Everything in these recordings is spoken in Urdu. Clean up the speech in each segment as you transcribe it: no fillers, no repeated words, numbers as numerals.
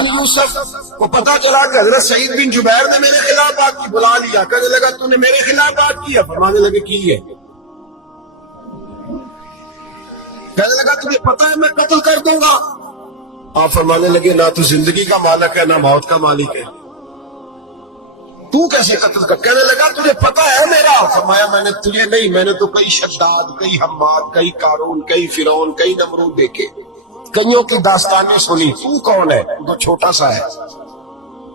بن یوسف کو پتا چلا کہ حضرت سعید بن جبیر نے میرے خلاف بات کی، بلا لیا، کہنے لگا تو نے میرے خلاف بات کی؟ فرمانے لگے کی ہے، کہنے لگا تجھے پتا ہے میں قتل کر دوں گا؟ آپ فرمانے لگے نہ تو زندگی کا مالک ہے نہ موت کا مالک ہے، تو کیسے قتل کر؟ کہنے لگا تجھے پتا ہے میرا؟ فرمایا میں نے تجھے نہیں، میں نے تو کئی شداد، کئی حماد، کئی قارون، کئی فرعون، کئی نمرود دیکھے، کئیوں کی داستانیں سنی، تو کون ہے؟ تو چھوٹا سا ہے۔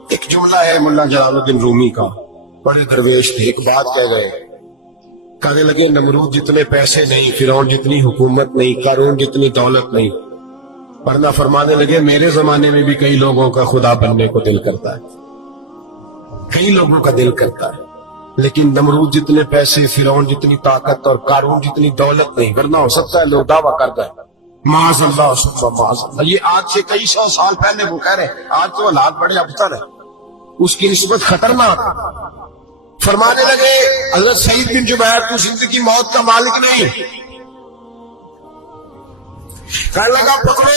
ایک جملہ ہے مولانا جلال الدین رومی کا، بڑے درویش تھے، ایک بات کہہ گئے، کہنے لگے نمرود جتنے پیسے نہیں، فرعون جتنی حکومت نہیں، قارون جتنی دولت نہیں، ورنہ فرمانے لگے میرے زمانے میں بھی کئی لوگوں کا خدا بننے کو دل کرتا ہے، کئی لوگوں کا دل کرتا ہے، لیکن نمرود جتنے پیسے، فرعون جتنی طاقت اور قارون جتنی دولت نہیں، ورنہ ہو سکتا ہے لوگ دعویٰ کر دیں معاذ اللہ ثم معاذ اللہ۔ یہ آج سے کئی سو سال پہلے وہ کہہ رہے ہیں، آج تو حالات بڑے ابتر ہیں، اس کی نسبت خطرناک۔ فرمانے لگے حضرت سعید بن جبیر تو زندگی موت کا مالک نہیں، کہنے لگا پکڑو،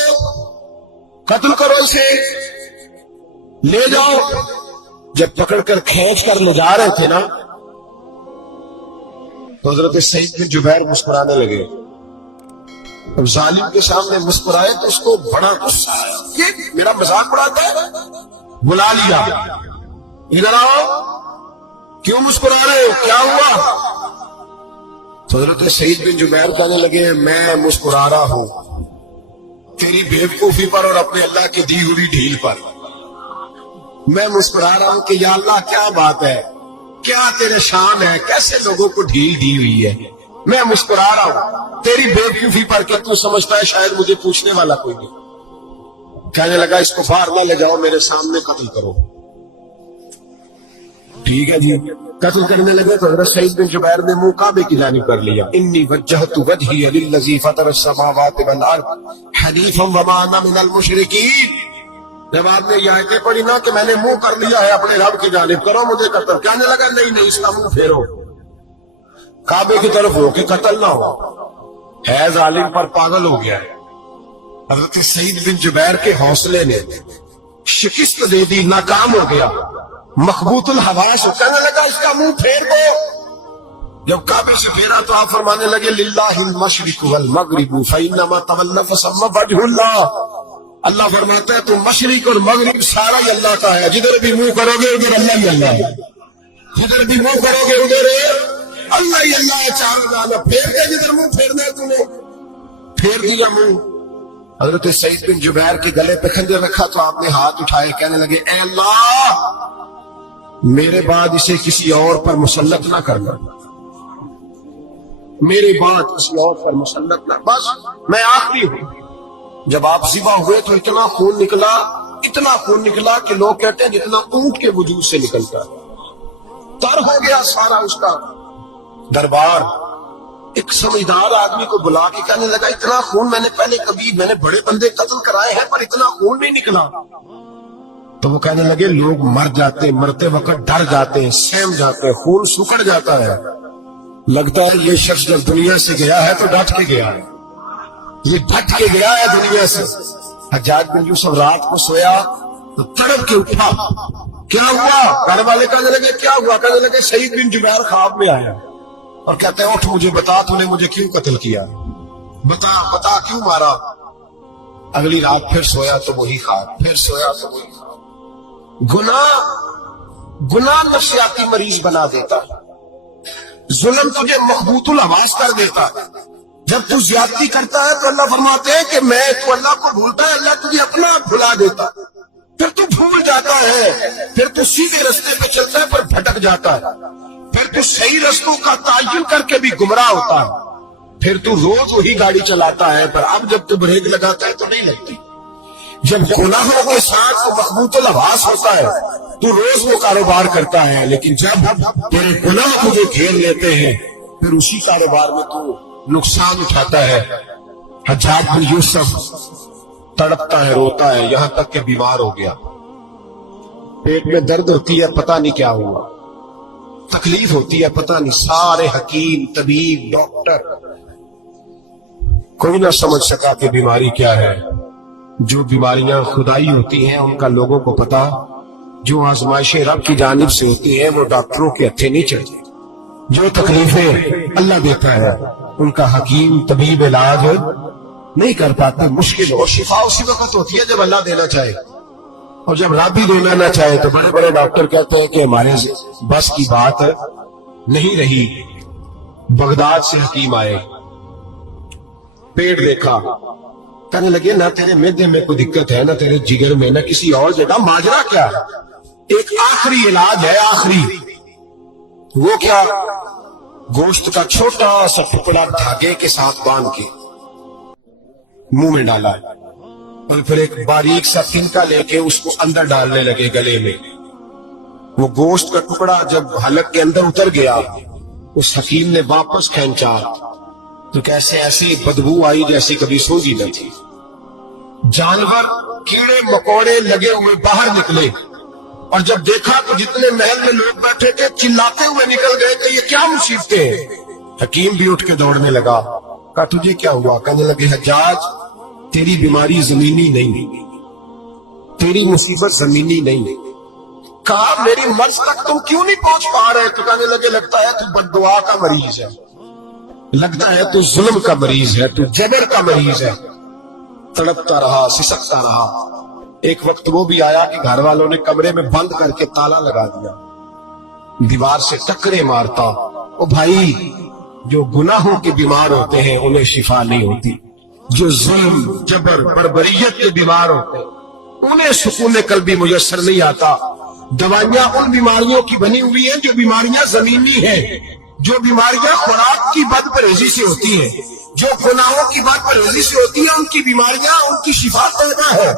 قتل کرو اسے، لے جاؤ۔ جب پکڑ کر کھینچ کر لے جا رہے تھے نا تو حضرت سعید بن جبیر مسکرانے لگے، اب ظالم کے سامنے مسکرائے تو اس کو بڑا غصہ آیا، یہ میرا مذاق اڑاتا ہے، بلا لیا، ادھر آؤ، کیوں مسکرا رہے ہو، کیا ہوا؟ تو حضرت سعید بن جبیر کہنے لگے میں مسکرا رہا ہوں تیری بیوقوفی پر اور اپنے اللہ کی دی ہوئی ڈھیل پر، میں مسکرا رہا ہوں کہ یا اللہ کیا بات ہے، کیا تیرے شان ہے، کیسے لوگوں کو ڈھیل دی ہوئی ہے، میں مسکرا رہا ہوں تیری بیوقوفی پر کہ تو سمجھتا ہے شاید مجھے پوچھنے والا کوئی نہیں۔ کہنے لگا اس کو باہر نہ لے جاؤ، میرے سامنے قتل کرو۔ ٹھیک ہے جی، قتل کرنے لگے تو حضرت سعید بن جبیر نے منہ کعبے کی جانب کر لیا، انی وجہت وجہی للذی فطر السماوات والارض حنیفا وما انا من المشرکین۔ جب آپ نے یہ آیتیں پڑھی نا کہ میں نے منہ کر لیا ہے اپنے رب کی جانب، کرو مجھے قتل، کہنے لگا نہیں نہیں، اس کا منہ پھیرو، کعبے کی طرف ہو کہ قتل نہ ہو، ہے ظالم پر پاگل ہو گیا ہے۔ حضرت سعید بن جبیر کے حوصلے نے شکست دے دی، ناکام ہو گیا، مخبوط الحواس، کہنے لگا اس کا منہ پھیر دو۔ جب کعبے سے پھیرا تو آپ فرمانے لگے للہ المشرق والمغرب فانما تولوا فثم وجہ اللہ۔ اللہ فرماتا ہے تو مشرق اور مغرب سارا ہی اللہ کا ہے، جدھر بھی منہ کرو گے ادھر اللہ ہی اللہ ہے، جدھر بھی منہ کرو گے ادھر اللہ ہی اللہ ہے، چاروں جانا پھیر دے، جدھر منہ پھیرنا ہے تمہیں، پھیر دیا منہ۔ حضرت سعید بن جبیر کے گلے پہ خنجر رکھا تو آپ نے ہاتھ اٹھائے، کہنے لگے اے اللہ میرے بعد اسے کسی اور پر مسلط نہ کرنا، میرے بعد کسی اور پر مسلط نہ، بس میں آخری ہوں۔ جب آپ ذبح ہوئے تو اتنا خون نکلا، اتنا خون نکلا کہ لوگ کہتے ہیں جتنا اونٹ کے وجود سے نکلتا ہے، تر ہو گیا سارا اس کا دربار۔ ایک سمجھدار آدمی کو بلا کے کہنے لگا اتنا خون میں نے بڑے بندے قتل کرائے ہیں پر اتنا خون نہیں نکلا۔ تو وہ کہنے لگے لوگ مر جاتے، مرتے وقت ڈر جاتے ہیں، سہم جاتے ہیں، خون سکڑ جاتا ہے، لگتا ہے یہ شخص جب دنیا سے گیا ہے تو ڈٹ کے گیا ہے، یہ ڈٹ کے گیا ہے دنیا سے۔ حجاج بن یوسف رات کو سویا تو تڑپ کے اٹھا، کیا ہوا؟ گھر والے کہنے لگے کیا ہوا؟ کہنے لگے سعید بن جبیر خواب میں آیا اور کہتے ہیں اٹھ مجھے بتا تو نے مجھے کیوں قتل کیا، بتا کیوں مارا۔ اگلی رات پھر سویا تو وہی خواب، پھر سویا تو وہی خواب۔ گناہ نفسیاتی مریض بنا دیتا ہے، ظلم تجھے مخبوط الحواس کر دیتا ہے۔ جب تو زیادتی کرتا ہے تو اللہ فرماتے ہیں کہ میں تو اللہ کو بھولتا ہے، اللہ تجھے اپنا بھلا دیتا ہے، پھر تو بھول جاتا ہے، پھر تو سیدھے رستے پہ چلتا ہے پر بھٹک جاتا ہے، پھر تو صحیح رستوں کا تعین کر کے بھی گمراہ ہوتا ہے، پھر تو روز وہی گاڑی چلاتا ہے پر اب جب تو بریک لگاتا ہے تو نہیں لگتی۔ جب گناہوں کے ساتھ تو مخبوط الحواس ہوتا ہے تو روز وہ کاروبار کرتا ہے، لیکن جب تیرے گناہ تجھے گھیر لیتے ہیں پھر اسی کاروبار میں تو نقصان اٹھاتا ہے۔ حجاج بن یوسف تڑپتا ہے، روتا ہے، یہاں تک کہ بیمار ہو گیا، پیٹ میں درد ہوتی ہے، پتہ نہیں کیا ہوا، تکلیف ہوتی ہے، پتہ نہیں، سارے حکیم، طبیب، ڈاکٹر کوئی نہ سمجھ سکا کہ بیماری کیا ہے۔ جو بیماریاں خدائی ہوتی ہیں ان کا لوگوں کو پتا، جو آزمائشیں رب کی جانب سے ہوتی ہیں وہ ڈاکٹروں کے ہتھے نہیں چڑھتی، جو تکلیفیں اللہ دیتا ہے ان کا حکیم طبیب علاج نہیں کر پاتا، مشکل اور شفا اسی وقت ہوتی ہے جب اللہ دینا چاہے، اور جب رب بھی دینا نہ چاہے تو بڑے بڑے ڈاکٹر کہتے ہیں کہ ہمارے بس کی بات نہیں رہی۔ بغداد سے حکیم آئے، پیٹ دیکھا، کہنے لگے نہ تیرے معدے میں کوئی دقت ہے، نہ تیرے جگر میں، نہ کسی اور جگہ، ماجرا کیا ہے؟ ایک آخری علاج ہے، آخری، وہ کیا؟ گوشت کا چھوٹا سا ٹکڑا دھاگے کے ساتھ باندھ کے منہ میں ڈالا، اور پھر ایک باریک سا تنکا لے کے اس کو اندر ڈالنے لگے گلے میں۔ وہ گوشت کا ٹکڑا جب حلق کے اندر اتر گیا، اس حکیم نے واپس کھینچا تو کیسے ایسی بدبو آئی جیسی کبھی سونگی نہ تھی۔ جانور کیڑے مکوڑے لگے ہوئے باہر نکلے، اور جب دیکھا تو جتنے محل میں لوگ بیٹھے تھے چلاتے ہوئے نکل گئے کہ یہ کیا مصیبتیں ہیں۔ حکیم بھی اٹھ کے دوڑنے لگا، کہا تجھے کیا ہوا؟ کہنے لگے حجاج تیری بیماری زمینی نہیں، تیری مصیبت زمینی نہیں۔ کہا میری مرض تک تم کیوں نہیں پہنچ پا رہے؟ تو کہنے لگے لگتا ہے تو بد دعا کا مریض ہے، لگتا ہے تو ظلم کا مریض ہے، تو جبر کا مریض ہے۔ تڑپتا رہا، سسکتا رہا۔ ایک وقت وہ بھی آیا کہ گھر والوں نے کمرے میں بند کر کے تالا لگا دیا، دیوار سے ٹکرے مارتا۔ او بھائی، جو گناہوں کے بیمار ہوتے ہیں انہیں شفا نہیں ہوتی، جو ظلم، جبر، بربریت کے بیمار ہوتے ہیں انہیں سکون قلبی میسر نہیں آتا۔ دوائیاں ان بیماریوں کی بنی ہوئی ہیں جو بیماریاں زمینی ہیں، جو بیماریاں خوراک کی بد پرہیزی سے ہوتی ہیں، جو گناہوں کی بد پرہیزی سے ہوتی ہیں، ان کی بیماریاں، ان کی شفا توبہ ہے،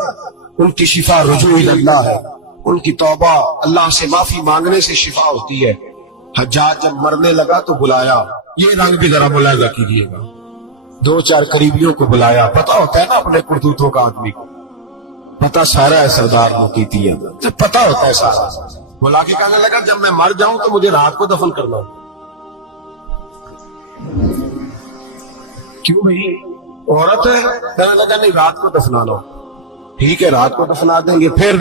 ان کی شفا رجوع اللہ ہے، ان کی توبہ اللہ سے معافی مانگنے سے شفا ہوتی ہے۔ حجاج جب مرنے لگا تو بلایا، یہ رنگ بھی ذرا ملاحظہ کیجیے گا، دو چار قریبیوں کو بلایا، پتا ہوتا ہے نا اپنے کرتوتوں کا آدمی کو، پتا سارا ہے سردار مقیتی ہے، جب پتا ہوتا ہے سارا، بلا کے کہنے لگا جب میں مر جاؤں تو مجھے رات کو دفن کرنا۔ کیوں بھائی عورت ہے؟ کہنے لگا نہیں رات کو دفنانا۔ ٹھیک ہے رات کو دفنا دیں گے۔ پھر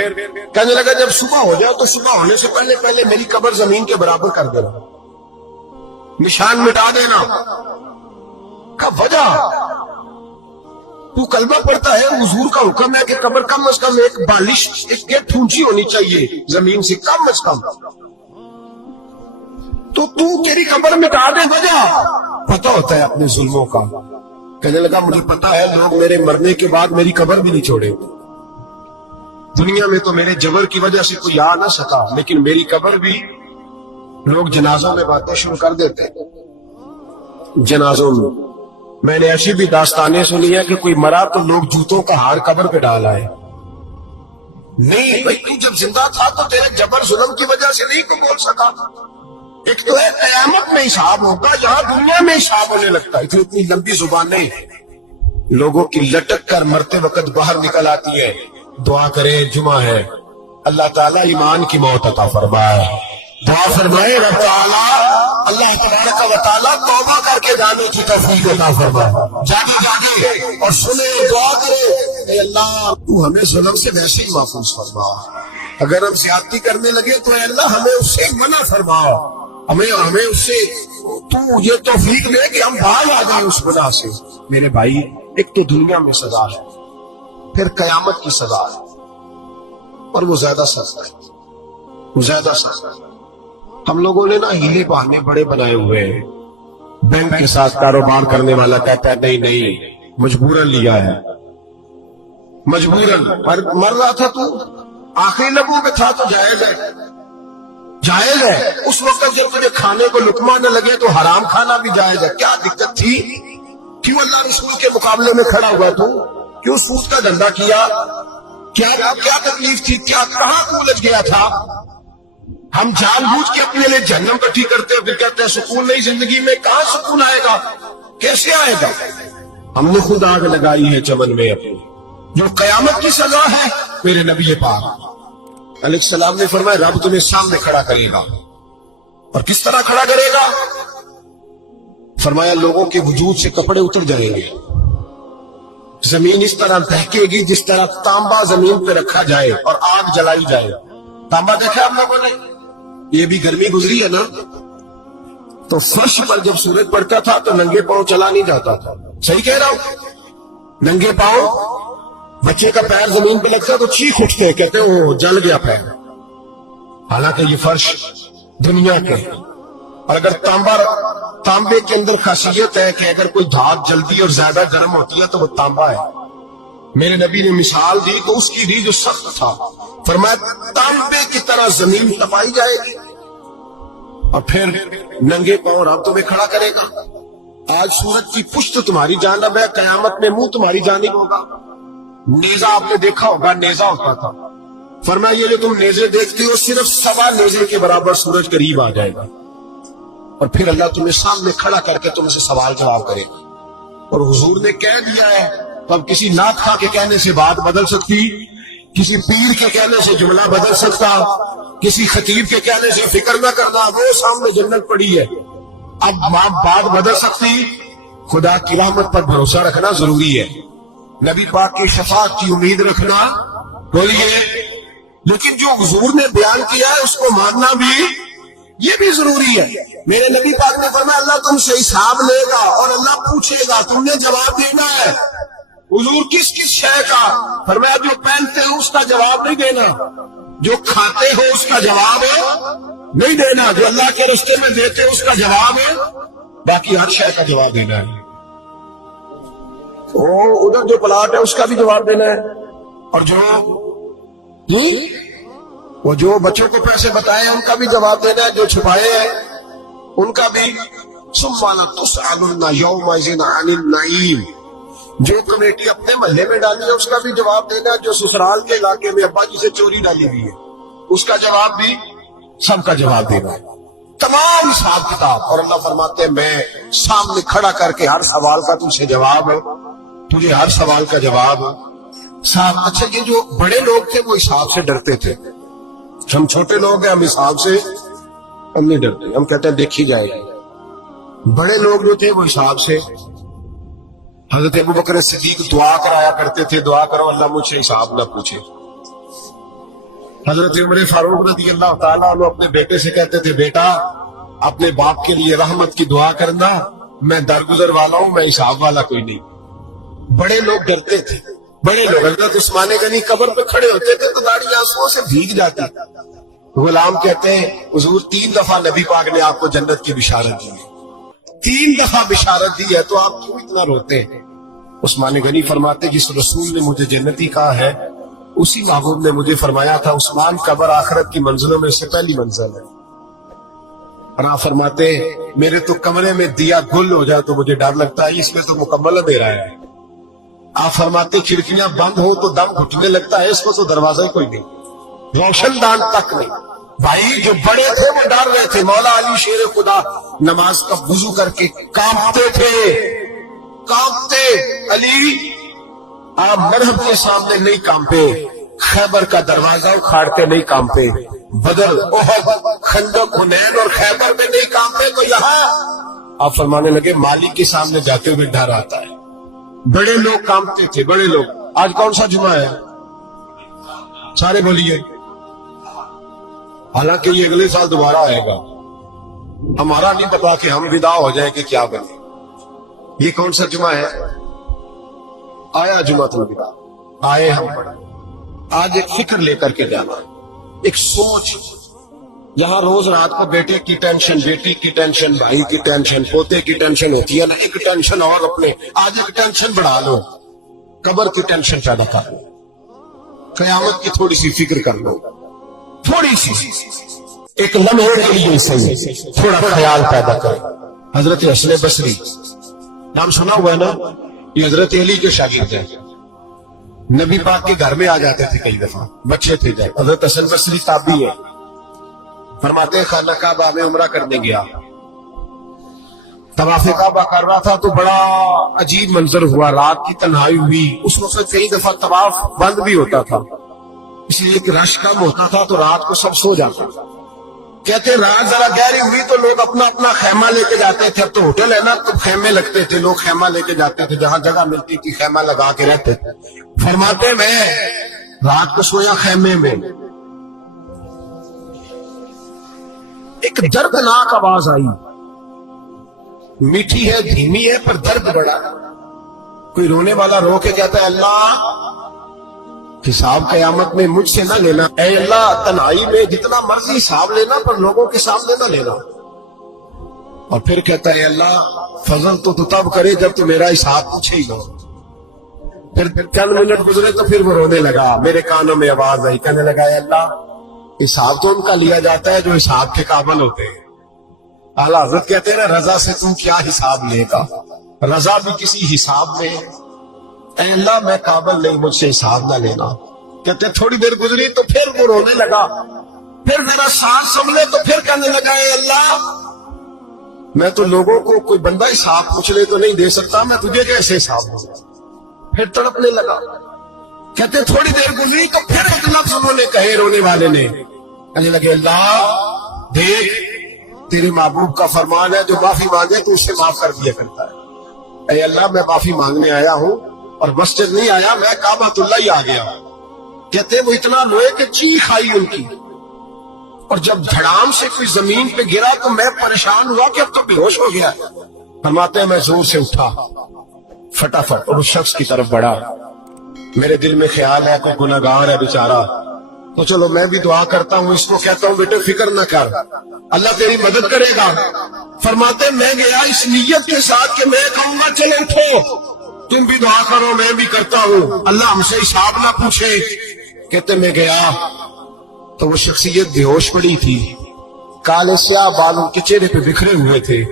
کہنے لگا جب صبح ہو جائے تو صبح ہونے سے پہلے پہلے میری قبر زمین کے برابر کر دینا، نشان مٹا دینا۔ کا وجہ تو کلمہ پڑھتا ہے، حضور کا حکم ہے کہ قبر کم از کم ایک بالش، ایک گیٹ اونچی ہونی چاہیے زمین سے کم از کم، تو تیری قبر مٹا دے۔ وجہ پتا ہوتا ہے اپنے ظلموں کا۔ کہنے لگا مجھے پتا ہے لوگ میرے مرنے کے بعد میری قبر بھی نہیں چھوڑے، دنیا میں تو میرے جبر کی وجہ سے کوئی آ نہ سکا، لیکن میری قبر بھی لوگ جنازوں میں باتیں شروع کر دیتے ہیں۔ جنازوں میں نے ایسی بھی داستانیں سنی ہے کہ کوئی مرا تو لوگ جوتوں کا ہار قبر پہ ڈال آئے۔ نہیں بھائی، تو جب زندہ تھا تو تیرے جبر ظلم کی وجہ سے نہیں کو بول سکا۔ ایک تو ہے قیامت میں حساب ہوگا، یہاں دنیا میں حساب ہونے لگتا ہے۔ اتنی لمبی زبانیں لوگوں کی لٹک کر مرتے وقت باہر نکل آتی ہے۔ دعا کریں، جمعہ ہے، اللہ تعالیٰ ایمان کی موت عطا فرمائے، دعا فرمائے رب تعالیٰ، اللہ تبارک و تعالیٰ توبہ کر کے جانے کی توفیق عطا فرمائے۔ جاگے اور سنے، دعا کرے، اے اللہ تو ہمیں ظلم سے ویسے ہی محفوظ فرما، اگر ہم زیادتی کرنے لگے تو اے اللہ ہمیں اس سے منع فرما، ہمیں اس سے تو یہ توفیق دے کہ ہم باہر آ جائیں اس گناہ سے۔ میرے بھائی، ایک تو دنیا میں سزا ہے، پھر قیامت کی سزا ہے، اور وہ زیادہ سزا ہے، وہ زیادہ سزا ہے۔ ہم لوگوں نے نا ہیلے بہانے بڑے بنائے ہوئے ہیں۔ بینک کے ساتھ کاروبار کرنے والا کہتا ہے نہیں مجبوراً لیا ہے، مجبوراً مر رہا تھا تو آخری لبوں پہ تھا تو جائز ہے، جائز ہے۔ اس وقت جب تجھے کھانے کو لقمہ نہ لگے تو حرام کھانا بھی جائز ہے۔ کیا دقت تھی؟ کیوں اللہ رسول کے مقابلے میں کھڑا ہوا تو؟ کیوں سود کا دھندا کیا؟ کیا تکلیف تھی؟ کہاں تو الجھ گیا تھا؟ ہم جان بوجھ کے اپنے لیے جہنم کٹھی کرتے ہیں، پھر کہتے ہیں سکون نہیں زندگی میں۔ کہاں سکون آئے گا؟ کیسے آئے گا؟ ہم نے خود آگ لگائی ہے چمن میں اپنی۔ جو قیامت کی سزا ہے، میرے نبی پاک علیہ السلام نے فرمایا رب تمہیں سامنے کھڑا کرے گا، اور کس طرح کھڑا کرے گا؟ فرمایا لوگوں کے وجود سے کپڑے اتر جائیں گے، زمین اس طرح دہکے گی جس طرح تانبا زمین پہ رکھا جائے اور آگ جلائی جائے. تانبا دیکھا آپ لوگوں نے؟ یہ بھی گرمی گزری ہے نا. تو فرش پر جب سورج پڑتا تھا تو ننگے پاؤں چلا نہیں جاتا تھا. صحیح کہہ رہا ہوں؟ ننگے پاؤں، بچے کا پیر زمین پہ لگتا تو چیخ اٹھتے، کہتے وہ جل گیا پیر. حالانکہ یہ فرش دنیا کے، اور اگر تانبے کے اندر خاصیت ہے کہ اگر کوئی دھات جلدی اور زیادہ گرم ہوتی ہے تو وہ تانبا ہے. میرے نبی نے مثال دی تو اس کی ری جو سخت تھا، فرمایا تانبے کی طرح زمین تپائی جائے گی اور پھر ننگے پاؤں رب تمہیں کھڑا کرے گا. آج سورج کی پشت تمہاری جانب ہے، قیامت میں منہ تمہاری جانب ہوگا. نیزہ آپ نے دیکھا ہوگا، نیزہ ہوتا تھا. فرمایا یہ جو تم نیزے دیکھتے ہو صرف 1.25 نیزے کے برابر سورج قریب آ جائے گا اور پھر اللہ تمہیں سامنے کھڑا کر کے تم سے سوال جواب کرے گا. اور حضور نے کہہ دیا ہے تو اب کسی نعت خواہ کے کہنے سے بات بدل سکتی، کسی پیر کے کہنے سے جملہ بدل سکتا، کسی خطیب کے کہنے سے فکر نہ کرنا، وہ سامنے جنت پڑی ہے. اب بات بدل سکتی. خدا کی رحمت پر بھروسہ رکھنا ضروری ہے، نبی پاک کی شفاعت کی امید رکھنا. بولیے. لیکن جو حضور نے بیان کیا ہے اس کو ماننا بھی یہ بھی ضروری ہے. میرے نبی پاک نے فرمایا اللہ تم سے حساب لے گا اور اللہ پوچھے گا، تم نے جواب دینا ہے. حضور کس کس شے کا؟ فرمایا جو پہنتے ہو اس کا جواب نہیں دینا، جو کھاتے ہو اس کا جواب نہیں دینا، جو اللہ کے رستے میں دیتے ہو اس کا جواب، باقی ہر شے کا جواب دینا ہے. ادھر جو پلاٹ ہے اس کا بھی جواب دینا ہے، اور جو بچوں کو پیسے بتائے ہیں ان کا بھی جواب دینا ہے، جو چھپائے ہیں ان کا بھی. ثم لتسألن یومئذ عن النعیم. جو کمیٹی اپنے محلے میں ڈالی ہے اس کا بھی جواب دینا ہے، جو سسرال کے علاقے میں ابا جی سے چوری ڈالی ہوئی ہے اس کا جواب بھی، سب کا جواب دینا ہے. تمام حساب کتاب. اور اللہ فرماتے ہیں میں سامنے کھڑا کر کے ہر سوال کا تم سے جواب، تجھے ہر سوال کا جواب صاحب. اچھا یہ جو بڑے لوگ تھے وہ حساب سے ڈرتے تھے، ہم چھوٹے لوگ ہیں ہم حساب سے ہم نہیں ڈرتے، ہم کہتے ہیں دیکھی جائے گی. بڑے لوگ جو تھے وہ حساب سے. حضرت ابو بکر صدیق دعا کرایا کرتے تھے، دعا کرو اللہ مجھ سے حساب نہ پوچھے. حضرت عمر فاروق رضی اللہ تعالیٰ عنہ اپنے بیٹے سے کہتے تھے بیٹا اپنے باپ کے لیے رحمت کی دعا کرنا، میں درگزر والا ہوں، میں حساب والا کوئی نہیں. بڑے لوگ ڈرتے تھے. بڑے لوگ حضرت عثمان غنی قبر پہ کھڑے ہوتے تھے تو داڑھی آنسوؤں سے بھیگ جاتی. غلام کہتے ہیں حضور 3 دفعہ نبی پاک نے آپ کو جنت کی بشارت دی ہے، 3 دفعہ بشارت دی ہے تو آپ کیوں اتنا روتے ہیں؟ عثمان غنی فرماتے جس رسول نے مجھے جنتی کہا ہے اسی محبوب نے مجھے فرمایا تھا عثمان قبر آخرت کی منزلوں میں سے پہلی منزل ہے. اور آپ فرماتے میرے تو کمرے میں دیا گل ہو جائے تو مجھے ڈر لگتا ہے، اس میں تو مکمل اندھیرا ہے. آپ فرماتے کھڑکیاں بند ہو تو دم گھٹنے لگتا ہے، اس کو تو دروازہ ہی کوئی نہیں، روشن دان تک نہیں. بھائی جو بڑے تھے وہ ڈر رہے تھے. مولا علی شیر خدا نماز کا وضو کر کے کانپتے تھے، کانپتے. علی آپ مرحب کے سامنے نہیں کانپے، خیبر کا دروازہ اکھاڑتے نہیں کانپے، بدر احد خندق حنین اور خیبر میں نہیں کانپے، تو یہاں آپ فرمانے لگے مالک کے سامنے جاتے ہوئے ڈر آتا ہے. بڑے لوگ کانپتے تھے، بڑے لوگ. آج کون سا جمعہ ہے؟ سارے بولیے. حالانکہ یہ اگلے سال دوبارہ آئے گا، ہمارا نہیں پتا کہ ہم ودا ہو جائیں کہ کیا بنے. یہ کون سا جمعہ ہے؟ آیا جمعہ الوداع، آئے ہم پڑھیں. آج ایک فکر لے کر کے جانا، ایک سوچ. یہاں روز رات کو بیٹے کی ٹینشن، بیٹی کی ٹینشن، بھائی کی ٹینشن، پوتے کی ٹینشن ہوتی ہے نا. ایک ٹینشن اور اپنے آج ایک ٹینشن بڑھا لو، قبر کی ٹینشن پیدا کر لو، قیامت کی تھوڑی سی فکر کر لو، تھوڑی سی ایک لمحے کے لیے صحیح تھوڑا خیال پیدا کرو. حضرت حسن بصری نام سنا ہوا ہے نا، یہ حضرت علی کے شاگرد ہیں. نبی پاک کے گھر میں آ جاتے تھے کئی دفعہ، بچے تھے جائے. حضرت حسن بصری تابعی ہے. فرماتے ہیں خانہ کعبہ میں عمرہ کرنے گیا، طواف کعبہ کر رہا تھا تو بڑا عجیب منظر ہوا. رات کی تنہائی ہوئی. اس وقت کئی دفعہ طواف بند بھی ہوتا تھا، اس لیے کہ رش کم ہوتا تھا تو رات کو سب سو جاتا. کہتے رات ذرا گہری ہوئی تو لوگ اپنا اپنا خیمہ لے کے جاتے تھے. اب تو ہوٹل ہے نا تو خیمے لگتے تھے, لوگ خیمہ لے کے جاتے تھے, جہاں جگہ ملتی تھی خیمہ لگا کے رہتے تھے. فرماتے میں رات کو سویا خیمے میں, ایک دردناک آواز آئی, میٹھی ہے دھیمی ہے پر درد بڑا. کوئی رونے والا رو کے کہتا ہے اللہ حساب قیامت میں مجھ سے نہ لینا, اے اللہ تنہائی میں جتنا مرضی حساب لینا پر لوگوں کے سامنے نہ لینا. اور پھر کہتا ہے اللہ فضل تو تب کرے جب تو میرا حساب پوچھے ہی ہو. پھر چند منٹ گزرے تو پھر وہ رونے لگا, میرے کانوں میں آواز آئی, کہنے لگا اے اللہ حساب تو ان کا لیا جاتا ہے جو حساب کے قابل ہوتے ہیں. اعلیٰ حضرت کہتے ہیں نا رضا سے تم کیا حساب لے گا, رضا بھی کسی حساب میں. اے اللہ میں قابل نہیں, مجھ سے حساب نہ لینا. کہتے ہیں تھوڑی دیر گزری تو پھر وہ رونے لگا, پھر ذرا سانس سنبھلے تو پھر کہنے لگا اے اللہ میں تو لوگوں کو کوئی بندہ حساب پوچھ لے تو نہیں دے سکتا, میں تجھے کیسے حساب دوں. پھر تڑپنے لگا. کہتے ہیں تھوڑی دیر گزری تو پھر ایک لفظ انہوں نے کہے رونے والے نے, کہنے لگے اللہ دیکھ تیرے محبوب کا فرمان ہے جو معافی مانگے تو اس سے معاف کر دیا کرتا ہے. اے اللہ میں معافی مانگنے آیا ہوں اور مسجد نہیں آیا, میں کعبۃ اللہ ہی آ گیا. کہتے وہ اتنا روئے کہ چیخ آئی ان کی, اور جب دھڑام سے کوئی زمین پہ گرا تو میں پریشان ہوا کہ اب تو بے ہوش ہو گیا. فرماتے ہیں میں زور سے اٹھا فٹافٹ اور اس شخص کی طرف بڑھا. میرے دل میں خیال ہے کوئی گناہگار ہے بیچارہ, تو چلو میں بھی دعا کرتا ہوں, اس کو کہتا ہوں بیٹے فکر نہ کر اللہ تیری مدد کرے گا. فرماتے میں گیا اس نیت کے ساتھ کہ میں کہوں گا چلو اٹھو تم بھی دعا کرو, میں بھی کرتا ہوں, اللہ ہم سے حساب نہ پوچھے. کہتے میں گیا تو وہ شخصیت بے ہوش پڑی تھی, کالے سیاہ بال ان کے چہرے پہ بکھرے ہوئے تھے.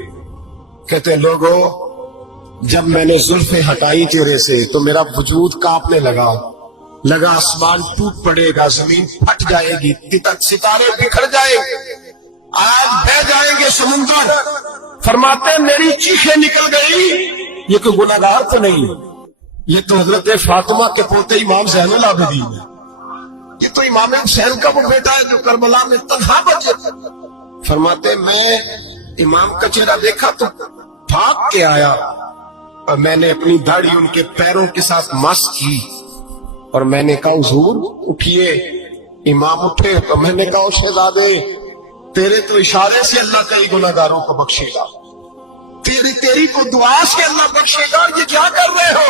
کہتے لوگوں جب میں نے زلفیں ہٹائی چہرے سے تو میرا وجود کانپنے لگا آسمان ٹوٹ پڑے گا, زمین پھٹ جائے گی, ستارے بکھر جائیں, آج بہ جائیں گے سمندر. فرماتے میری چیخیں نکل گئی, یہ کوئی گناہگار تو نہیں, یہ تو حضرت فاطمہ کے پوتے امام زین العابدین ہے, یہ تو امام حسین کا وہ بیٹا ہے جو کربلا میں تنہا بچے. فرماتے میں امام کا چہرہ دیکھا تو بھاگ کے آیا, اور میں نے اپنی داڑھی ان کے پیروں کے ساتھ مس کی, اور میں نے کہا حضور اٹھیے. امام اٹھے تو میں نے کہا شہزادے تیرے تو اشارے سے اللہ کئی گناہگاروں کو بخشے گا, تیری کو دعا سے اللہ بخشے گا, یہ کیا کر رہے ہو.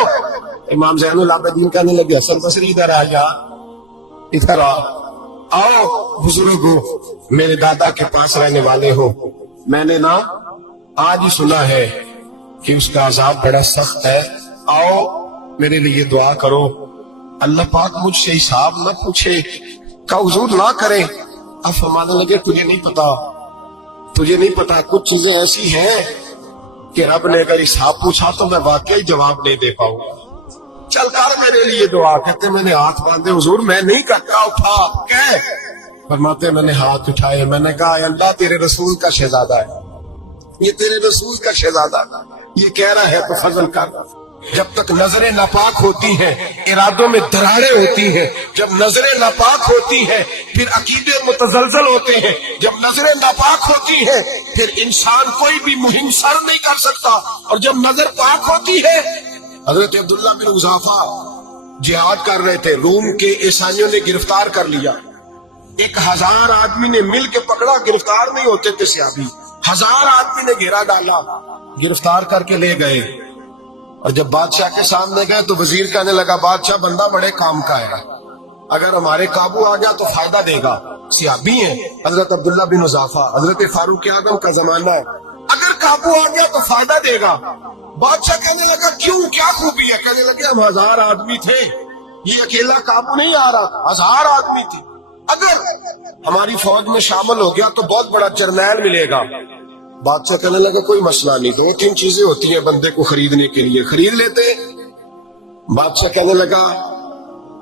امام زین العابدین کہنے لگے حسن بصری ادھر آ جا, ادھر آؤ بزرگو میرے دادا کے پاس رہنے والے ہو, میں نے نا آج ہی سنا ہے کہ اس کا عذاب بڑا سخت ہے, آؤ میرے لیے دعا کرو, اللہ پاک مجھ سے حساب نہ پوچھے. کہا حضور نہ کرے. اب فرمانے لگے تجھے نہیں پتا کچھ چیزیں ایسی ہیں کہ رب نے اگر حساب پوچھا تو میں واقعی جواب نہیں دے پاؤں گا, چل کر میرے لیے دعا. کہتے میں نے ہاتھ باندھے, حضور میں نہیں کرتا, اٹھا کہ فرماتے میں نے ہاتھ اٹھائے, میں نے کہا اے اللہ تیرے رسول کا شہزادہ ہے, یہ تیرے رسول کا شہزادہ یہ کہہ رہا ہے تو فضل کر. جب تک نظریں ناپاک ہوتی ہیں ارادوں میں دراڑیں ہوتی ہیں, جب نظریں ناپاک ہوتی ہیں پھر عقیدے متزلزل ہوتے ہیں, جب نظریں ناپاک ہوتی ہیں پھر انسان کوئی بھی مہم سر نہیں کر سکتا, اور جب نظر پاک ہوتی ہے. حضرت عبداللہ بن حذافہ جہاد کر رہے تھے, روم کے عیسائیوں نے گرفتار کر لیا, 1000 آدمی نے مل کے پکڑا, گرفتار نہیں ہوتے تھے صحابی, 1000 آدمی نے گھیرا ڈالا, گرفتار کر کے لے گئے. اور جب بادشاہ کے سامنے گئے تو وزیر کہنے لگا بادشاہ بندہ بڑے کام کا ہے, اگر ہمارے قابو آ گیا تو فائدہ دے گا. صحابی ہیں حضرت عبداللہ بن حذافہ, حضرت فاروق اعظم کا زمانہ ہے, اگر قابو آ گیا تو فائدہ دے گا. بادشاہ کہنے لگا کیوں, کیا خوبی ہے. کہنے لگے ہم 1000 آدمی تھے, یہ اکیلا قابو نہیں آ رہا, 1000 آدمی تھے, اگر ہماری فوج میں شامل ہو گیا تو بہت بڑا جرنیل ملے گا. بادشاہ کہنے لگا کوئی مسئلہ نہیں, 2-3 چیزیں ہوتی ہیں بندے کو خریدنے کے لیے, خرید لیتے. بادشاہ کہنے لگا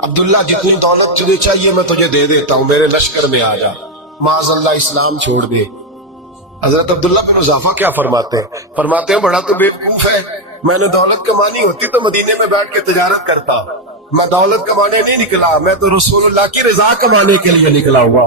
عبداللہ جتنی دولت تجھے چاہیے میں تجھے دے دیتا ہوں, میرے لشکر میں آ جا, معاذ اللہ اسلام چھوڑ دے. حضرت عبداللہ بن حذافہ کیا فرماتے ہیں بڑا تو بیوقوف ہے, میں نے دولت کمانی ہوتی تو مدینے میں بیٹھ کے تجارت کرتا, میں دولت کمانے نہیں نکلا, میں تو رسول اللہ کی رضا کمانے کے لیے نکلا ہوا.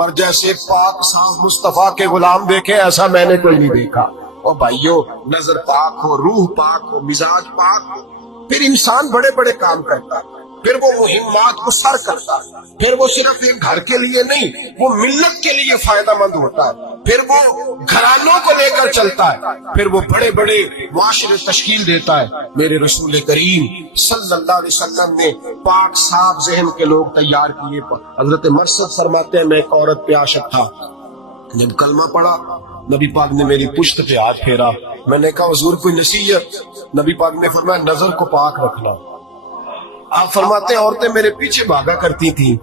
پر جیسے پاک صاف مصطفیٰ کے غلام دیکھے ایسا میں نے کوئی نہیں دیکھا۔ اور بھائیو، نظر پاک ہو، روح پاک ہو، مزاج پاک ہو، پھر انسان بڑے بڑے کام کرتا ہے، پھر وہ مہمات کو سر کرتا ہے، پھر وہ صرف ایک گھر کے لیے نہیں، وہ ملت کے لیے فائدہ مند ہوتا ہے، پھر وہ گھرانوں کو لے کر چلتا ہے، پھر وہ بڑے بڑے معاشرے تشکیل دیتا ہے۔ میرے رسول کریم صلی اللہ علیہ وسلم نے پاک صاف ذہن کے لوگ تیار کیے۔ حضرت مرثد فرماتے ہیں میں ایک عورت پہ عاشق تھا، جب کلمہ پڑھا نبی پاک نے میری پشت پہ ہاتھ پھیرا، میں نے کہا حضور کوئی نصیحت؟ نبی پاک نے فرمایا نظر کو پاک رکھنا۔ آپ فرماتے ہیں عورتیں میرے پیچھے بھاگا کرتی تھی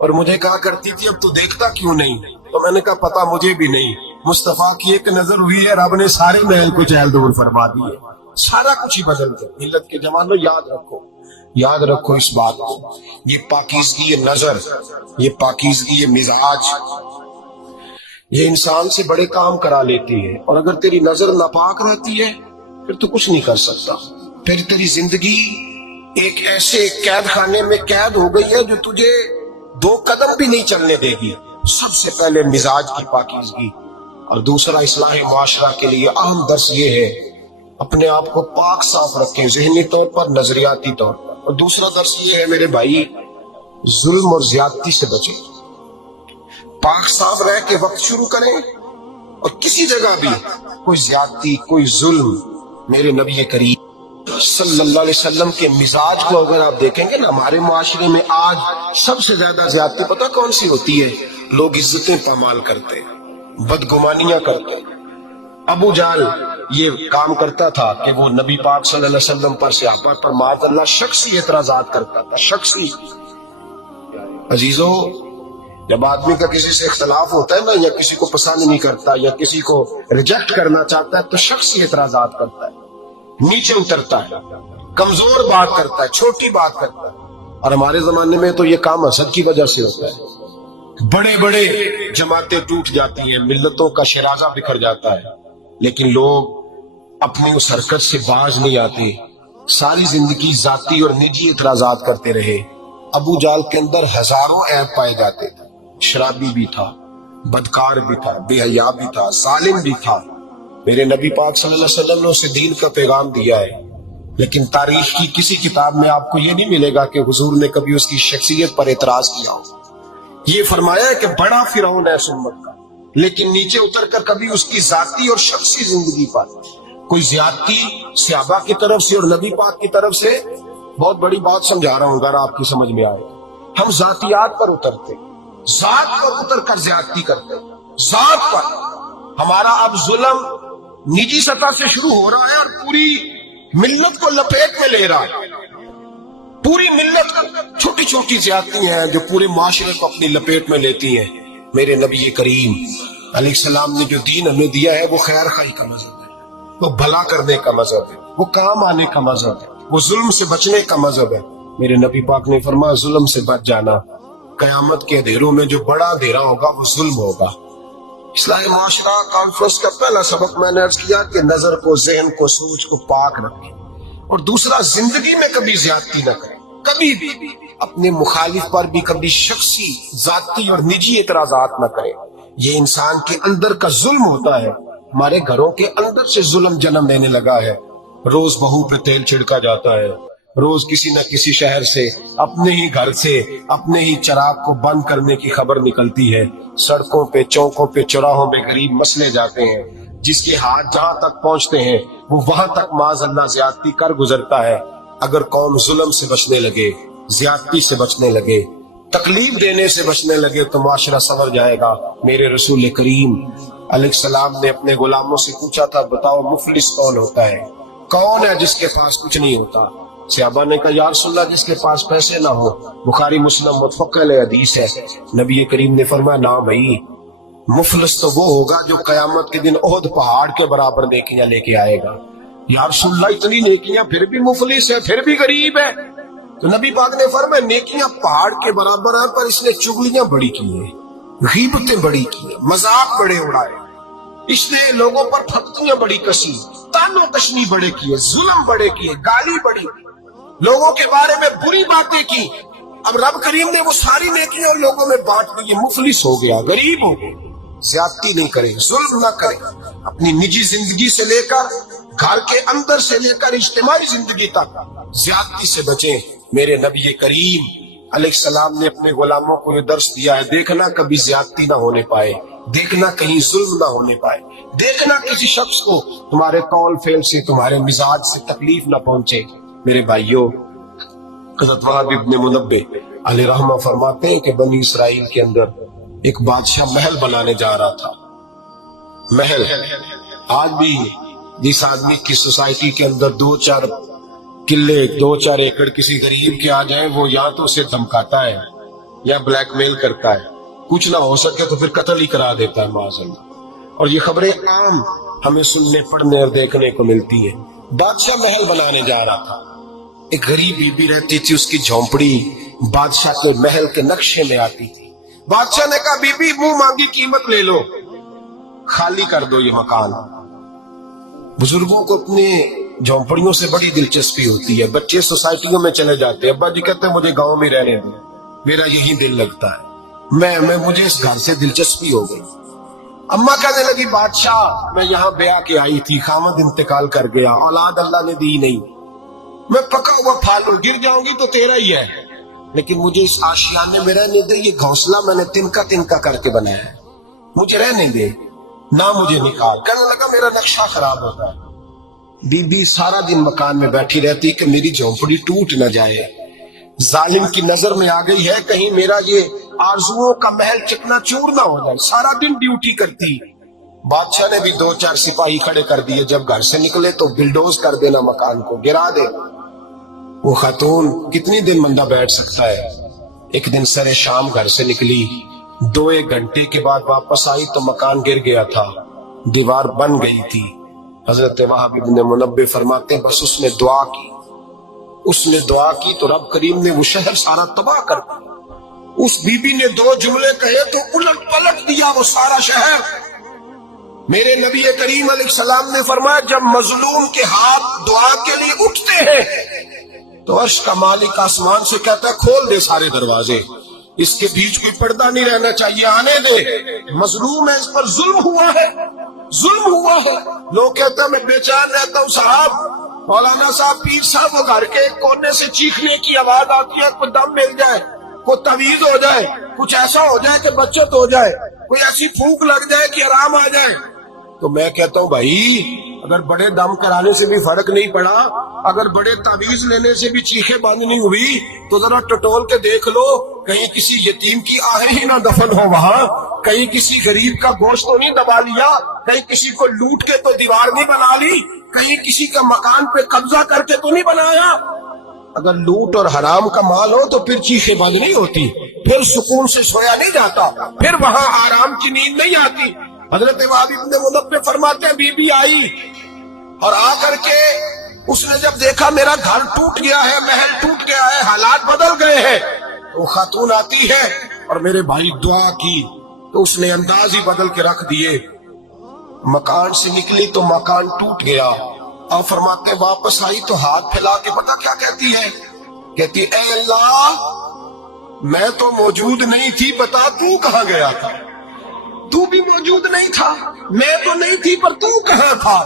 اور مجھے کہا کرتی تھی اب تو دیکھتا کیوں نہیں؟ تو میں نے کہا پتا مجھے بھی نہیں، مصطفیٰ کی ایک نظر ہوئی ہے، رب نے سارے محل کو چہل دور فرما دیے، سارا کچھ ہی بدل گیا۔ ملت کے جوانوں یاد رکھو اس بات کو، یہ پاکیزگی یہ نظر، یہ پاکیزگی یہ مزاج، یہ انسان سے بڑے کام کرا لیتی ہے، اور اگر تیری نظر ناپاک رہتی ہے پھر تو کچھ نہیں کر سکتا، پھر تیری زندگی ایک ایسے قید خانے میں قید ہو گئی ہے جو تجھے 2 قدم بھی نہیں چلنے دے گی۔ سب سے پہلے مزاج کی پاکیزگی، اور دوسرا اصلاح معاشرہ کے لیے اہم درس یہ ہے اپنے آپ کو پاک صاف رکھیں، ذہنی طور پر، نظریاتی طور پر، اور دوسرا درس یہ ہے میرے بھائی ظلم اور زیادتی سے بچیں، پاک صاف رہ کے وقت شروع کریں، اور کسی جگہ بھی کوئی زیادتی کوئی ظلم، میرے نبی کریم صلی اللہ علیہ وسلم کے مزاج کو اگر آپ دیکھیں گے نا، ہمارے معاشرے میں آج سب سے زیادہ زیادتی پتہ کون سی ہوتی ہے؟ لوگ عزتیں پامال کرتے ہیں، بدگمانیاں کرتے ہیں۔ ابو جہل یہ کام کرتا تھا کہ وہ نبی پاک صلی اللہ علیہ وسلم پر، صحابہ پر معاذ اللہ شخصی اعتراضات کرتا تھا، شخصی۔ عزیزو، جب آدمی کا کسی سے اختلاف ہوتا ہے نا، یا کسی کو پسند نہیں کرتا یا کسی کو ریجیکٹ کرنا چاہتا ہے تو شخصی اعتراضات کرتا ہے، نیچے اترتا ہے، کمزور بات کرتا ہے، چھوٹی بات کرتا ہے۔ اور ہمارے زمانے میں تو یہ کام حسد کی وجہ سے ہوتا ہے، بڑے بڑے جماعتیں ٹوٹ جاتی ہیں، ملتوں کا شیرازہ بکھر جاتا ہے، لیکن لوگ اپنی اس حرکت سے باز نہیں آتے، ساری زندگی ذاتی اور نجی اعتراضات کرتے رہے۔ ابو جہل کے اندر ہزاروں عیب پائے جاتے تھے، شرابی بھی تھا، بدکار بھی تھا، بے حیا بھی تھا، ظالم بھی تھا۔ میرے نبی پاک صلی اللہ علیہ وسلم نے اسے دین کا پیغام دیا ہے، لیکن تاریخ کی کسی کتاب میں آپ کو یہ نہیں ملے گا کہ حضور نے کبھی اس کی شخصیت پر اعتراض کیا ہو۔ یہ فرمایا ہے کہ بڑا فرعون ہے اس امت کا، لیکن نیچے اتر کر کبھی اس کی ذاتی اور شخصی زندگی پر کوئی زیادتی صحابہ کی طرف سے اور نبی پاک کی طرف سے، بہت بڑی بات سمجھا رہا ہوں اگر آپ کی سمجھ میں آئے، ہم ذاتیات پر اترتے، ذات پر اتر کر زیادتی کرتے، ذات پر۔ ہمارا اب ظلم نجی سطح سے شروع ہو رہا ہے اور پوری ملت کو لپیٹ میں لے رہا ہے، پوری ملت کو چھوٹی چھوٹی زیادتی ہیں جو پورے معاشرے کو اپنی لپیٹ میں لیتی ہیں۔ میرے نبی کریم علیہ السلام نے جو دین ہمیں دیا ہے وہ خیر خواہی کا مذہب ہے، وہ بھلا کرنے کا مذہب ہے، وہ کام آنے کا مذہب ہے، وہ ظلم سے بچنے کا مذہب ہے۔ میرے نبی پاک نے فرمایا ظلم سے بچ جانا، قیامت کے اندھیروں میں جو بڑا اندھیرا ہوگا وہ ظلم ہوگا۔ اصلاح معاشرہ کانفرنس کا پہلا سبق میں نے عرض کیا کہ نظر کو، ذہن کو، سوچ کو پاک رکھیں، اور دوسرا زندگی میں کبھی زیادتی نہ کریں، کبھی بھی اپنے مخالف پر بھی کبھی شخصی، ذاتی اور نجی اعتراضات نہ کریں۔ یہ انسان کے اندر کا ظلم ہوتا ہے، ہمارے گھروں کے اندر سے ظلم جنم لینے لگا ہے۔ روز بہو پہ تیل چھڑکا جاتا ہے، روز کسی نہ کسی شہر سے، اپنے ہی گھر سے، اپنے ہی چراغ کو بند کرنے کی خبر نکلتی ہے، سڑکوں پہ، چوکوں پہ، چوراہوں پہ غریب مسلے جاتے ہیں، جس کے ہاتھ جہاں تک پہنچتے ہیں وہ وہاں تک معاذ اللہ زیادتی کر گزرتا ہے۔ اگر قوم ظلم سے بچنے لگے، زیادتی سے بچنے لگے، تکلیف دینے سے بچنے لگے تو معاشرہ سنور جائے گا۔ میرے رسول کریم علیہ السلام نے اپنے غلاموں سے پوچھا تھا بتاؤ مفلس کون ہوتا ہے؟ کون ہے جس کے پاس کچھ نہیں ہوتا؟ صحابہ نے کہا یا رسول اللہ جس کے پاس پیسے نہ ہو۔ بخاری مسلم متفق علیہ حدیث ہے۔ نبی کریم نے فرمایا نہ بھائی، مفلس تو وہ ہوگا جو قیامت کے دن احد پہاڑ کے برابر نیکیاں لے کے آئے گا۔ یا رسول اللہ اتنی نیکیاں پھر بھی مفلس ہے، پھر بھی غریب ہے؟ تو نبی پاک نے فرمایا نیکیاں پہاڑ کے برابر ہیں پر اس نے چغلیاں بڑی کی ہیں، غیبتیں بڑی کی ہیں، مذاق بڑے اڑائے، اس نے لوگوں پر پھپتیاں بڑی کسی، تانو تشنی بڑے کیے، ظلم بڑے کیے، گالی بڑی، لوگوں کے بارے میں بری باتیں کی۔ اب رب کریم نے وہ ساری نیکیاں ان لوگوں میں بانٹ دی، یہ مفلس ہو گیا، غریب ہو گیا۔ زیادتی نہیں کرے، ظلم نہ کرے، اپنی نجی زندگی سے لے کر گھر کے اندر سے لے کر اجتماعی زندگی تک زیادتی سے بچیں۔ میرے نبی کریم علیہ السلام نے اپنے غلاموں کو یہ درس دیا ہے، دیکھنا کبھی زیادتی نہ ہونے پائے، دیکھنا کہیں ظلم نہ ہونے پائے، دیکھنا کسی شخص کو تمہارے قول فعل سے، تمہارے مزاج سے تکلیف نہ پہنچے۔ میرے بھائیوں، حضرت وہاب ابن منبہ علیہ رحمہ فرماتے ہیں کہ بنی اسرائیل کے اندر ایک بادشاہ محل بنانے جا رہا تھا۔ محل آج بھی جس آدمی کی سوسائٹی کے اندر 2-4 قلعے 2-4 ایکڑ کسی غریب کے آ جائیں، وہ یا تو اسے دھمکاتا ہے یا بلیک میل کرتا ہے، کچھ نہ ہو سکے تو پھر قتل ہی کرا دیتا ہے معاذ اللہ۔ اور یہ خبریں عام ہمیں سننے پڑھنے اور دیکھنے کو ملتی ہیں۔ بادشاہ محل بنانے جا رہا تھا، ایک غریب بی بی رہتی تھی، اس کی جھونپڑی بادشاہ کے محل کے نقشے میں آتی تھی۔ بادشاہ نے کہا بی بی منہ مانگی قیمت لے لو، خالی کر دو یہ مکان۔ بزرگوں کو اپنے جھونپڑیوں سے بڑی دلچسپی ہوتی ہے، بچے سوسائٹیوں میں چلے جاتے ہیں، ابا جی کہتے ہیں مجھے گاؤں میں رہنے دو، میرا یہی دل لگتا ہے، مجھے اس گھر سے دلچسپی ہو گئی۔ اماں کہنے لگی بادشاہ میں یہاں بیاہ کے آئی تھی، خامد انتقال کر گیا، اولاد اللہ نے دی نہیں، میں پکا ہوا پھل گر جاؤں گی تو تیرا ہی ہے، لیکن مجھے اس آشیانے میں رہنے دے، یہ گھونسلہ میں نے تنکا کر کے بنایا ہے، مجھے رہنے دے، نہ مجھے نکال۔ کہنے لگا میرا نقشہ خراب ہوتا ہے۔ بی بی سارا دن مکان میں بیٹھی رہتی کہ میری جھونپڑی ٹوٹ نہ جائے، ظالم کی نظر میں آ گئی ہے کہیں میرا یہ آرزوؤں کا محل چکنا چور نہ ہو جائے، سارا دن ڈیوٹی کرتی۔ بادشاہ نے بھی 2-4 سپاہی کھڑے کر دیے، جب گھر سے نکلے تو بلڈوز کر دینا، مکان کو گرا دے۔ وہ خاتون کتنی دن بندہ بیٹھ سکتا ہے؟ ایک دن سر شام گھر سے نکلی، 2-1 گھنٹے کے بعد واپس آئی تو مکان گر گیا تھا، دیوار بن گئی تھی۔ حضرت وہاب ابن منبہ فرماتے ہیں بس اس نے دعا کی تو رب کریم نے وہ شہر سارا تباہ کر دیا۔ اس بی بی نے 2 جملے کہے تو الٹ پلٹ دیا وہ سارا شہر۔ میرے نبی کریم علیہ السلام نے فرمایا جب مظلوم کے ہاتھ دعا کے لیے اٹھتے ہیں تو عرش کا مالک آسمان سے کہتا ہے کھول دے سارے دروازے، اس کے بیچ کوئی پردہ نہیں رہنا چاہیے، آنے دے، مظلوم ہے، اس پر ظلم ہوا ہے۔ لوگ کہتے ہیں میں بے چین رہتا ہوں صاحب، مولانا صاحب پیر صاحب، وہ گھر کے کونے سے چیخنے کی آواز آتی ہے، کوئی دم مل جائے، کوئی تعویذ ہو جائے، کچھ ایسا ہو جائے کہ بچت ہو جائے، کوئی ایسی پھونک لگ جائے کہ آرام آ جائے۔ تو میں کہتا ہوں بھائی اگر بڑے دم کرانے سے بھی فرق نہیں پڑا، اگر بڑے تعویذ لینے سے بھی چیخیں بند نہیں ہوئی، تو ذرا ٹٹول کے دیکھ لو کہیں کسی یتیم کی آہیں ہی نہ دفن ہو وہاں، کہیں کسی غریب کا گوشت تو نہیں دبا لیا، کہیں کسی کو لوٹ کے تو دیوار نہیں بنا لی، کہیں کسی کا مکان پہ قبضہ کر کے تو نہیں بنایا۔ اگر لوٹ اور حرام کا مال ہو تو پھر چیخیں بند نہیں ہوتی، پھر سکون سے سویا نہیں جاتا، پھر وہاں آرام کی نیند نہیں آتی۔ حضرت وہاب ابن منبہ فرماتے ہیں بی بی آئی اور آ کر کے اس نے جب دیکھا میرا گھر ٹوٹ گیا ہے، محل ٹوٹ گیا ہے، حالات بدل گئے ہیں، وہ خاتون آتی ہے اور میرے بھائی دعا کی تو اس نے انداز ہی بدل کے رکھ دیے، مکان سے نکلی تو مکان ٹوٹ گیا۔ آپ فرماتے ہیں واپس آئی تو ہاتھ پھیلا کے پتہ کیا کہتی ہے؟ کہتی اے اللہ میں تو موجود نہیں تھی، بتا تو کہاں گیا تھا؟ تو بھی موجود نہیں تھا، میں تو نہیں تھی پر تو کہاں تھا؟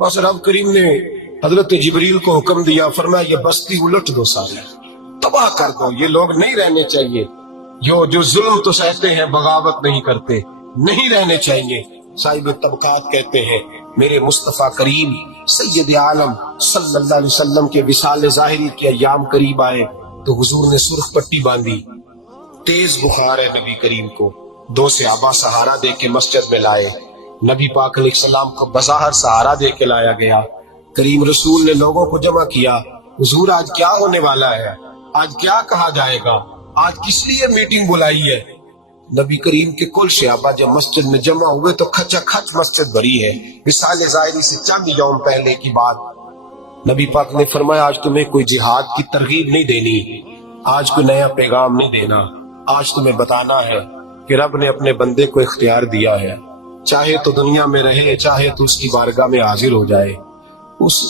بس رب کریم نے حضرت جبریل کو حکم دیا، فرمایا یہ بستی الٹ دو، ساری تباہ کر دو، یہ لوگ نہیں رہنے چاہیے، جو ظلم تو سہتے ہیں بغاوت نہیں کرتے، نہیں رہنے چاہیے۔ صاحب طبقات کہتے ہیں میرے مصطفیٰ کریم سید عالم صلی اللہ علیہ وسلم کے وصال ظاہری کے ایام قریب آئے تو حضور نے سرخ پٹی باندھی، تیز بخار ہے نبی کریم کو، 2 صحابہ سہارا دے کے مسجد میں لائے، نبی پاک علیہ السلام کو بظاہر سہارا دے کے لایا گیا۔ کریم رسول نے لوگوں کو جمع کیا، حضور آج کیا ہونے والا ہے، آج کیا کہا جائے گا، آج کس لیے میٹنگ بلائی ہے؟ نبی کریم کے کل صحابہ جب مسجد میں جمع ہوئے تو کھچا کھچ مسجد بھری ہے، وصال ظاہری سے چند یوم پہلے کی بات۔ نبی پاک نے فرمایا آج تمہیں کوئی جہاد کی ترغیب نہیں دینی، آج کوئی نیا پیغام نہیں دینا، آج تمہیں بتانا ہے کہ رب نے اپنے بندے کو اختیار دیا ہے، چاہے تو دنیا میں رہے، چاہے تو اس کی بارگاہ میں حاضر ہو جائے۔ اس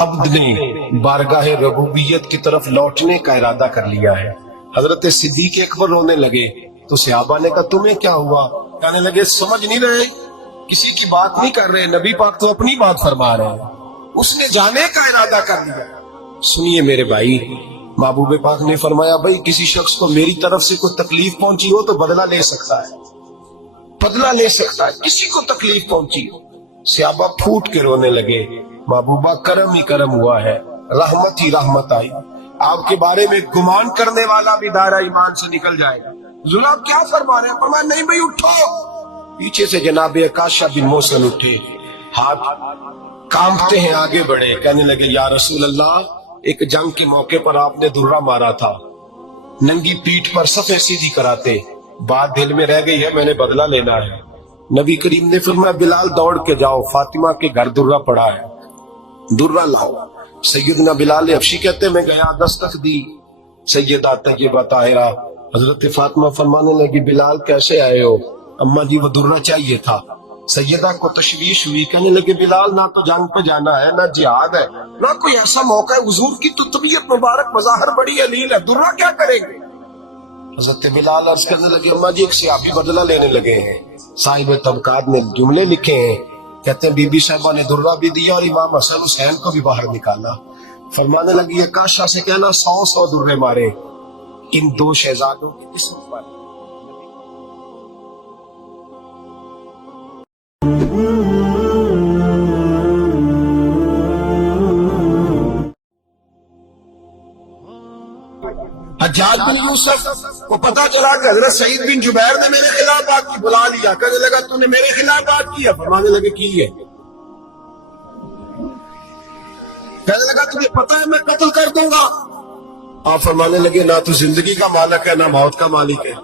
عبد نے بارگاہ ربوبیت کی طرف لوٹنے کا ارادہ کر لیا ہے، حضرت صدیق اکبر رونے لگے تو صحابہ نے کہا تمہیں کیا ہوا؟ کہنے لگے سمجھ نہیں رہے، کسی کی بات نہیں کر رہے، نبی پاک تو اپنی بات فرما رہے ہیں، اس نے جانے کا ارادہ کر لیا۔ سنیے میرے بھائی، محبوب پاک نے فرمایا بھائی کسی شخص کو میری طرف سے کوئی تکلیف پہنچی ہو تو بدلہ لے سکتا ہے، بدلہ لے سکتا ہے، کسی کو تکلیف پہنچی ہو۔ صحابہ پھوٹ کے رونے لگے، محبوبہ کرم ہی کرم ہوا ہے، رحمت ہی رحمت آئی، آپ کے بارے میں گمان کرنے والا بھی دائرہ ایمان سے نکل جائے گا۔ حضور آپ کیا فرما رہے ہیں؟ فرمایا نہیں بھائی اٹھو۔ پیچھے سے جناب عکاشہ بن محصن اٹھے، ہاتھ کانپتے ہیں، آگے بڑھے، کہنے لگے یا رسول اللہ، ایک جنگ کے موقع پر آپ نے درہ مارا تھا، ننگی پیٹھ پر صفیں سیدھی کراتے، بات دل میں رہ گئی ہے، میں نے بدلہ لینا ہے۔ نبی کریم نے فرمایا بلال دوڑ کے جاؤ، فاطمہ کے گھر درہ پڑا ہے، درہ لاؤ۔ سیدنا بلال حبشی کہتے میں گیا، دستک دی سیدہ طیبہ طاہرہ، حضرت فاطمہ فرمانے لگی بلال کیسے آئے ہو؟ اماں جی وہ درہ چاہیے تھا۔ سیدہ کو تشویش ہوئی، کہنے لگے بلال نہ تو جنگ پہ جانا ہے، نہ جہاد ہے، نہ کوئی ایسا موقع ہے، حضور کی تو طبیعت مبارک مظاہر بڑی علیل ہے، درہ کیا کریں گے؟ حضرت بلال عرض کرنے لگے اماں جی ایک صحابی بدلہ لینے لگے ہیں، صاحب طبقات نے جملے لکھے ہیں، کہتے ہیں بی بی صاحبہ نے درہ بھی دیا اور امام حسن حسین کو بھی باہر نکالا۔ فرمانے لگی عکاشہ سے کہنا 100 درے مارے ان دو شہزادوں کی قسمت پر۔ حجاج بن یوسف کو پتا چلا کہ حضرت سعید بن جبیر نے میرے خلاف بات کی، بلا لیا، کہنے لگا تو نے میرے خلاف بات کی ہے؟ فرمانے لگے کی ہے۔ کہنے لگا تجھے پتا ہے میں قتل کر دوں گا؟ آپ فرمانے لگے نہ تو زندگی کا مالک ہے نہ موت کا مالک ہے،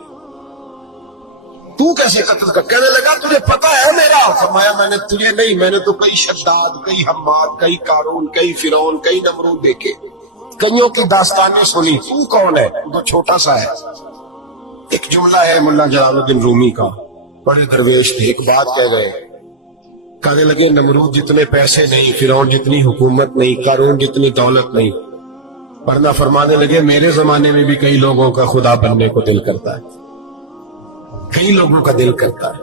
تو کیسے قتل کر؟ کہنے لگا تجھے پتا ہے میرا؟ فرمایا میں نے تجھے نہیں، میں نے تو کئی شداد، کئی حماد، کئی قارون، کئی فرعون، کئی نمرود دیکھے، کئیوں کی داستانیں سنی، تو کون ہے؟ تو چھوٹا سا ہے۔ ایک جملہ ہے ملا جلال الدین رومی کا، بڑے درویش تھے، ایک بات کہہ گئے، کہنے لگے نمرود جتنے پیسے نہیں، فرعون جتنی حکومت نہیں، قارون جتنی دولت نہیں، ورنہ فرمانے لگے میرے زمانے میں بھی کئی لوگوں کا خدا بننے کو دل کرتا ہے، کئی لوگوں کا دل کرتا ہے،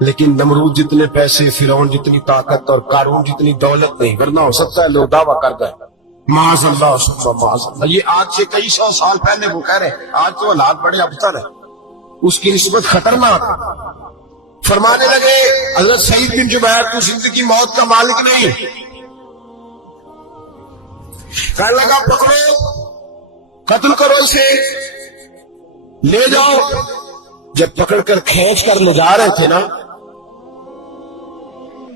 لیکن نمرود جتنے پیسے، فرعون جتنی طاقت اور قارون جتنی دولت نہیں، ورنہ ہو سکتا ہے لوگ دعویٰ کر گئے معاذ اللہ ثم معاذ اللہ۔ یہ آج سے کئی 100 سال پہلے وہ کہہ رہے ہیں، آج تو حالات بڑے ابتر ہیں، اس کی نسبت خطرناک۔ فرمانے لگے حضرت سعید بن جبیر تو زندگی موت کا مالک نہیں، کہنے لگا پکڑو، قتل کرو اسے، لے جاؤ۔ جب پکڑ کر کھینچ کر لے جا رہے تھے نا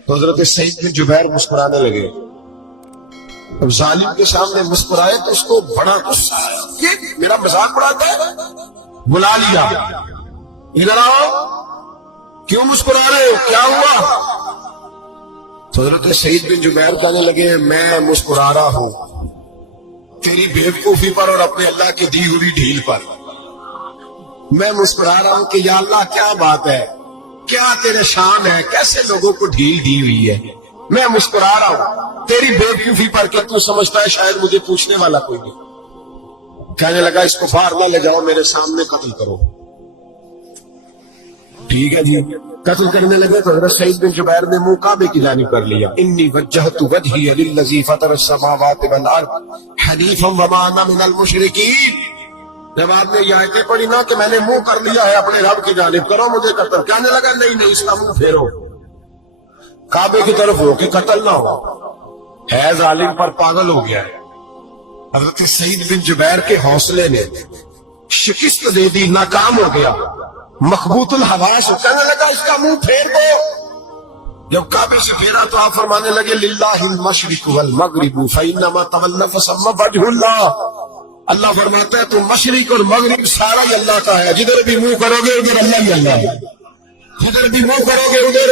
تو حضرت سعید بن جبیر مسکرانے لگے، اب ظالم کے سامنے مسکرائے تو اس کو بڑا غصہ آیا، یہ میرا مذاق اڑاتا ہے، بلا لیا، ادھر آؤ، کیوں مسکرا رہے ہو، کیا ہوا؟ تو حضرت سعید بن جبیر کہنے لگے میں مسکرا رہا ہوں تیری بیوقوفی پر اور اپنے اللہ کی دی ہوئی ڈھیل پر، میں مسکرا رہا ہوں کہ یا اللہ کیا بات ہے، کیا تیرے شان ہے، کیسے لوگوں کو ڈھیل دی ہوئی ہے، میں مسکرا رہا ہوں تیری بیوقوفی پر کہ تو سمجھتا ہے شاید مجھے پوچھنے والا کوئی نہیں۔ کہنے لگا اس کو باہر نہ لے جاؤ، میرے سامنے قتل کرو۔ ٹھیک ہے جی، قتل کرنے لگے تو حضرت سعید بن جبیر نے منہ کعبے کی جانب کر لیا، انی وجہت وجہی للذی فطر السماوات والارض حنیفا وما انا من المشرکین۔ جب آپ نے یہ آیتیں پڑھی نا کہ میں نے منہ کر لیا ہے اپنے رب کی جانب، کرو مجھے قتل، کہنے لگا نہیں نہیں، اس کا منہ پھیرو، کعبے کی طرف ہو کہ قتل نہ ہو، ہے ظالم پر پاگل ہو گیا ہے۔ حضرت سعید بن جبیر کے حوصلے نے شکست دے دی، ناکام ہو گیا، مخبوط الحواس، کہنے لگا اس کا منہ پھیر دو۔ جب کعبے سے پھیرا تو آپ فرمانے لگے للہ المشرق والمغرب فانما تولوا فثم وجہ اللہ۔ اللہ فرماتا ہے تو مشرق اور مغرب سارا ہی اللہ کا ہے، جدھر بھی منہ کرو گے ادھر اللہ ہی اللہ ہے، جدھر بھی منہ کرو گے ادھر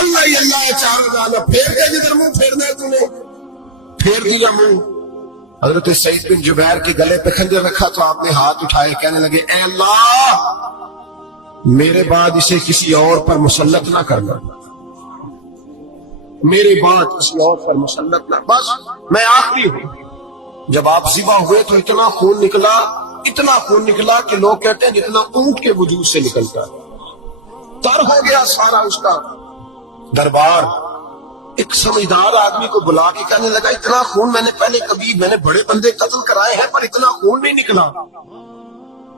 اللہ ہی اللہ ہے، چاروں جانا پھیر دے، جدھر منہ پھیرنا ہے تمہیں، پھیر دیا منہ۔ حضرت سعید بن جبیر کے گلے پہ خنجر رکھا تو آپ نے ہاتھ اٹھائے، کہنے لگے اے اللہ میرے بعد اسے کسی اور پر مسلط نہ کرنا، میرے بعد کسی اور پر مسلط نہ، بس میں آخری ہوں۔ جب آپ ذبح ہوئے تو اتنا خون نکلا اتنا خون نکلا کہ لوگ کہتے ہیں جتنا اونٹ کے وجود سے نکلتا ہے، تر ہو گیا سارا اس کا دربار۔ ایک سمجھدار آدمی کو بلا کے کہنے لگا اتنا خون میں نے بڑے بندے قتل کرائے ہیں پر اتنا خون نہیں نکلا۔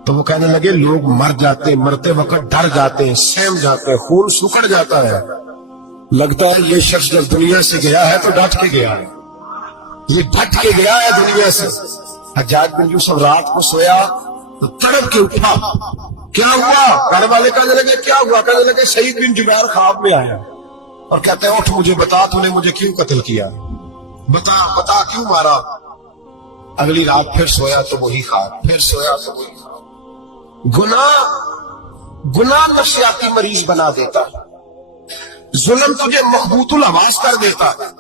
تو وہ کہنے لگے لوگ مر جاتے ہیں، مرتے وقت ڈر جاتے ہیں، سہم جاتے ہیں، خون سکڑ جاتا ہے۔ لگتا ہے یہ شخص جب دنیا سے گیا ہے تو ڈٹ کے گیا ہے، یہ ڈٹ کے گیا ہے دنیا سے۔ حجاج بن یوسف رات کو سویا تو تڑپ کے اٹھا، کیا ہوا؟ گھر والے کہنے لگے کیا ہوا؟ کہنے لگے سعید بن جبیر خواب میں آیا اور کہتے ہیں اٹھ مجھے بتا تو نے مجھے کیوں قتل کیا، بتا کیوں مارا۔ اگلی رات پھر سویا تو وہی خواب، پھر سویا تو وہی خواب۔ گناہ نفسیاتی مریض بنا دیتا ہے، ظلم تجھے مخبوط الحواس کر دیتا ہے۔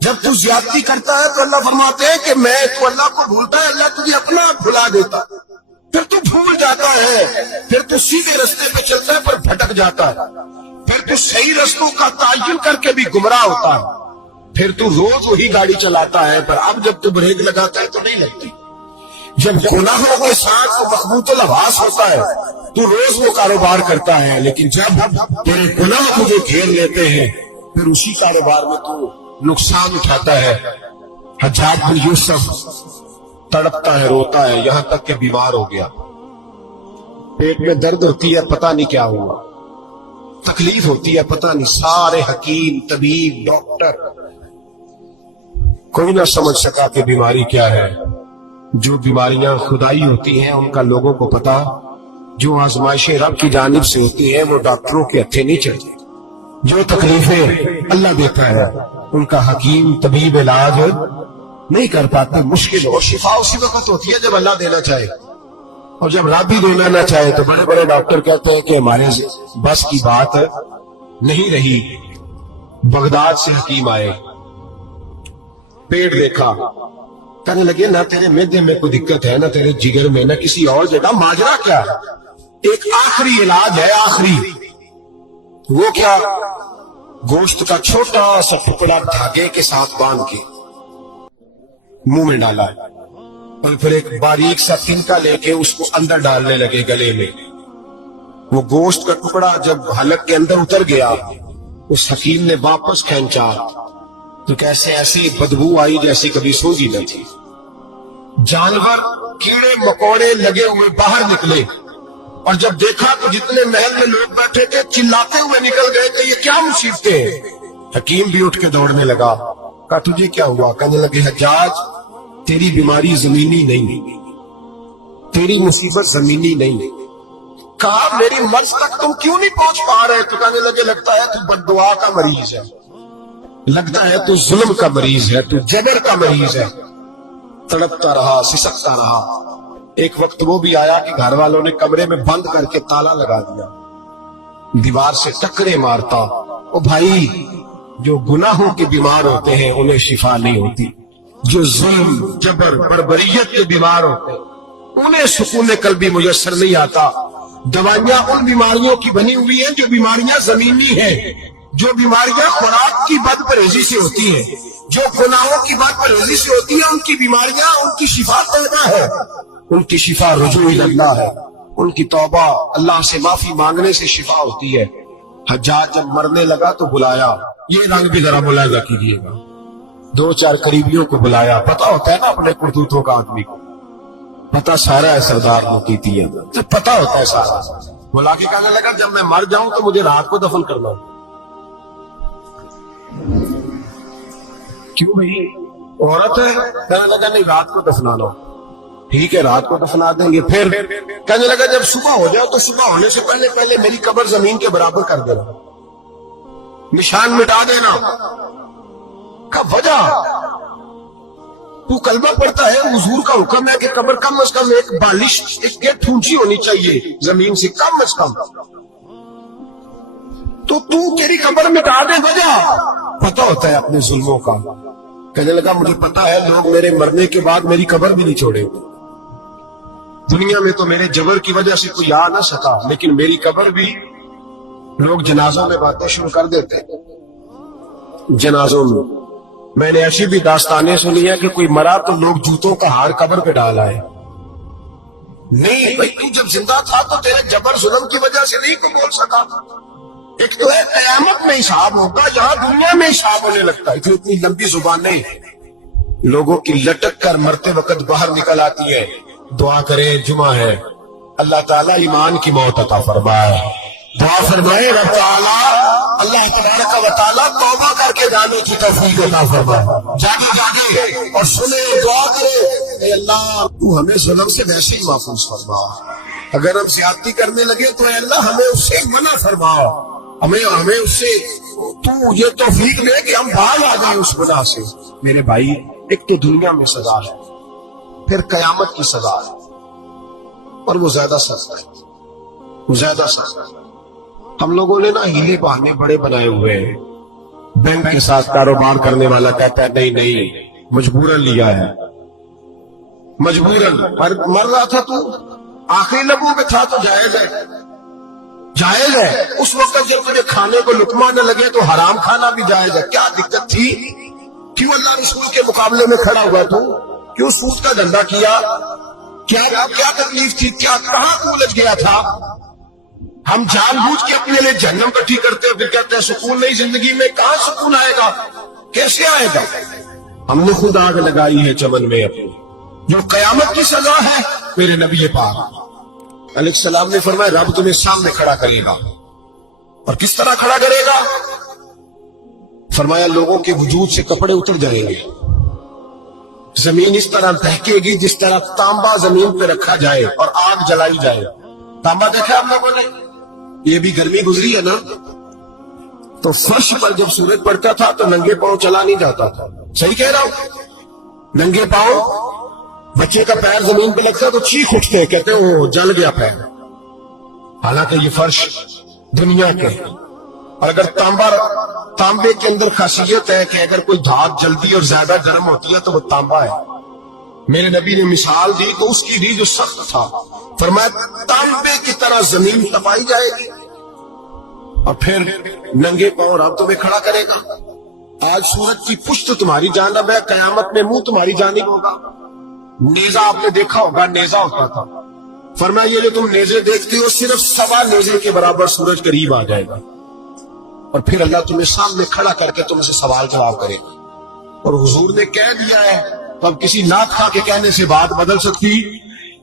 جب تو زیادتی کرتا ہے تو اللہ فرماتے ہیں کہ تو اللہ کو بھولتا ہے، اللہ تجھے اپنا بھلا دیتا ہے، پھر تو بھول جاتا ہے، پھر تو سیدھے رستے پہ چلتا ہے پر بھٹک جاتا ہے، پھر تو صحیح رستوں کا تعین کر کے بھی گمراہ ہوتا ہے، پھر تو روز وہی گاڑی چلاتا ہے پر اب جب تو بریک لگاتا ہے تو نہیں لگتی۔ جب گناہوں کے ساتھ تو مخبوط الحواس ہوتا ہے تو روز وہ کاروبار کرتا ہے، لیکن جب تیرے گناہ تجھے گھیر لیتے ہیں پھر اسی کاروبار میں تو نقصان اٹھاتا ہے۔ حجاج بن یوسف تڑپتا ہے، روتا ہے، یہاں تک کہ بیمار ہو گیا، پیٹ میں درد ہوتی ہے، پتہ نہیں کیا ہوا، تکلیف ہوتی ہے، پتہ نہیں۔ سارے حکیم، طبیب، ڈاکٹر کوئی نہ سمجھ سکا کہ بیماری کیا ہے۔ جو بیماریاں خدائی ہوتی ہیں ان کا لوگوں کو پتا، جو آزمائشیں رب کی جانب سے ہوتی ہیں وہ ڈاکٹروں کے ہتھے نہیں چڑھتی، جو تکلیفیں اللہ دیتا ہے ان کا حکیم طبیب علاج نہیں کر پاتے، مشکل اور شفا اسی وقت ہوتی ہے جب اللہ دینا چاہے، اور جب رب بھی دینا نہ چاہے تو بڑے بڑے ڈاکٹر کہتے ہیں کہ ہمارے بس کی بات نہیں رہی۔ بغداد سے حکیم آئے، پیٹ دیکھا، کہنے لگے نہ تیرے معدے میں کوئی دقت ہے، نہ تیرے جگر میں، نہ کسی اور جگہ، ماجرا کیا ہے؟ ایک آخری علاج ہے، آخری، وہ کیا؟ گوشت کا چھوٹا سا ٹکڑا دھاگے کے ساتھ باندھ کے منہ میں ڈالا اور پھر ایک باریک سا تنکا لے کے اس کو اندر ڈالنے لگے گلے میں۔ وہ گوشت کا ٹکڑا جب حلق کے اندر اتر گیا اس حکیم نے واپس کھینچا تو کیسے ایسی بدبو آئی جیسی کبھی سونگی نہ تھی۔ جانور کیڑے مکوڑے لگے ہوئے باہر نکلے اور جب دیکھا تو جتنے محل میں لوگ بیٹھے تھے چلاتے ہوئے نکل گئے کہ یہ کیا مصیبتیں ہیں۔ حکیم بھی اٹھ کے دوڑنے لگا، کہا تجھے کیا ہوا؟ کہنے لگے حجاج تیری بیماری زمینی نہیں، تیری مصیبت زمینی نہیں۔ کہا میری مرض تک تم کیوں نہیں پہنچ پا رہے؟ تو کہنے لگے لگتا ہے تو بد دعا کا مریض ہے، لگتا ہے تو ظلم کا مریض ہے، تو جبر کا مریض ہے۔ تڑپتا رہا، سسکتا رہا۔ ایک وقت وہ بھی آیا کہ گھر والوں نے کمرے میں بند کر کے تالا لگا دیا، دیوار سے ٹکرے مارتا۔ او بھائی، جو گناہوں کے بیمار ہوتے ہیں انہیں شفا نہیں ہوتی، جو ظلم، جبر، بربریت کے بیمار ہوتے ہیں انہیں سکون قلبی میسر نہیں آتا۔ دوائیاں ان بیماریوں کی بنی ہوئی ہیں جو بیماریاں زمینی ہیں، جو بیماریاں خوراک کی بد پرہیزی سے ہوتی ہیں، جو گناہوں کی بد پرہیزی سے ہوتی ہیں، ان کی بیماریاں، ان کی شفا توبہ ہے، ان کی شفا رجوع اللہ ہے، ان کی توبہ اللہ سے معافی مانگنے سے شفا ہوتی ہے۔ حجاج جب مرنے لگا تو بلایا، یہ رنگ بھی ذرا ملاحظہ کیجیے گا، دو چار قریبیوں کو بلایا، پتا ہوتا ہے نا اپنے کرتوتوں کا آدمی کو، پتا سارا ہے سردار موتی ہے، تو پتا ہوتا ہے سارا۔ بلا کے کہنے لگا جب میں مر جاؤں تو مجھے رات کو دفن کرنا۔ کیوں بھائی عورت ہے؟ کہنے لگا نہیں رات کو دفنانا۔ ٹھیک ہے رات کو دفنا دیں گے۔ پھر کہنے لگا جب صبح ہو جائے تو صبح ہونے سے پہلے پہلے میری قبر زمین کے برابر کر دینا، نشان مٹا دینا۔ کا وجہ تو کلمہ پڑھتا ہے، حضور کا حکم ہے کہ قبر کم از کم ایک بالش، ایک گیٹ اونچی ہونی چاہیے زمین سے کم از کم، تو تیری قبر مٹا دے وجہ۔ پتا ہوتا ہے اپنے ظلموں کا۔ کہنے لگا مجھے پتا ہے لوگ میرے مرنے کے بعد میری قبر بھی نہیں چھوڑیں گے، دنیا میں تو میرے جبر کی وجہ سے کوئی آ نہ سکا، لیکن میری قبر بھی لوگ جنازوں میں باتیں شروع کر دیتے ہیں۔ جنازوں میں نے ایسی بھی داستانیں سنی ہے کہ کوئی مرا تو لوگ جوتوں کا ہار قبر پہ ڈال آئے، نہیں بھائی، تو جب زندہ تھا تو تیرے جبر ظلم کی وجہ سے نہیں کو بول سکا. ایک تو ہے قیامت میں حساب ہوگا، یہاں دنیا میں حساب ہونے لگتا ہے. اتنی لمبی زبانیں لوگوں کی لٹک کر مرتے وقت باہر نکل آتی ہے. دعا کریں، جمعہ ہے، اللہ تعالیٰ ایمان کی موت عطا فرمائے. دعا فرمائے رب تعالیٰ، اللہ تبارک و تعالیٰ توبہ کر کے جانے کی توفیق عطا فرمائے. جاگے جاگے اور سنے، دعا کرے، اے اللہ تو ہمیں ظلم سے ویسے ہی محفوظ فرما. اگر ہم زیادتی کرنے لگے تو اے اللہ ہمیں اس سے منع فرما. ہمیں اس سے تو یہ توفیق دے کہ ہم باہر آ گئے اس گناہ سے. میرے بھائی، ایک تو دنیا میں سزا ہے، پھر قیامت کی سزا ہے، اور وہ زیادہ سخت ہے، وہ زیادہ سخت ہے. ہم لوگوں نے نا ہیلے بہانے بڑے بنائے ہوئے ہیں. بینک کے ساتھ کاروبار کرنے والا کہتا ہے نہیں نہیں مجبوراً لیا ہے، مجبوراً. مر رہا تھا تو آخری لبوں پہ تھا تو جائز ہے، جائز ہے. اس وقت جب تجھے کھانے کو لقمہ نہ لگے تو حرام کھانا بھی جائز ہے. کیا دقت تھی؟ کیوں اللہ رسول کے مقابلے میں کھڑا ہوا تو؟ کیوں سود کا دھندا کیا؟ کیا تکلیف تھی؟ کہاں تو الجھ گیا تھا؟ ہم جان بوجھ کے اپنے لیے جہنم کٹھی کرتے ہیں، پھر کہتے ہیں سکون نہیں زندگی میں. کہاں سکون آئے گا؟ کیسے آئے گا؟ ہم نے خود آگ لگائی ہے چمن میں اپنی. جو قیامت کی سزا ہے، میرے نبی پاک علیہ السلام نے فرمایا رب تمہیں سامنے کھڑا کرے گا. اور کس طرح کھڑا کرے گا؟ فرمایا لوگوں کے وجود سے کپڑے اتر جائیں گے، زمین اس طرح دہکے گی جس طرح تانبا زمین پہ رکھا جائے اور آگ جلائی جائے. تانبا دیکھا آپ لوگوں نے؟ یہ بھی گرمی گزری ہے نا. تو فرش پر جب سورج پڑتا تھا تو ننگے پاؤں چلا نہیں جاتا تھا. صحیح کہہ رہا ہوں؟ ننگے پاؤں، بچے کا پیر زمین پہ لگتا تو چیخ اٹھتے، کہتے وہ جل گیا پیر. حالانکہ یہ فرش دنیا کے. اور اگر تانبے کے اندر خاصیت ہے کہ اگر کوئی دھات جلدی اور زیادہ گرم ہوتی ہے تو وہ تانبا ہے. میرے نبی نے مثال دی تو اس کی بھی جو سخت تھا، فرمایا تانبے کی طرح زمین تپائی جائے گی اور پھر ننگے پاؤں رب تمہیں کھڑا کرے گا. آج سورج کی پشت تمہاری جانب ہے، قیامت میں منہ تمہاری جانب ہوگا. نیزہ آپ نے دیکھا ہوگا، نیزہ ہوتا تھا. فرمایا یہ جو تم نیزے دیکھتے ہو صرف 1.25 نیزے کے برابر سورج قریب آ جائے گا، اور پھر اللہ تمہیں سامنے کھڑا کر کے تم سے سوال جواب کرے گا. اور حضور نے کہہ دیا ہے تو اب کسی نعت خواہ کے کہنے سے بات بدل سکتی،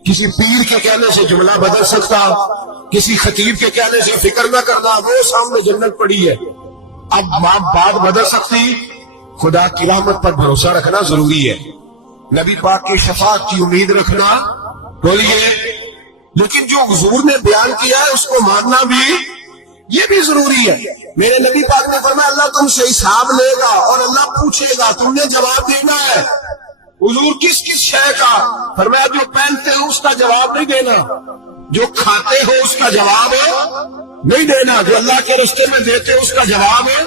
کسی پیر کے کہنے سے جملہ بدل سکتا، کسی خطیب کے کہنے سے فکر نہ کرنا، وہ سامنے جنت پڑی ہے. اب بات بدل سکتی. خدا کی رحمت پر بھروسہ رکھنا ضروری ہے، نبی پاک کی شفاعت کی امید رکھنا. بولیے. لیکن جو حضور نے بیان کیا ہے اس کو ماننا بھی یہ بھی ضروری ہے. میرے نبی پاک نے فرمایا اللہ تم سے حساب لے گا اور اللہ پوچھے گا، تم نے جواب دینا ہے. حضور کس کس شے کا؟ فرمایا جو پہنتے ہو اس کا جواب نہیں دینا، جو کھاتے ہو اس کا جواب نہیں دینا، جو اللہ کے رستے میں دیتے ہو اس کا جواب ہے،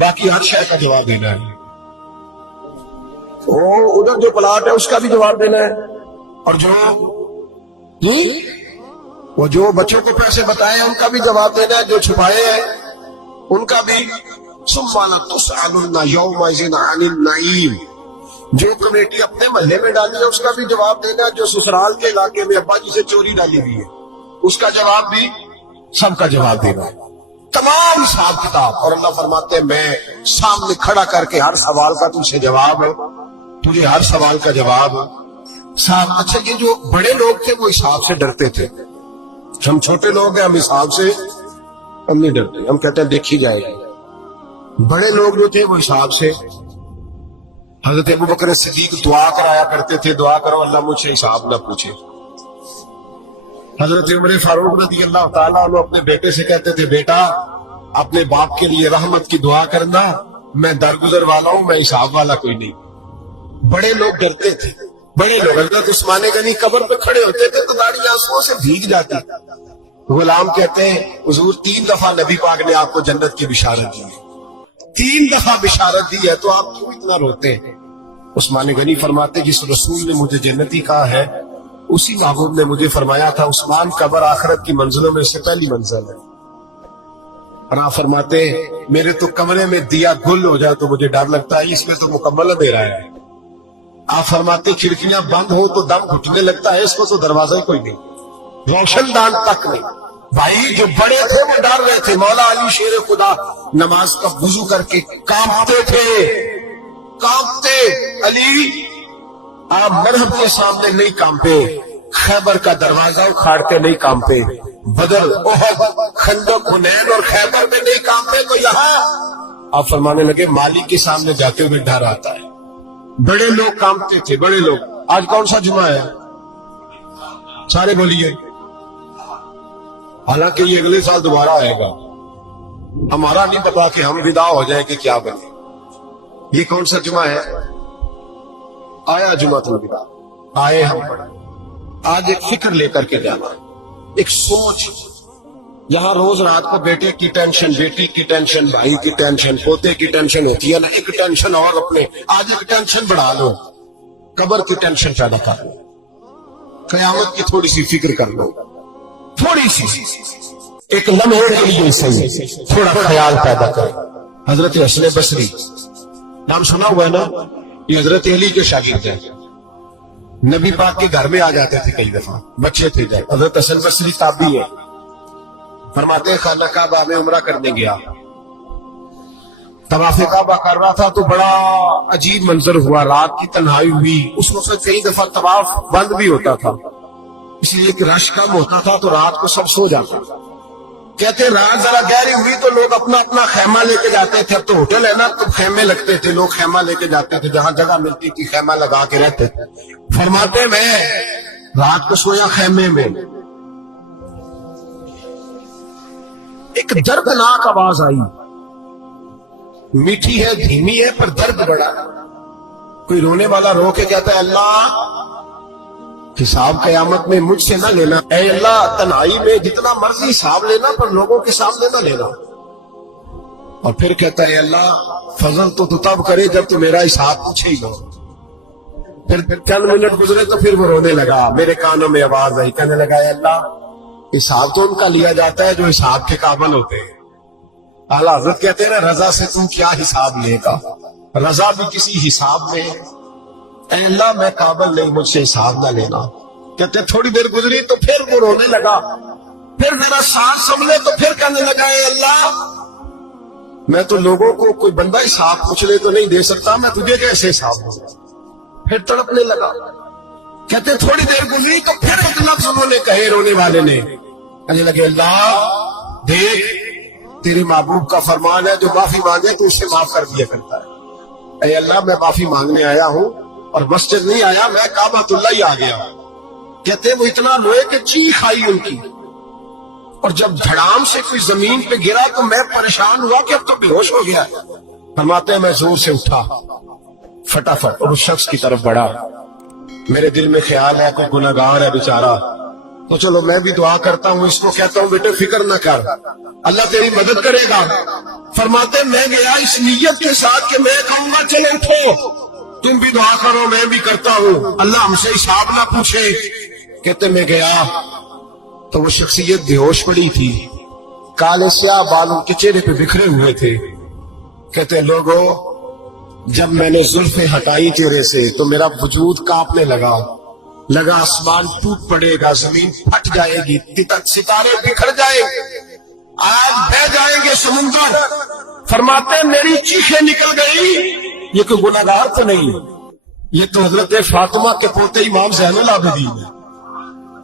باقی ہر شے کا جواب دینا ہے. ادھر جو پلاٹ ہے اس کا بھی جواب دینا ہے، اور جو بچوں کو پیسے بتائے ہیں ان کا بھی جواب دینا ہے، جو چھپائے ہیں ان کا بھی. ثم لتسألن یومئذ عن النعیم. جو کمیٹی اپنے محلے میں ڈالی ہے اس کا بھی جواب دینا ہے، جو سسرال کے علاقے میں ابا جی سے چوری ڈالی ہوئی ہے اس کا جواب بھی، سب کا جواب دینا ہے، تمام حساب کتاب. اور اللہ فرماتے ہیں میں سامنے کھڑا کر کے ہر سوال کا تم سے جواب ہے، تجھے ہر سوال کا جواب صاحب. اچھا یہ جو بڑے لوگ تھے وہ حساب سے ڈرتے تھے، ہم چھوٹے لوگ ہیں ہم حساب سے ہم نہیں ڈرتے، ہم کہتے ہیں دیکھی جائے گی. بڑے لوگ جو تھے وہ حساب سے. حضرت ابوبکر صدیق دعا کرایا کرتے تھے، دعا کرو اللہ مجھ سے حساب نہ پوچھے. حضرت عمر فاروق رضی اللہ تعالیٰ عنہ اپنے بیٹے سے کہتے تھے بیٹا اپنے باپ کے لیے رحمت کی دعا کرنا، میں درگزر والا ہوں، میں حساب والا کوئی نہیں. بڑے لوگ ڈرتے تھے. بڑے لوگ حضرت عثمان غنی قبر پہ کھڑے ہوتے تھے تو داڑھی آنسوؤں سے بھیگ جاتی. غلام کہتے ہیں حضور 3 دفعہ نبی پاک نے آپ کو جنت کی بشارت دی ہے، 3 دفعہ بشارت دی ہے، تو آپ کیوں اتنا روتے ہیں؟ عثمان غنی فرماتے جس رسول نے مجھے جنتی کہا ہے اسی محبوب نے مجھے فرمایا تھا عثمان قبر آخرت کی منزلوں میں سے پہلی منزل ہے. اور آپ فرماتے میرے تو کمرے میں دیا گل ہو جائے تو مجھے ڈر لگتا ہے، اس میں تو مکمل اندھیرا ہے. آپ فرماتے کھڑکیاں بند ہو تو دم گھٹنے لگتا ہے، اس کو تو دروازہ ہی کوئی نہیں، روشن دان تک نہیں۔ بھائی جو بڑے تھے وہ ڈر رہے تھے۔ مولا علی شیر خدا نماز کا وضو کر کے کانپتے تھے، کانپتے۔ علی آپ مرحب کے سامنے نہیں کانپے، خیبر کا دروازہ اکھاڑ کے نہیں کانپے، بدر، احد، خندق، حنین اور خیبر میں نہیں کانپے، تو یہاں آپ فرمانے لگے مالک کے سامنے جاتے ہوئے ڈر آتا ہے۔ بڑے لوگ کانپتے تھے، بڑے لوگ۔ آج کون سا جمعہ ہے؟ سارے بولیے۔ حالانکہ یہ اگلے سال دوبارہ آئے گا، ہمارا نہیں پتا کہ ہم ودا ہو جائیں کہ کیا بنے۔ یہ کون سا جمعہ ہے؟ آیا جمعہ الوداع، آئے ہم پڑھیں۔ آج ایک فکر لے کر کے جانا، ایک سوچ۔ یہاں روز رات کو بیٹے کی ٹینشن، بیٹی کی ٹینشن، بھائی کی ٹینشن، پوتے کی ٹینشن ہوتی ہے نا، ایک ٹینشن اور اپنے آج ایک ٹینشن بڑھا لو، قبر کی ٹینشن پیدا کر لو، قیامت کی تھوڑی سی فکر کر لو، تھوڑی سی، ایک لمحے کے لیے صحیح تھوڑا خیال پیدا کرے۔ حضرت حسن بصری نام سنا ہوا ہے نا، یہ حضرت علی کے شاگرد ہیں، نبی پاک کے گھر میں آ جاتے تھے کئی دفعہ، بچے تھے جب۔ حضرت حسن بصری تابعی ہے، فرماتے ہیں خانہ کعبہ میں عمرہ کرنے گیا، طواف کعبہ کر رہا تھا تو بڑا عجیب منظر ہوا، رات کی تنہائی ہوئی۔ اس وقت کئی دفعہ طواف بند بھی ہوتا تھا، اس لیے کہ رش کم ہوتا تھا تو رات کو سب سو جاتا تھا۔ کہتے رات ذرا گہری ہوئی تو لوگ اپنا اپنا خیمہ لے کے جاتے تھے، اب تو ہوٹل ہے نا تو خیمے لگتے تھے، لوگ خیمہ لے کے جاتے تھے، جہاں جگہ ملتی تھی خیمہ لگا کے رہتے تھے۔ فرماتے میں رات کو سویا خیمے میں، ایک دردناک آواز آئی، میٹھی ہے، دھیمی ہے، پر درد بڑا۔ کوئی رونے والا رو کے کہتا ہے اللہ حساب قیامت میں مجھ سے نہ لینا، اے اللہ تنہائی میں جتنا مرضی حساب لینا پر لوگوں کے سامنے نہ لینا۔ اور پھر کہتا ہے اللہ فضل تو تب کرے جب تو میرا حساب پوچھے ہی ہو۔ پھر چند منٹ گزرے تو پھر وہ رونے لگا، میرے کانوں میں آواز آئی، کہنے لگا اے اللہ حساب تو ان کا لیا جاتا ہے جو حساب کے قابل ہوتے ہیں۔ اعلیٰ حضرت کہتے ہیں نا رضا سے تم کیا حساب لے گا، رضا بھی کسی حساب میں۔ اے اللہ میں قابل نہیں، مجھ سے حساب نہ لینا۔ کہتے ہیں تھوڑی دیر گزری تو پھر وہ رونے لگا، پھر ذرا سانس سنبھلے تو پھر کہنے لگا اے اللہ میں تو لوگوں کو کوئی بندہ حساب پوچھ لے تو نہیں دے سکتا، میں تجھے کیسے حساب دوں؟ پھر تڑپنے لگا۔ کہتے ہیں تھوڑی دیر گزری تو پھر ایک لفظ انہوں نے کہے رونے والے نے، کہنے لگے اللہ دیکھ تیرے محبوب کا فرمان ہے جو معافی مانگے تو اس سے معاف کر دیا کرتا ہے۔ اے اللہ میں معافی مانگنے آیا ہوں اور مسجد نہیں آیا، میں کعبۃ اللہ ہی آ گیا۔ کہتے ہیں وہ اتنا روئے کہ چیخ آئی ان کی، اور جب دھڑام سے کوئی زمین پہ گرا تو میں پریشان ہوا کہ اب تو بے ہوش ہو گیا۔ فرماتے ہیں میں زور سے اٹھا فٹافٹ اور اس شخص کی طرف بڑھا، میرے دل میں خیال ہے کوئی گناہگار ہے بیچارہ، تو چلو میں بھی دعا کرتا ہوں، اس کو کہتا ہوں بیٹے فکر نہ کر، اللہ تیری مدد کرے گا۔ فرماتے میں گیا اس نیت کے ساتھ کہ میں کہوں گا چلو اٹھو تم بھی دعا کرو، میں بھی کرتا ہوں، اللہ ہم سے حساب نہ پوچھے۔ کہتے میں گیا تو وہ شخصیت بے ہوش پڑی تھی، کالے سیاہ بال ان کے چہرے پہ بکھرے ہوئے تھے۔ کہتے لوگوں جب میں نے زلفیں ہٹائی چہرے سے تو میرا وجود کانپنے لگا آسمان ٹوٹ پڑے گا، زمین پھٹ جائے گی، ستارے بکھر جائیں گے، آج بہ جائیں گے سمندر۔ فرماتے میری چیخیں نکل گئی، یہ کوئی گناہگار تو نہیں، یہ تو حضرت فاطمہ کے پوتے امام زین العابدین ہے،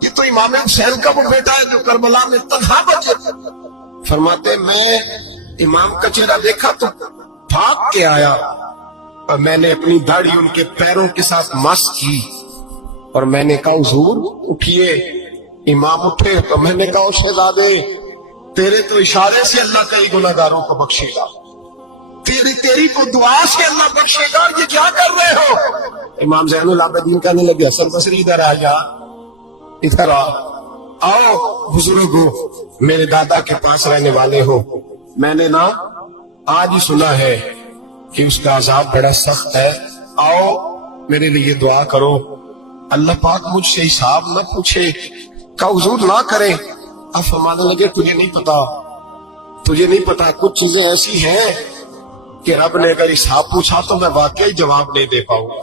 یہ تو امام حسین کا وہ بیٹا ہے جو کربلا میں تنہا بچے۔ فرماتے میں امام کا چہرہ دیکھا تو بھاگ کے آیا اور میں نے اپنی داڑھی ان کے پیروں کے ساتھ مس کی اور میں نے کہا حضور اٹھیے۔ امام اٹھے تو میں نے کہا شہزادے تیرے تو اشارے سے اللہ کئی گناہگاروں کو بخشے گا، تیری تو دعا سے اللہ بخشے گا، یہ کیا کر رہے ہو؟ امام زین العابدین کہنے لگے حسن بصری ادھر آ جا، ادھر آؤ بزرگو، میرے دادا کے پاس رہنے والے ہو، میں نے نا آج ہی سنا ہے کہ اس کا عذاب بڑا سخت ہے، آؤ میرے لیے دعا کرو، اللہ پاک مجھ سے حساب نہ پوچھے، کہ حضور نہ کرے۔ اب فرمانے لگے تجھے نہیں پتا کچھ چیزیں ایسی ہیں کہ رب نے اگر حساب پوچھا تو میں واقعی جواب نہیں دے پاؤں گا،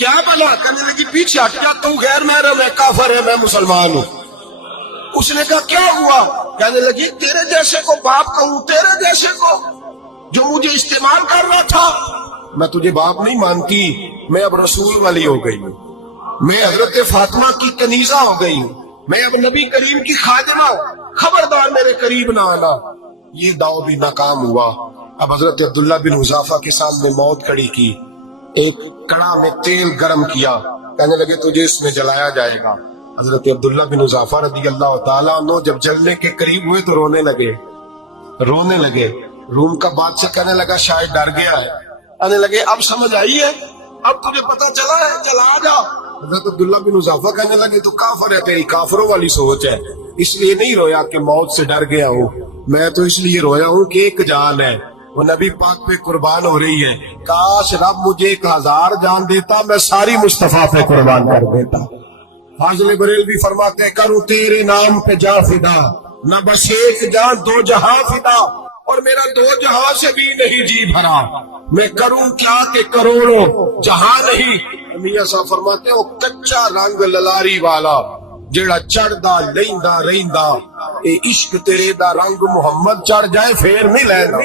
کیا بلا؟ کہنے لگی پیچھے ہٹ جا، تو غیر محرم ہے، کافر ہے، میں مسلمان ہوں۔ اس نے کہا کیا ہوا؟ کہنے لگی تیرے جیسے کو باپ کہوں، تیرے جیسے کو جو مجھے استعمال کر رہا تھا، میں تجھے باپ نہیں مانتی، میں اب رسول والی ہو گئی ہوں، میں حضرت فاطمہ کی کنیزہ ہو گئی ہوں، میں اب نبی کریم کی خادمہ ہوں، خبردار میرے قریب نہ آنا۔ یہ داؤ بھی ناکام ہوا۔ اب حضرت عبداللہ بن حذافہ کے سامنے موت کھڑی کی، ایک کڑا میں تیل گرم کیا، کہنے لگے تجھے اس میں جلایا جائے گا۔ حضرت عبداللہ بن حذافہ رضی اللہ تعالیٰ عنہ جب جلنے کے قریب ہوئے تو رونے لگے۔ روم کا بادشاہ کہنے لگا شاید ڈر گیا ہے، کہنے لگے اب سمجھ آئی ہے، اب تجھے پتا چلا ہے، چلا جا۔ حضرت عبداللہ بن حذافہ کہنے لگے تو کافر ہے، تیری کافروں والی سوچ ہے، اس لیے نہیں رویا کہ موت سے ڈر گیا ہوں، میں تو اس لیے رویا ہوں کہ ایک جان ہے، وہ نبی پاک پہ قربان ہو رہی ہے، کاش رب مجھے 1000 جان دیتا، میں ساری مصطفیٰ پہ قربان کر دیتا۔ فاضل بریلوی فرماتے ہیں کروں تیرے نام پہ جاں فدا، نہ بس ایک جان 2 جہاں فدا، اور میرا 2 جہاں سے بھی نہیں جی بھرا، میں کروں کیا کہ کروڑوں جہاں نہیں۔ میاں صاحب فرماتے ہیں وہ کچا رنگ للاری والا جیڑا چڑھدا لیندا رہندا، اے عشق تیرے دا رنگ محمد چڑھ جائے پھر نہیں لینا،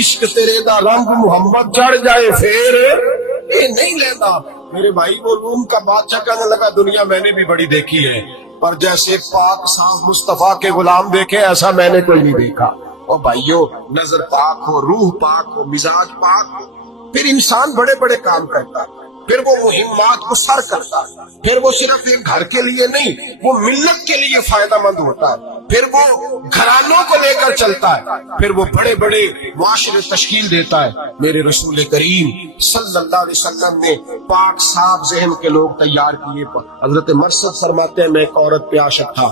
عشق تیرے دا رنگ محمد چڑھ جائے پھر اے نہیں لینا۔ میرے بھائی وہ روم کا بادشاہ کہنے لگا دنیا میں نے بھی بڑی دیکھی ہے، پر جیسے پاک صاحب مصطفیٰ کے غلام دیکھے ایسا میں نے کوئی نہیں دیکھا۔ اور بھائیو نظر پاک ہو، روح پاک ہو، مزاج پاک ہو، پھر انسان بڑے بڑے کام کرتا ہے، پھر وہ مہمات کو سر کرتا ہے، پھر وہ صرف ایک گھر کے لیے نہیں، وہ ملت کے لیے فائدہ مند ہوتا ہے، پھر وہ گھرانوں کو لے کر چلتا ہے، پھر وہ بڑے بڑے معاشرے تشکیل دیتا ہے۔ میرے رسول کریم صلی اللہ علیہ وسلم نے پاک صاف ذہن کے لوگ تیار کیے۔ حضرت مرثد فرماتے ہیں میں ایک عورت پہ عاشق تھا،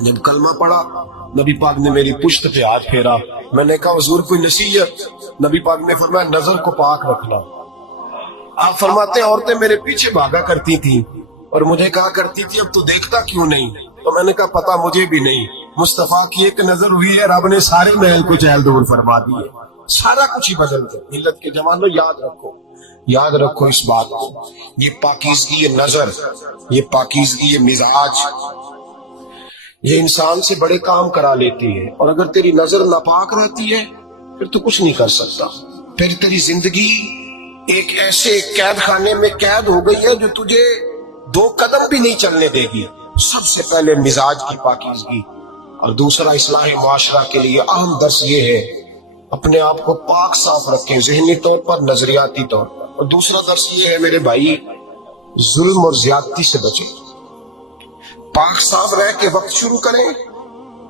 جب کلمہ پڑھا نبی پاک نے میری پشت پہ ہاتھ پھیرا، میں نے کہا حضور کوئی نصیحت؟ نبی پاک نے فرمایا نظر کو پاک رکھنا۔ آپ فرماتے ہیں عورتیں میرے پیچھے بھاگا کرتی تھی اور مجھے کہا کرتی تھی اب تو دیکھتا کیوں نہیں؟ تو میں نے کہا پتا مجھے بھی نہیں، مصطفیٰ کی ایک نظر ہوئی ہے، رب نے سارے محل کو چہل دور فرما دیے، سارا کچھ ہی بدل گیا۔ ملت کے جوانوں یاد رکھو اس بات کو، یہ پاکیزگی یہ نظر، یہ پاکیزگی یہ مزاج، یہ انسان سے بڑے کام کرا لیتی ہے، اور اگر تیری نظر ناپاک رہتی ہے پھر تو کچھ نہیں کر سکتا، پھر تیری زندگی ایک ایسے قید خانے میں قید ہو گئی ہے جو تجھے 2 قدم بھی نہیں چلنے دے گی۔ سب سے پہلے مزاج کی پاکیزگی، اور دوسرا اصلاح معاشرہ کے لیے اہم درس یہ ہے اپنے آپ کو پاک صاف رکھیں، ذہنی طور پر، نظریاتی طور پر، اور دوسرا درس یہ ہے میرے بھائی ظلم اور زیادتی سے بچیں، پاک صاف رہ کے وقت شروع کریں،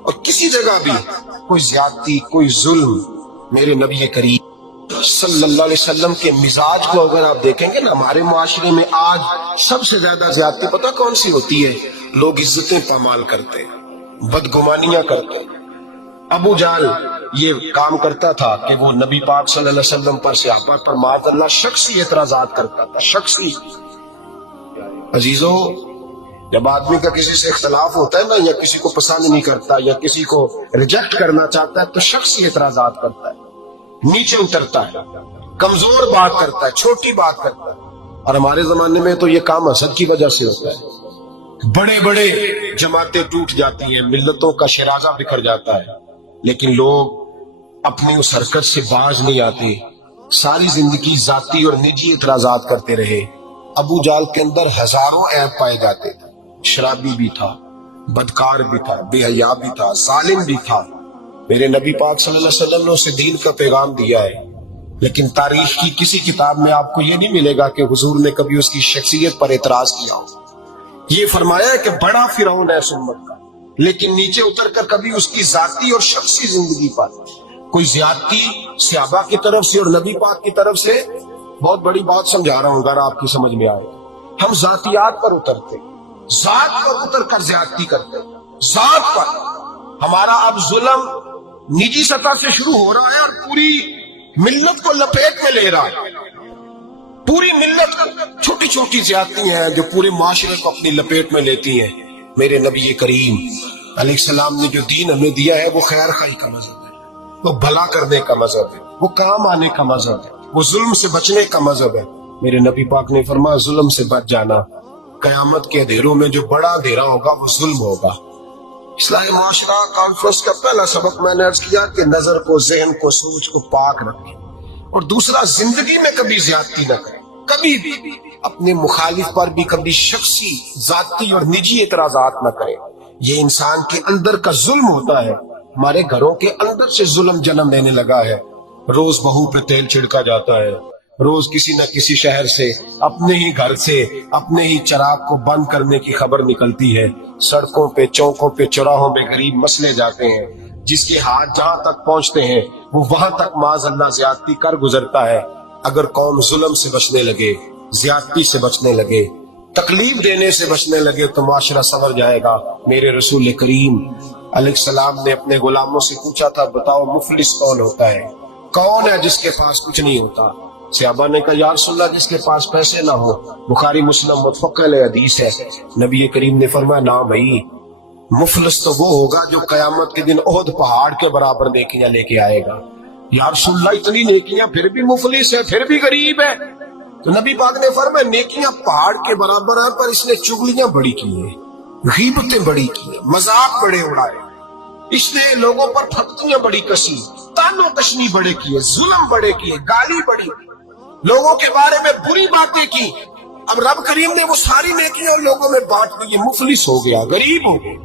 اور کسی جگہ بھی کوئی زیادتی کوئی ظلم، میرے نبی کریم صلی اللہ علیہ وسلم کے مزاج کو اگر آپ دیکھیں گے نا، ہمارے معاشرے میں آج سب سے زیادہ زیادتی پتہ کون سی ہوتی ہے؟ لوگ عزتیں پامال کرتے ہیں، بدگمانیاں کرتے ہیں۔ ابو جہل یہ کام کرتا تھا کہ وہ نبی پاک صلی اللہ علیہ وسلم پر، صحابہ پر معاذ اللہ شخصی اعتراضات کرتا تھا، شخصی۔ عزیزو جب آدمی کا کسی سے اختلاف ہوتا ہے نا، یا کسی کو پسند نہیں کرتا یا کسی کو ریجیکٹ کرنا چاہتا ہے تو شخصی اعتراضات کرتا ہے، نیچے اترتا ہے، کمزور بات کرتا ہے، چھوٹی بات کرتا ہے۔ اور ہمارے زمانے میں تو یہ کام حسد کی وجہ سے ہوتا ہے، بڑے بڑے جماعتیں ٹوٹ جاتی ہیں، ملتوں کا شیرازہ بکھر جاتا ہے، لیکن لوگ اپنی اس حرکت سے باز نہیں آتے، ساری زندگی ذاتی اور نجی اعتراضات کرتے رہے۔ ابو جہل کے اندر ہزاروں عیب پائے جاتے تھے، شرابی بھی تھا، بدکار بھی تھا، بے حیا بھی تھا، ظالم بھی تھا۔ میرے نبی پاک صلی اللہ علیہ وسلم نے اسے دین کا پیغام دیا ہے، لیکن تاریخ کی کسی کتاب میں آپ کو یہ نہیں ملے گا کہ حضور نے کبھی اس کی شخصیت پر اعتراض کیا ہو۔ یہ فرمایا ہے کہ بڑا فرعون ہے اس امت کا، لیکن نیچے اتر کر کبھی اس کی ذاتی اور شخصی زندگی پر کوئی زیادتی صحابہ کی طرف سے اور نبی پاک کی طرف سے۔ بہت بڑی بات سمجھا رہا ہوں اگر آپ کی سمجھ میں آئے، ہم ذاتیات پر اترتے، ذات پر اتر کر زیادتی کرتے، ذات پر۔ ہمارا اب ظلم نجی سطح سے شروع ہو رہا ہے اور پوری ملت کو لپیٹ میں لے رہا ہے، پوری ملت کو چھوٹی چھوٹی زیادتی ہیں جو پورے معاشرے کو اپنی لپیٹ میں لیتی ہیں۔ میرے نبی کریم علیہ السلام نے جو دین ہمیں دیا ہے وہ خیر خواہی کا مذہب ہے، وہ بھلا کرنے کا مذہب ہے، وہ کام آنے کا مذہب ہے، وہ ظلم سے بچنے کا مذہب ہے۔ میرے نبی پاک نے فرمایا ظلم سے بچ جانا، قیامت کے اندھیروں میں جو بڑا اندھیرا ہوگا وہ ظلم ہوگا۔ اصلاح معاشرہ کانفرنس کا پہلا سبق میں نے عرض کیا کہ نظر کو، ذہن کو، سوچ کو پاک رکھیں، اور دوسرا زندگی میں کبھی زیادتی نہ کریں، کبھی بھی اپنے مخالف پر بھی کبھی شخصی، ذاتی اور نجی اعتراضات نہ کریں۔ یہ انسان کے اندر کا ظلم ہوتا ہے، ہمارے گھروں کے اندر سے ظلم جنم لینے لگا ہے۔ روز بہو پہ تیل چھڑکا جاتا ہے، روز کسی نہ کسی شہر سے، اپنے ہی گھر سے، اپنے ہی چراغ کو بند کرنے کی خبر نکلتی ہے۔ سڑکوں پہ، چوکوں پہ، چوراہوں پہ غریب مسلے جاتے ہیں، جس کے ہاتھ جہاں تک پہنچتے ہیں وہ وہاں تک معاذ اللہ زیادتی کر گزرتا ہے۔ اگر قوم ظلم سے بچنے لگے، زیادتی سے بچنے لگے، تکلیف دینے سے بچنے لگے تو معاشرہ سنور جائے گا۔ میرے رسول کریم علیہ السلام نے اپنے غلاموں سے پوچھا تھا، بتاؤ مفلس کون ہوتا ہے؟ کون ہے جس کے پاس کچھ نہیں ہوتا؟ صحابہ نے کہا یا رسول اللہ جس کے پاس پیسے نہ ہو۔ بخاری مسلم متفق علیہ حدیث ہے۔ نبی کریم نے فرمایا نا بھائی، مفلس تو وہ ہوگا جو قیامت کے دن احد پہاڑ کے برابر نیکیاں لے کے آئے گا۔ یا رسول اللہ اتنی نیکیاں پھر بھی مفلس ہے، پھر بھی غریب ہے؟ تو نبی پاک نے فرمایا نیکیاں پہاڑ کے برابر ہیں، پر اس نے چغلیاں بڑی کی ہیں، غیبتیں بڑی کی ہیں، مذاق بڑے اڑائے، اس نے لوگوں پر پھٹکیاں بڑی کسی، تانو تشنی بڑے کیے، ظلم بڑے کیے، گالی بڑی، لوگوں کے بارے میں بری باتیں کی۔ اب رب کریم نے وہ ساری نیکیاں ان لوگوں میں بانٹ دی، مفلس ہو گیا، غریب ہو گیا۔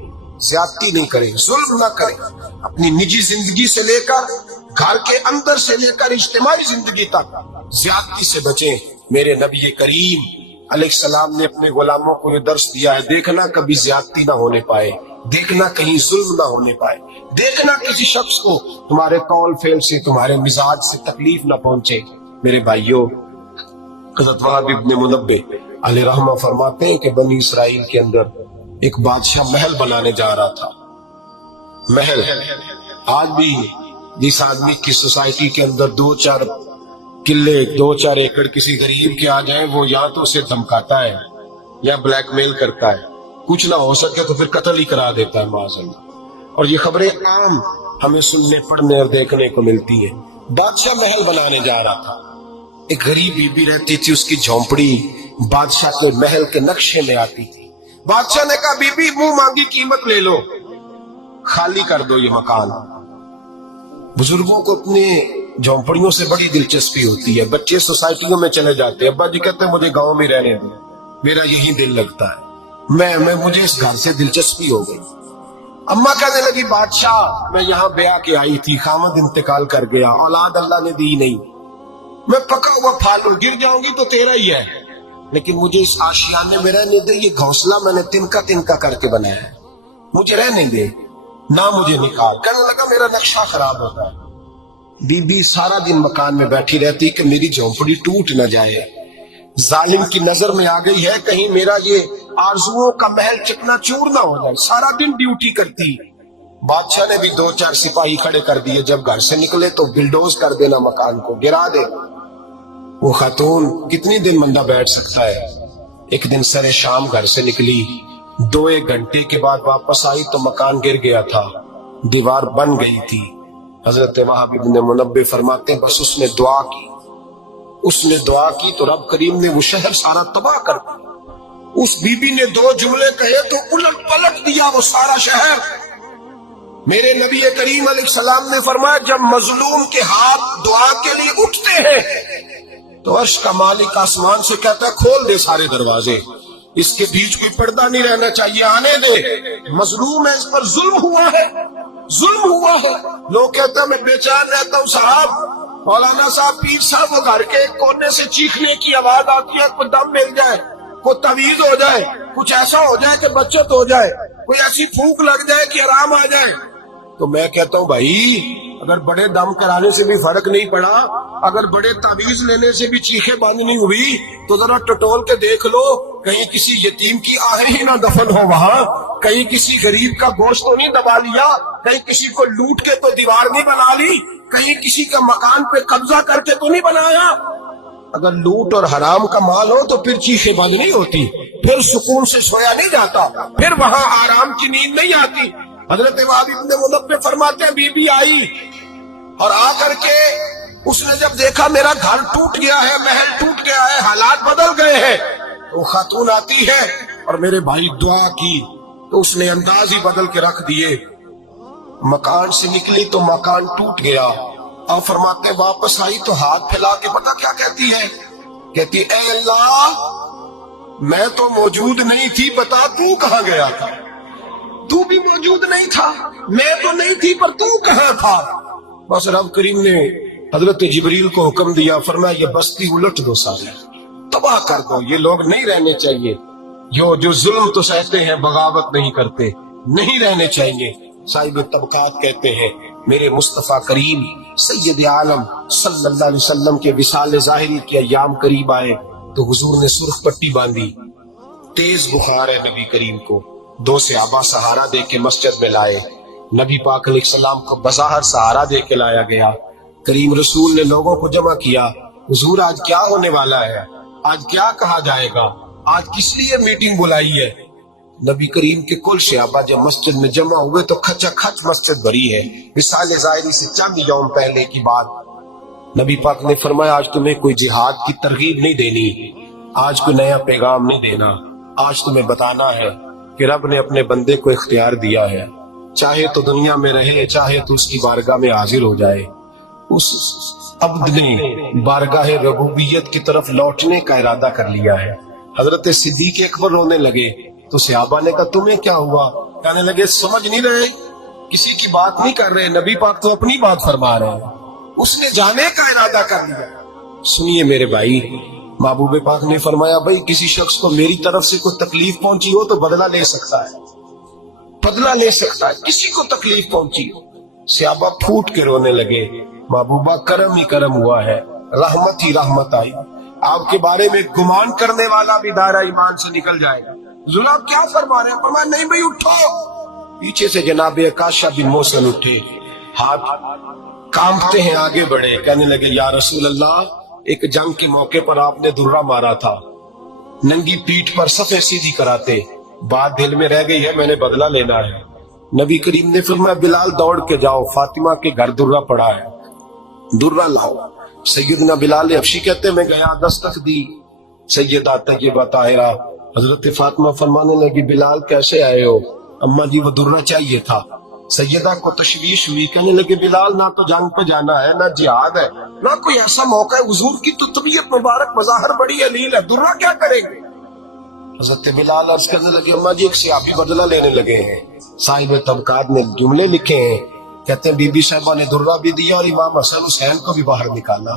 زیادتی نہیں کریں، ظلم نہ کریں، اپنی نجی زندگی سے لے کر گھر کے اندر سے لے کر اجتماعی زندگی تک زیادتی سے بچیں۔ میرے نبی کریم علیہ السلام نے اپنے غلاموں کو یہ درس دیا ہے، دیکھنا کبھی زیادتی نہ ہونے پائے، دیکھنا کہیں ظلم نہ ہونے پائے، دیکھنا کسی شخص کو تمہارے قول فعل سے، تمہارے مزاج سے تکلیف نہ پہنچے۔ میرے بھائیوں، حضرت وہاب ابن منبہ علیہ رحمہ فرماتے ہیں کہ بنی اسرائیل کے اندر ایک بادشاہ محل بنانے جا رہا تھا۔ محل آج بھی جس آدمی کی سوسائٹی کے اندر 2-4 قلعے، 2-4 ایکڑ کسی غریب کے آ جائیں، وہ یا تو اسے دھمکاتا ہے یا بلیک میل کرتا ہے، کچھ نہ ہو سکے تو پھر قتل ہی کرا دیتا ہے معاذ اللہ۔ اور یہ خبریں عام ہمیں سننے، پڑھنے اور دیکھنے کو ملتی ہے۔ بادشاہ محل بنانے جا رہا تھا، ایک غریب بی بی رہتی تھی، اس کی جھونپڑی بادشاہ کے محل کے نقشے میں آتی تھی۔ بادشاہ نے کہا بی بی منہ مانگی قیمت لے لو، خالی کر دو یہ مکان۔ بزرگوں کو اپنے جھونپڑیوں سے بڑی دلچسپی ہوتی ہے، بچے سوسائٹیوں میں چلے جاتے ہیں، ابا جی کہتے ہیں مجھے گاؤں میں رہنے دیں، میرا یہی دل لگتا ہے، مجھے اس گھر سے دلچسپی ہو گئی۔ اماں کہنے لگی بادشاہ میں یہاں بیاہ کے آئی تھی، خامد انتقال کر گیا، اولاد اللہ نے دی نہیں، میں پکا ہوا پھل ہوں، گر جاؤں گی تو تیرا ہی ہے، لیکن مجھے اس آشیانے میں رہنے دے، یہ گھونسلہ میں نے تنکا تنکا کر کے بنایا ہے، مجھے رہنے دے، نہ مجھے نکال۔ کہنے لگا میرا نقشہ خراب ہوتا ہے۔ بی بی سارا دن مکان میں بیٹھی رہتی کہ میری جھونپڑی ٹوٹ نہ جائے، ظالم کی نظر میں آ گئی ہے کہیں میرا یہ آرزوؤں کا محل چکنا چور نہ ہو جائے، سارا دن ڈیوٹی کرتی۔ بادشاہ نے بھی 2-4 سپاہی کھڑے کر دیے، جب گھر سے نکلے تو بلڈوز کر دینا، مکان کو گرا دے۔ وہ خاتون کتنی دن بندہ بیٹھ سکتا ہے؟ ایک دن سر شام گھر سے نکلی، 2-1 گھنٹے کے بعد واپس آئی تو مکان گر گیا تھا، دیوار بن گئی تھی۔ حضرت وہاب ابن منبہ فرماتے ہیں بس اس نے دعا کی تو رب کریم نے وہ شہر سارا تباہ کر دیا۔ اس بی بی نے 2 جملے کہے تو الٹ پلٹ دیا وہ سارا شہر۔ میرے نبی کریم علیہ السلام نے فرمایا جب مظلوم کے ہاتھ دعا کے لیے اٹھتے ہیں تو عرش کا مالک آسمان سے کہتا ہے کھول دے سارے دروازے، اس کے بیچ کوئی پردہ نہیں رہنا چاہیے، آنے دے، مظلوم ہے، اس پر ظلم ہوا ہے، ظلم ہوا ہے۔ لوگ کہتے ہیں میں بے چین رہتا ہوں صاحب، مولانا صاحب، پیر صاحب، وہ گھر کے کونے سے چیخنے کی آواز آتی ہے، کوئی دم مل جائے، کوئی تعویذ ہو جائے، کچھ ایسا ہو جائے کہ بچت ہو جائے، کوئی ایسی پھونک لگ جائے کہ آرام آ جائے۔ تو میں کہتا ہوں بھائی اگر بڑے دم کرانے سے بھی فرق نہیں پڑا، اگر بڑے تعویذ لینے سے بھی چیخیں بند نہیں ہوئی، تو ذرا ٹٹول کے دیکھ لو کہیں کسی یتیم کی آہیں ہی نہ دفن ہو وہاں، کہیں کسی غریب کا گوشت تو نہیں دبا لیا، کہیں کسی کو لوٹ کے تو دیوار نہیں بنا لی، کہیں کسی کا مکان پہ قبضہ کر کے تو نہیں بنایا۔ اگر لوٹ اور حرام کا مال ہو تو پھر چیخیں بند نہیں ہوتی، پھر سکون سے سویا نہیں جاتا، پھر وہاں آرام کی نیند نہیں آتی۔ حضرت وہاب ابن منبہ فرماتے ہیں بی بی آئی اور آ کر کے اس نے جب دیکھا میرا گھر ٹوٹ گیا ہے، محل ٹوٹ گیا ہے، حالات بدل گئے ہیں، وہ خاتون آتی ہے اور میرے بھائی دعا کی تو اس نے انداز ہی بدل کے رکھ دیے، مکان سے نکلی تو مکان ٹوٹ گیا۔ آپ فرماتے واپس آئی تو ہاتھ پھیلا کے پتہ کیا کہتی ہے؟ کہتی اے اللہ میں تو موجود نہیں تھی، بتا تو کہاں گیا تھا؟ تو بھی موجود نہیں تھا، میں تو نہیں تھی، پر تو کہاں تھا؟ بس رب کریم نے حضرت جبریل کو حکم دیا، فرمایا یہ بستی الٹ دو، ساری تباہ کر دو، یہ لوگ نہیں رہنے چاہیے، جو ظلم تو سہتے ہیں بغاوت نہیں کرتے، نہیں رہنے چاہیے۔ صاحب طبقات کہتے ہیں میرے مصطفیٰ کریم سید عالم صلی اللہ علیہ وسلم کے وصال ظاہری کے ایام قریب آئے تو حضور نے سرخ پٹی باندھی، تیز بخار ہے نبی کریم کو، دو صحابہ سہارا دے کے مسجد میں لائے، نبی پاک علیہ السلام کو بظاہر سہارا دے کے لایا گیا۔ کریم رسول نے لوگوں کو جمع کیا، حضور آج کیا ہونے والا ہے، آج کیا کہا جائے گا، آج کس لیے میٹنگ بلائی ہے؟ نبی کریم کے کل صحابہ جب مسجد میں جمع ہوئے تو کھچا کھچ مسجد بھری ہے، وصال ظاہری سے چند یوم پہلے کی بات۔ نبی پاک نے فرمایا آج تمہیں کوئی جہاد کی ترغیب نہیں دینی، آج کوئی نیا پیغام نہیں دینا، آج تمہیں بتانا ہے کہ رب نے اپنے بندے کو اختیار دیا ہے، چاہے تو دنیا میں رہے، چاہے تو اس کی بارگاہ میں حاضر ہو جائے۔ اس عبد نے بارگاہ ربوبیت کی طرف لوٹنے کا ارادہ کر لیا ہے۔ حضرت صدیق اکبر رونے لگے تو صحابہ نے کہا تمہیں کیا ہوا؟ کہنے لگے سمجھ نہیں رہے، کسی کی بات نہیں کر رہے، نبی پاک تو اپنی بات فرما رہے ہیں، اس نے جانے کا ارادہ کر لیا۔ سنیے میرے بھائی، محبوب پاک نے فرمایا بھائی کسی شخص کو میری طرف سے کوئی تکلیف پہنچی ہو تو بدلہ لے سکتا ہے، بدلہ لے سکتا ہے، کسی کو تکلیف پہنچی ہو۔ صحابہ پھوٹ کے رونے لگے، محبوبہ کرم ہی کرم ہوا ہے، رحمت ہی رحمت آئی، آپ کے بارے میں گمان کرنے والا بھی دائرہ ایمان سے نکل جائے گا۔ حضور آپ کیا فرما رہے ہیں؟ فرمایا نہیں بھائی اٹھو۔ پیچھے سے جناب عکاشہ بن محصن اٹھے، ہاتھ کانپتے ہیں، آگے بڑھے، کہنے لگے یا رسول اللہ ایک جنگ کے موقع پر آپ نے درہ مارا تھا، ننگی پیٹھ پر صفے سیدھی کراتے، بات دل میں رہ گئی ہے، میں نے بدلہ لینا ہے۔ نبی کریم نے فرمایا بلال دوڑ کے جاؤ، فاطمہ کے گھر درہ پڑا ہے، درہ لاؤ۔ سیدنا بلال حبشی کہتے میں گیا، دستک دی سیدہ طیبہ طاہرہ، حضرت فاطمہ فرمانے لگی بلال کیسے آئے ہو؟ اماں جی وہ درہ چاہیے تھا۔ سیدہ کو تشویش ہوئی، کہنے لگے بلال نہ تو جنگ پہ جانا ہے، نہ جہاد ہے، نہ کوئی ایسا موقع ہے، حضور کی تو طبیعت مبارک بظاہر بڑی علیل ہے، درہ کیا کریں گے؟ حضرت بلال عرض کرنے لگے اماں جی ایک صحابی بدلہ لینے لگے ہیں، صاحب طبقات نے جملے لکھے ہیں، کہتے ہیں بی بی صاحبہ نے درہ بھی دیا اور امام حسن حسین کو بھی باہر نکالا۔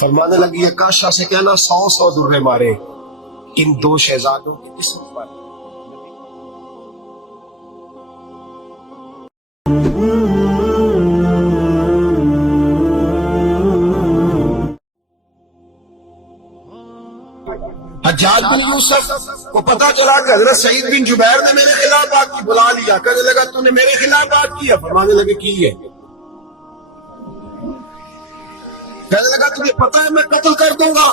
فرمانے لگی عکاشہ سے کہنا 100 درے مارے ان دو شہزادوں کی قسمت پر۔ حجاج بن یوسف کو پتا چلا کہ حضرت سعید بن جبیر نے میرے خلاف بات کی، بلا لیا، کہنے لگا تو نے میرے خلاف بات کیا؟ فرمانے لگے کی ہے؟ کہنے لگا تجھے پتا ہے میں قتل کر دوں گا؟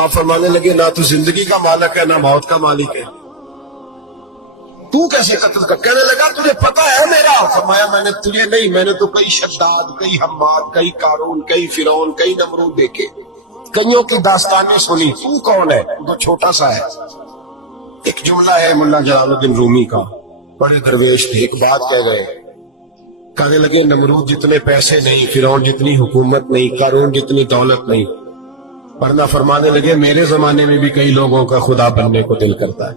آپ فرمانے لگے نہ تو زندگی کا مالک ہے نہ موت کا مالک ہے، تو کیسے قتل کر؟ کہنے لگا تجھے پتا ہے میرا؟ فرمایا میں نے تجھے نہیں، میں نے تو کئی شداد، کئی حماد، کئی قارون، کئی فرعون، کئی نمرود دیکھے، کئیوں کی داستانیں سنی، تو کون ہے؟ تو چھوٹا سا ہے۔ ایک جملہ ہے مولا جلال الدین رومی کا، بڑے درویش تھے، ایک بات کہہ گئے، کہنے لگے نمرود جتنے پیسے نہیں، فرعون جتنی حکومت نہیں، قارون جتنی دولت نہیں، ورنہ فرمانے لگے میرے زمانے میں بھی کئی لوگوں کا خدا بننے کو دل کرتا ہے،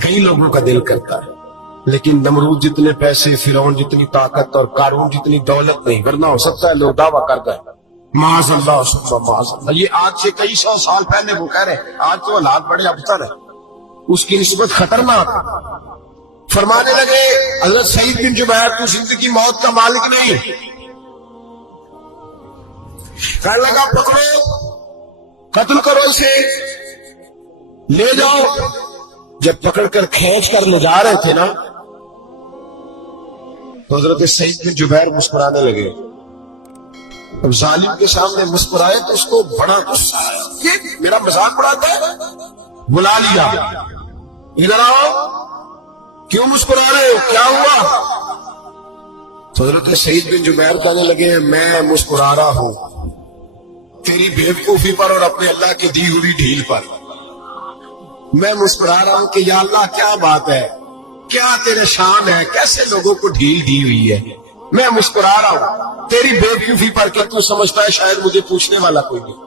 کئی لوگوں کا دل کرتا ہے، لیکن نمرود جتنے پیسے، فرعون جتنی طاقت اور قارون جتنی دولت نہیں، ورنہ ہو سکتا ہے لوگ دعویٰ کر دیں معاذ اللہ ثم معاذ اللہ۔ یہ آج سے کئی 100 سال پہلے وہ کہہ رہے ہیں، آج تو حالات بڑے ابتر ہیں، اس کی نسبت خطرناک۔ فرمانے لگے حضرت سعید بن جبیر تو زندگی موت کا مالک نہیں، کہنے لگا پکڑو، قتل کرو اسے، لے جاؤ۔ جب پکڑ کر کھینچ کر لے جا رہے تھے نا تو حضرت سعید بن جبیر مسکرانے لگے، اب ظالم کے سامنے مسکرائے تو اس کو بڑا غصہ آیا، یہ میرا مذاق اڑاتا ہے؟ بلا لیا، ادھر آؤ، کیوں مسکرا رہے ہو، کیا ہوا؟ تو حضرت سعید بن جبیر کہنے لگے میں مسکرا رہا ہوں تیری بیوقوفی پر اور اپنے اللہ کی دی ہوئی ڈھیل پر. میں مسکرا رہا ہوں کہ یا اللہ کیا بات ہے، کیا تیرے شان ہے، کیسے لوگوں کو ڈھیل دی ہوئی ہے. میں مسکرا رہا ہوں تیری بیوقوفی پر کہ تو سمجھتا ہے شاید مجھے پوچھنے والا کوئی نہیں.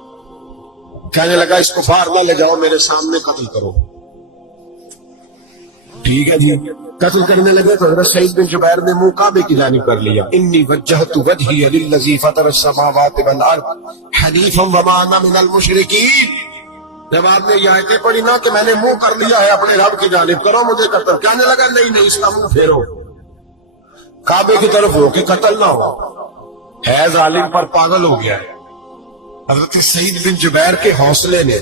کہنے لگا اس کو باہر نہ لے جاؤ، میرے سامنے قتل کرو. ٹھیک ہے جی، قتل کرنے لگے تو حضرت سعید بن جبیر نے منہ کعبے کی جانب کر لیا. انی وجہت وجہی للذی فطر السماوات والارض حنیفا وما انا من المشرکین. جب آپ نے یہ آیتیں پڑھی نا کہ میں نے منہ کر لیا ہے اپنے رب کی جانب، کرو مجھے قتل. کہنے لگا نہیں اس کا منہ پھیرو، کعبے کی طرف ہو کے قتل نہ ہو. ہے ظالم پر پاگل ہو گیا ہے. حضرت سعید بن جبیر کے حوصلے نے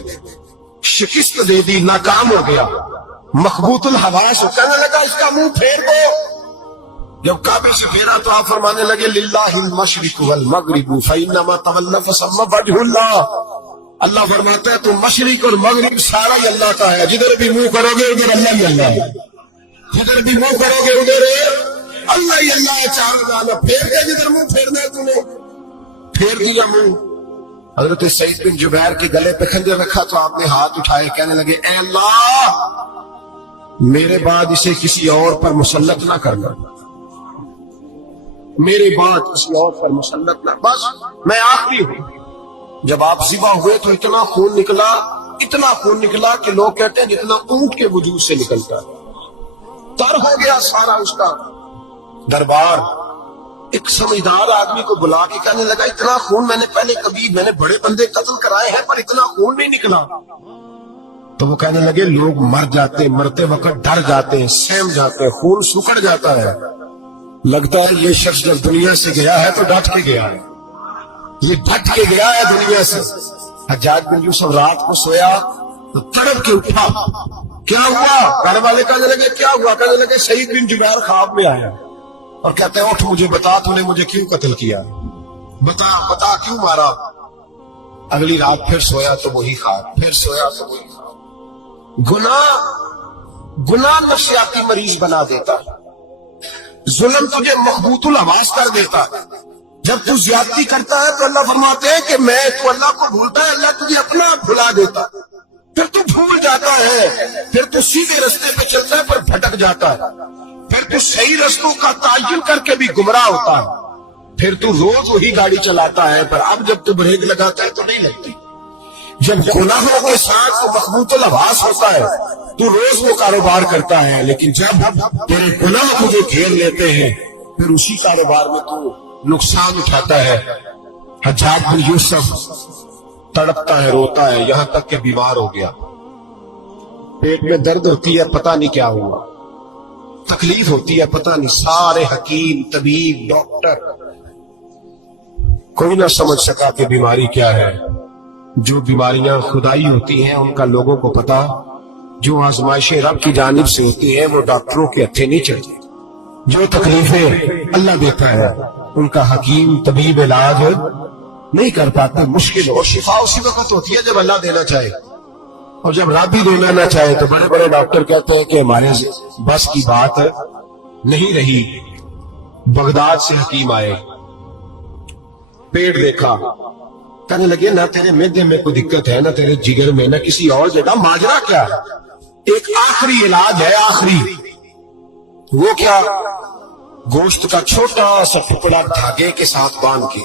شکست دے دی، ناکام ہو گیا، مخبوط الحواس. کہنے لگا اس کا منہ پھیر دو. جب کعبے سے پھیرا تو آپ فرمانے لگے للہ المشرق والمغرب فانما تولوا فثم وجہ اللہ. اللہ فرماتا ہے تو مشرق اور مغرب سارا ہی اللہ کا ہے، جدھر بھی منہ کرو گے ادھر اللہ ہی اللہ ہے، جدھر بھی منہ کرو گے ادھر اللہ ہی اللہ ہے. چاروں جانا پھیر دے، جدھر منہ پھیرنا ہے تمہیں پھیر دیا منہ. حضرت سعید بن جبیر کے گلے پہ خنجر رکھا تو آپ نے ہاتھ اٹھائے، کہنے لگے اے اللہ میرے بعد اسے کسی اور پر مسلط نہ کرنا، میرے بعد کسی اور پر مسلط نہ، بس میں آخری ہوں. جب آپ ذبح ہوئے تو اتنا خون نکلا کہ لوگ کہتے ہیں جتنا اونٹ کے وجود سے نکلتا ہے. تر ہو گیا سارا اس کا دربار. ایک سمجھدار آدمی کو بلا کے کہنے لگا اتنا خون میں نے بڑے بندے قتل کرائے ہیں پر اتنا خون نہیں نکلا. تو وہ کہنے لگے لوگ مر جاتے، مرتے وقت ڈر جاتے ہیں، سہم جاتے ہیں، خون سکڑ جاتا ہے. لگتا ہے یہ شخص جب دنیا سے گیا ہے تو ڈٹ کے گیا ہے، یہ ڈٹ کے گیا ہے دنیا سے. حجاج بن یوسف رات کو سویا تو تڑپ کے اٹھا، کیا ہوا؟ گھر والے کہنے لگے کیا ہوا؟ کہنے لگے سعید بن جبیر خواب میں آیا اور کہتے ہیں اٹھ مجھے بتا تو نے مجھے کیوں قتل کیا، بتا کیوں مارا. اگلی رات پھر سویا تو وہی خواب، پھر سویا تو وہی خواب. گناہ نفسیاتی مریض بنا دیتا، ظلم تجھے مخبوط الحواس کر دیتا. جب تو زیادتی کرتا ہے تو اللہ فرماتے ہیں کہ تو اللہ کو بھولتا ہے، اللہ تجھے اپنا بھلا دیتا. پھر تو بھول جاتا ہے، پھر تو سیدھے رستے پہ چلتا ہے پر بھٹک جاتا ہے، پھر تو صحیح رستوں کا تعین کر کے بھی گمراہ ہوتا ہے. پھر تو روز وہی گاڑی چلاتا ہے پر اب جب تو بریک لگاتا ہے تو نہیں لگتی. جب گناہوں کے ساتھ تو مخبوط الحواس ہوتا ہے تو روز وہ کاروبار کرتا ہے، لیکن جب تیرے گناہ تجھے گھیر لیتے ہیں پھر اسی کاروبار میں تو نقصان اٹھاتا ہے. حجاج بن یوسف تڑپتا ہے، روتا ہے، یہاں تک کہ بیمار ہو گیا. پیٹ میں درد ہوتی ہے، پتہ نہیں کیا ہوا، تکلیف ہوتی ہے، پتہ نہیں. سارے حکیم، طبیب، ڈاکٹر کوئی نہ سمجھ سکا کہ بیماری کیا ہے. جو بیماریاں خدائی ہوتی ہیں ان کا لوگوں کو پتا، جو آزمائشیں رب کی جانب سے ہوتی ہیں وہ ڈاکٹروں کے ہتھے نہیں چڑھتی. جو تکلیفیں اللہ دیتا ہے ان کا حکیم طبیب علاج نہیں کر پاتا، مشکل. اور شفا اسی وقت ہوتی ہے جب اللہ دینا چاہے، اور جب رب بھی دینا نہ چاہے تو بڑے بڑے ڈاکٹر کہتے ہیں کہ ہمارے بس کی بات نہیں رہی. بغداد سے حکیم آئے، پیٹ دیکھا، کہنے لگے نہ تیرے معدے میں کوئی دقت ہے، نہ تیرے جگر میں، نہ کسی اور جگہ. ماجرا کیا ہے؟ ایک آخری علاج ہے، آخری. وہ کیا؟ گوشت کا چھوٹا سا ٹکڑا دھاگے کے ساتھ باندھ کے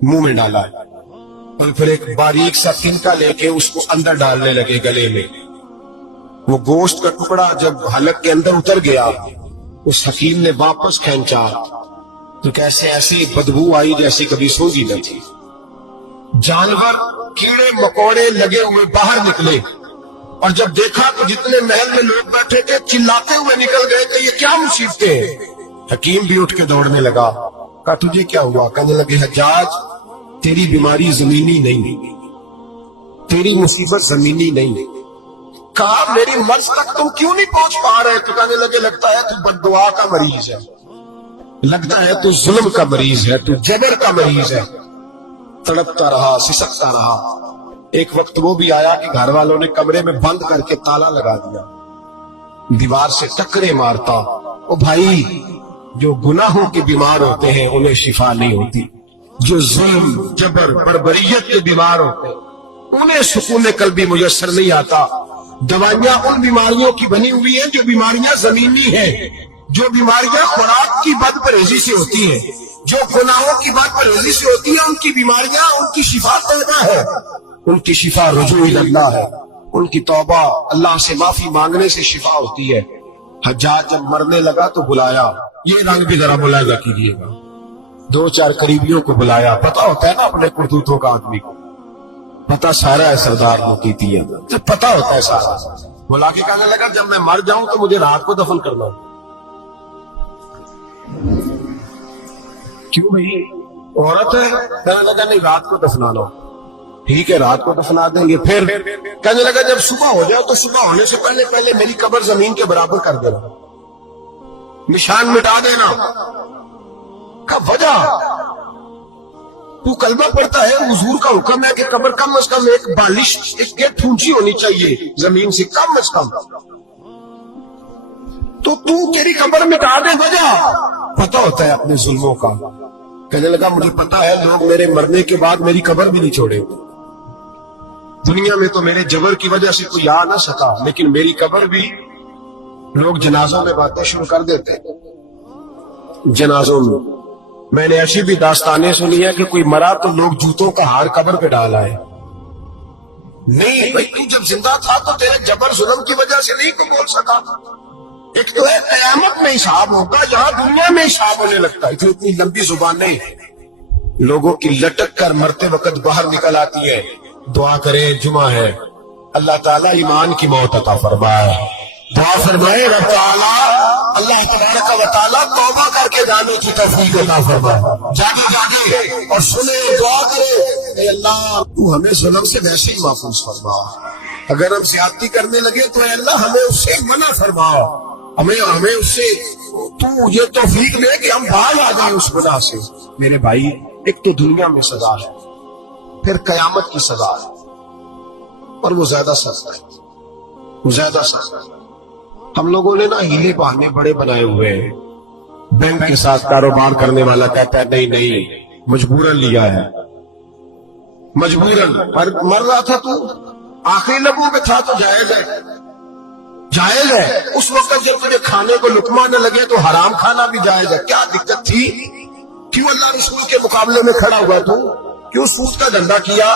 منہ میں ڈالا اور پھر ایک باریک سا تنکا لے کے اس کو اندر ڈالنے لگے گلے میں. وہ گوشت کا ٹکڑا جب حلق کے اندر اتر گیا اس حکیم نے واپس کھینچا تو کیسے ایسی بدبو آئی جیسی کبھی سوگی نہ تھی. جانور کیڑے مکوڑے لگے ہوئے باہر نکلے اور جب دیکھا تو جتنے محل میں لوگ بیٹھے تھے چلاتے ہوئے نکل گئے کہ یہ کیا مصیبتیں ہیں. حکیم بھی اٹھ کے دوڑنے لگا. کہا تجھے کیا ہوا؟ کہنے لگے حجاج تیری بیماری زمینی نہیں، تیری مصیبت زمینی نہیں. کہا میری مرض تک تم کیوں نہیں پہنچ پا رہے؟ تو کہنے لگے لگتا ہے تو بد دعا کا مریض ہے، لگتا ہے تو ظلم کا مریض ہے، تو جبر کا مریض ہے. تڑپتا رہا، سسکتا رہا. ایک وقت وہ بھی آیا کہ گھر والوں نے کمرے میں بند کر کے تالا لگا دیا، دیوار سے ٹکرے مارتا. او بھائی جو گناہوں کے بیمار ہوتے ہیں انہیں شفا نہیں ہوتی، جو ظلم جبر بربریت کے بیمار ہوتے ہیں انہیں سکون قلبی میسر نہیں آتا۔ دوائیاں ان بیماریوں کی بنی ہوئی ہیں جو بیماریاں زمینی ہیں، جو بیماریاں خوراک کی بد پرہیزی سے ہوتی ہیں، جو گناہوں کی بد پرہیزی سے ہوتی ہیں، ان کی بیماریاں، ان کی شفا توبہ ہے، ان کی شفا رجوع اللہ ہے، ان کی توبہ اللہ سے معافی مانگنے سے شفا ہوتی ہے۔ حجاج جب مرنے لگا تو بلایا، یہ رنگ بھی ذرا ملاحظہ کیجیے گا، دو چار قریبیوں کو بلایا، پتا ہوتا ہے نا اپنے کرتوتوں کا آدمی کو، پتا سارا ہے سردار مقیتی ہے، جب پتا ہوتا ہے سارا، بلا کے کہنے لگا جب میں مر جاؤں تو مجھے رات کو دفن کرنا ہو۔ کیوں بھائی عورت ہے؟ کہنے لگا نہیں رات کو دفنانا ہو۔ ٹھیک ہے رات کو دفنا دیں گے۔ پھر کہنے لگا جب صبح ہو جائے تو صبح ہونے سے پہلے پہلے میری قبر زمین کے برابر کر دینا، نشان مٹا دینا۔ کا وجہ تو کلمہ پڑھتا ہے، حضور کا حکم ہے کہ قبر کم از کم ایک بالش ایک گیٹ اونچی ہونی چاہیے زمین سے کم از کم، تو تیری قبر مٹا دے۔ وجہ پتا ہوتا ہے اپنے ظلموں کا۔ کہنے لگا مجھے پتا ہے لوگ میرے مرنے کے بعد میری قبر بھی نہیں چھوڑیں گے، دنیا میں تو میرے جبر کی وجہ سے کوئی آ نہ سکا، لیکن میری قبر بھی لوگ جنازوں میں باتیں شروع کر دیتے ہیں۔ جنازوں میں نے ایسی بھی داستانیں سنی ہے کہ کوئی مرا تو لوگ جوتوں کا ہار قبر پہ ڈالا ہے۔ نہیں بھائی تو جب زندہ تھا تو تیرے جبر ظلم کی وجہ سے نہیں کو بول سکا۔ ایک تو ہے قیامت میں حساب ہوگا، یہاں دنیا میں حساب ہونے لگتا ہے۔ اتنی لمبی زبانیں لوگوں کی لٹک کر مرتے وقت باہر نکل آتی ہے۔ دعا کریں، جمعہ ہے، اللہ تعالیٰ ایمان کی موت عطا فرمائے۔ دعا فرمائے رب تعالیٰ، اللہ تبارک و تعالیٰ توبہ کر کے جانے کی توفیق عطا فرمائے۔ جاگے جاگے اور سنے، دعا کرے، اے اللہ تو ہمیں ظلم سے ویسے ہی محفوظ فرما، اگر ہم زیادتی کرنے لگے تو اے اللہ ہمیں اس سے منع فرما، ہمیں اس سے تو یہ توفیق دے کہ ہم باہر آ جائیں اس گناہ سے۔ میرے بھائی ایک تو دنیا میں سزا ہے، پھر قیامت کی سزا ہے، اور وہ زیادہ سخت ہے، وہ زیادہ سخت ہے۔ ہم لوگوں نے نا ہیلے بہانے بڑے بنائے ہوئے ہیں۔ بینک کے ساتھ کاروبار کرنے والا کہتا ہے نہیں نہیں مجبوراً لیا ہے، مجبوراً مر رہا تھا تو آخری لبوں پہ تھا تو جائز ہے، جائز ہے۔ اس وقت جب تجھے کھانے کو لقمہ نہ لگے تو حرام کھانا بھی جائز ہے۔ کیا دقت تھی؟ کیوں اللہ رسول کے مقابلے میں کھڑا ہوا تو؟ کیوں سود کا دھندا کیا؟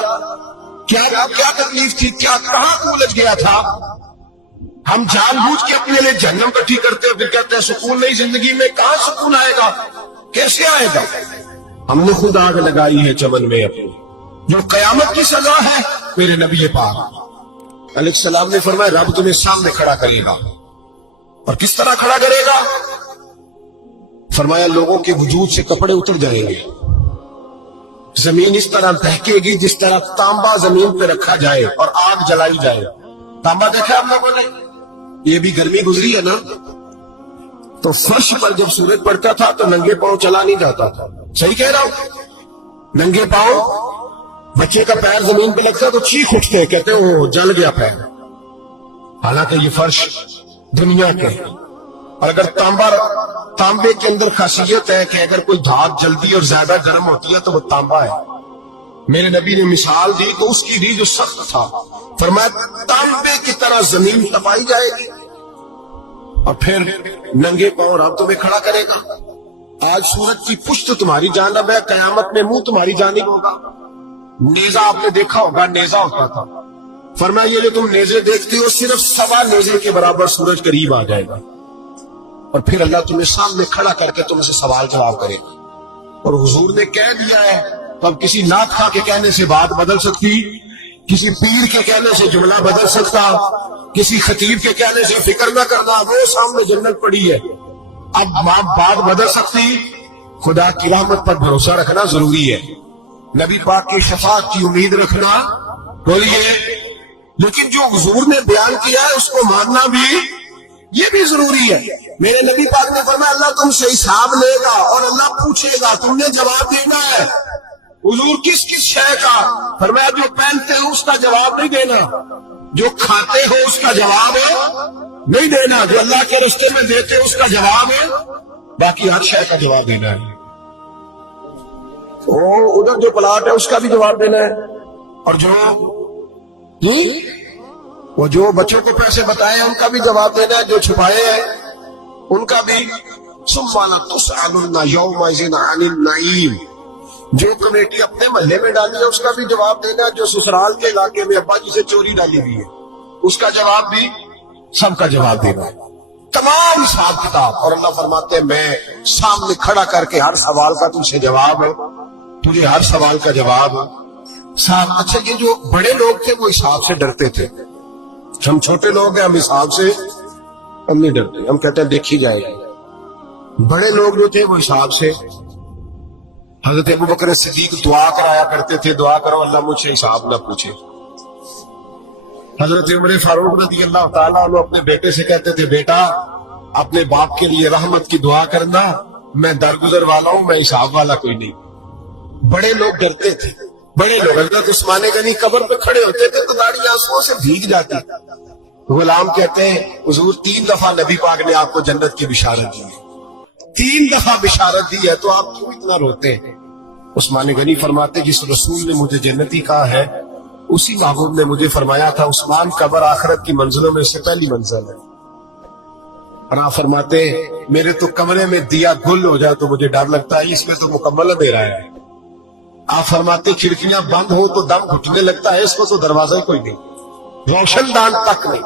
کیا تکلیف تھی؟ کیا کہاں تو الجھ گیا تھا؟ ہم جان بوجھ کے اپنے لیے جہنم کٹھی کرتے ہیں، پھر کہتے ہیں سکون نہیں زندگی میں۔ کہاں سکون آئے گا؟ کیسے آئے گا؟ ہم نے خود آگ لگائی ہے چمن میں اپنی۔ جو قیامت کی سزا ہے، میرے نبی پاک علیہ السلام نے فرمایا رب تمہیں سامنے کھڑا کرے گا، اور کس طرح کھڑا کرے گا؟ فرمایا لوگوں کے وجود سے کپڑے اتر جائیں گے، زمین اس طرح دہکے گی جس طرح تانبا زمین پہ رکھا جائے اور آگ جلائی جائے۔ تانبا دیکھا آپ لوگوں نے؟ یہ بھی گرمی گزری ہے نا، تو فرش پر جب سورج پڑتا تھا تو ننگے پاؤں چلا نہیں جاتا تھا۔ صحیح کہہ رہا ہوں؟ ننگے پاؤں، بچے کا پیر زمین پہ لگتا تو چیخ اٹھتے، کہتے وہ جل گیا پیر، حالانکہ یہ فرش دنیا کے۔ اور اگر تانبے کے اندر خاصیت ہے کہ اگر کوئی دھات جلدی اور زیادہ گرم ہوتی ہے تو وہ تانبا ہے۔ میرے نبی نے مثال دی تو اس کی ری جو سخت تھا، فرمایا تانبے کی طرح زمین تپائی جائے گی، اور پھر ننگے پاؤں رب تمہیں کھڑا کرے گا۔ آج سورج کی پشت تمہاری جانب ہے، قیامت میں منہ تمہاری جانب ہوگا۔ نیزہ آپ نے دیکھا ہوگا، نیزہ ہوتا تھا، فرمایا یہ جو تم نیزے دیکھتے ہو صرف 1.25 نیزے کے برابر سورج قریب آ جائے گا، اور پھر اللہ تمہیں سامنے کھڑا کر کے تم سے سوال جواب کرے گا۔ اور حضور نے کہہ دیا ہے تو اب کسی نعت خواہ کے کہنے سے بات بدل سکتی، کسی پیر کے کہنے سے جملہ بدل سکتا، کسی خطیب کے کہنے سے فکر نہ کرنا، وہ سامنے جنت پڑی ہے، اب بات بدل سکتی؟ خدا کی رحمت پر بھروسہ رکھنا ضروری ہے، نبی پاک کی شفاعت کی امید رکھنا، بولیے، لیکن جو حضور نے بیان کیا ہے اس کو ماننا بھی یہ بھی ضروری ہے۔ میرے نبی پاک نے فرمایا اللہ تم سے حساب لے گا اور اللہ پوچھے گا، تم نے جواب دینا ہے۔ حضور کس کس شے کا؟ فرمایا جو پہنتے ہو اس کا جواب نہیں دینا، جو کھاتے ہو اس کا جواب نہیں دینا، جو اللہ کے راستے میں دیتے ہو اس کا جواب باقی ہر شے کا جواب دینا ہے. ادھر جو پلاٹ ہے اس کا بھی جواب دینا ہے, اور وہ جو بچوں کو پیسے بتائے ہیں ان کا بھی جواب دینا ہے, جو چھپائے ہیں ان کا بھی. ثم لتسألن یومئذ عن النعیم, جو کمیٹی اپنے محلے میں ڈالی ہے اس کا بھی جواب دینا ہے, جو سسرال کے علاقے میں ابا جی سے چوری ڈالی ہوئی ہے اس کا جواب بھی, سب کا جواب دینا ہے, تمام حساب کتاب. اور اللہ فرماتے ہیں میں سامنے کھڑا کر کے ہر سوال کا تجھ سے جواب, تجھے ہر سوال کا جواب صاحب. اچھا, یہ جو بڑے لوگ تھے وہ حساب سے ڈرتے تھے, ہم چھوٹے لوگ ہیں ہم حساب سے ہم نہیں ڈرتے, ہم کہتے ہیں دیکھی جائے گی. بڑے لوگ جو تھے وہ حساب سے, حضرت ابوبکر صدیق دعا کرایا کرتے تھے, دعا کرو اللہ مجھ سے حساب نہ پوچھے. حضرت عمر فاروق رضی اللہ تعالیٰ عنہ اپنے بیٹے سے کہتے تھے بیٹا اپنے باپ کے لیے رحمت کی دعا کرنا, میں درگزر والا ہوں, میں حساب والا کوئی نہیں. بڑے لوگ ڈرتے تھے, بڑے لوگ. حضرت عثمان غنی قبر پہ کھڑے ہوتے تھے تو داڑھی آنسوؤں سے بھیگ جاتی. غلام کہتے ہیں حضور 3 دفعہ نبی پاک نے آپ کو جنت کی بشارت دی ہے, 3 دفعہ بشارت دی ہے, تو آپ کیوں اتنا روتے ہیں؟ عثمان غنی فرماتے جس رسول نے مجھے جنتی کہا ہے اسی محبوب نے مجھے فرمایا تھا عثمان قبر آخرت کی منزلوں میں سے پہلی منزل ہے. اور آپ فرماتے میرے تو کمرے میں دیا گل ہو جائے تو مجھے ڈر لگتا ہے, اس میں تو مکمل اندھیرا ہے. آپ فرماتے کھڑکیاں بند ہو تو دم گھٹنے لگتا ہے, اس کو تو دروازہ ہی کوئی نہیں, روشن دان تک نہیں.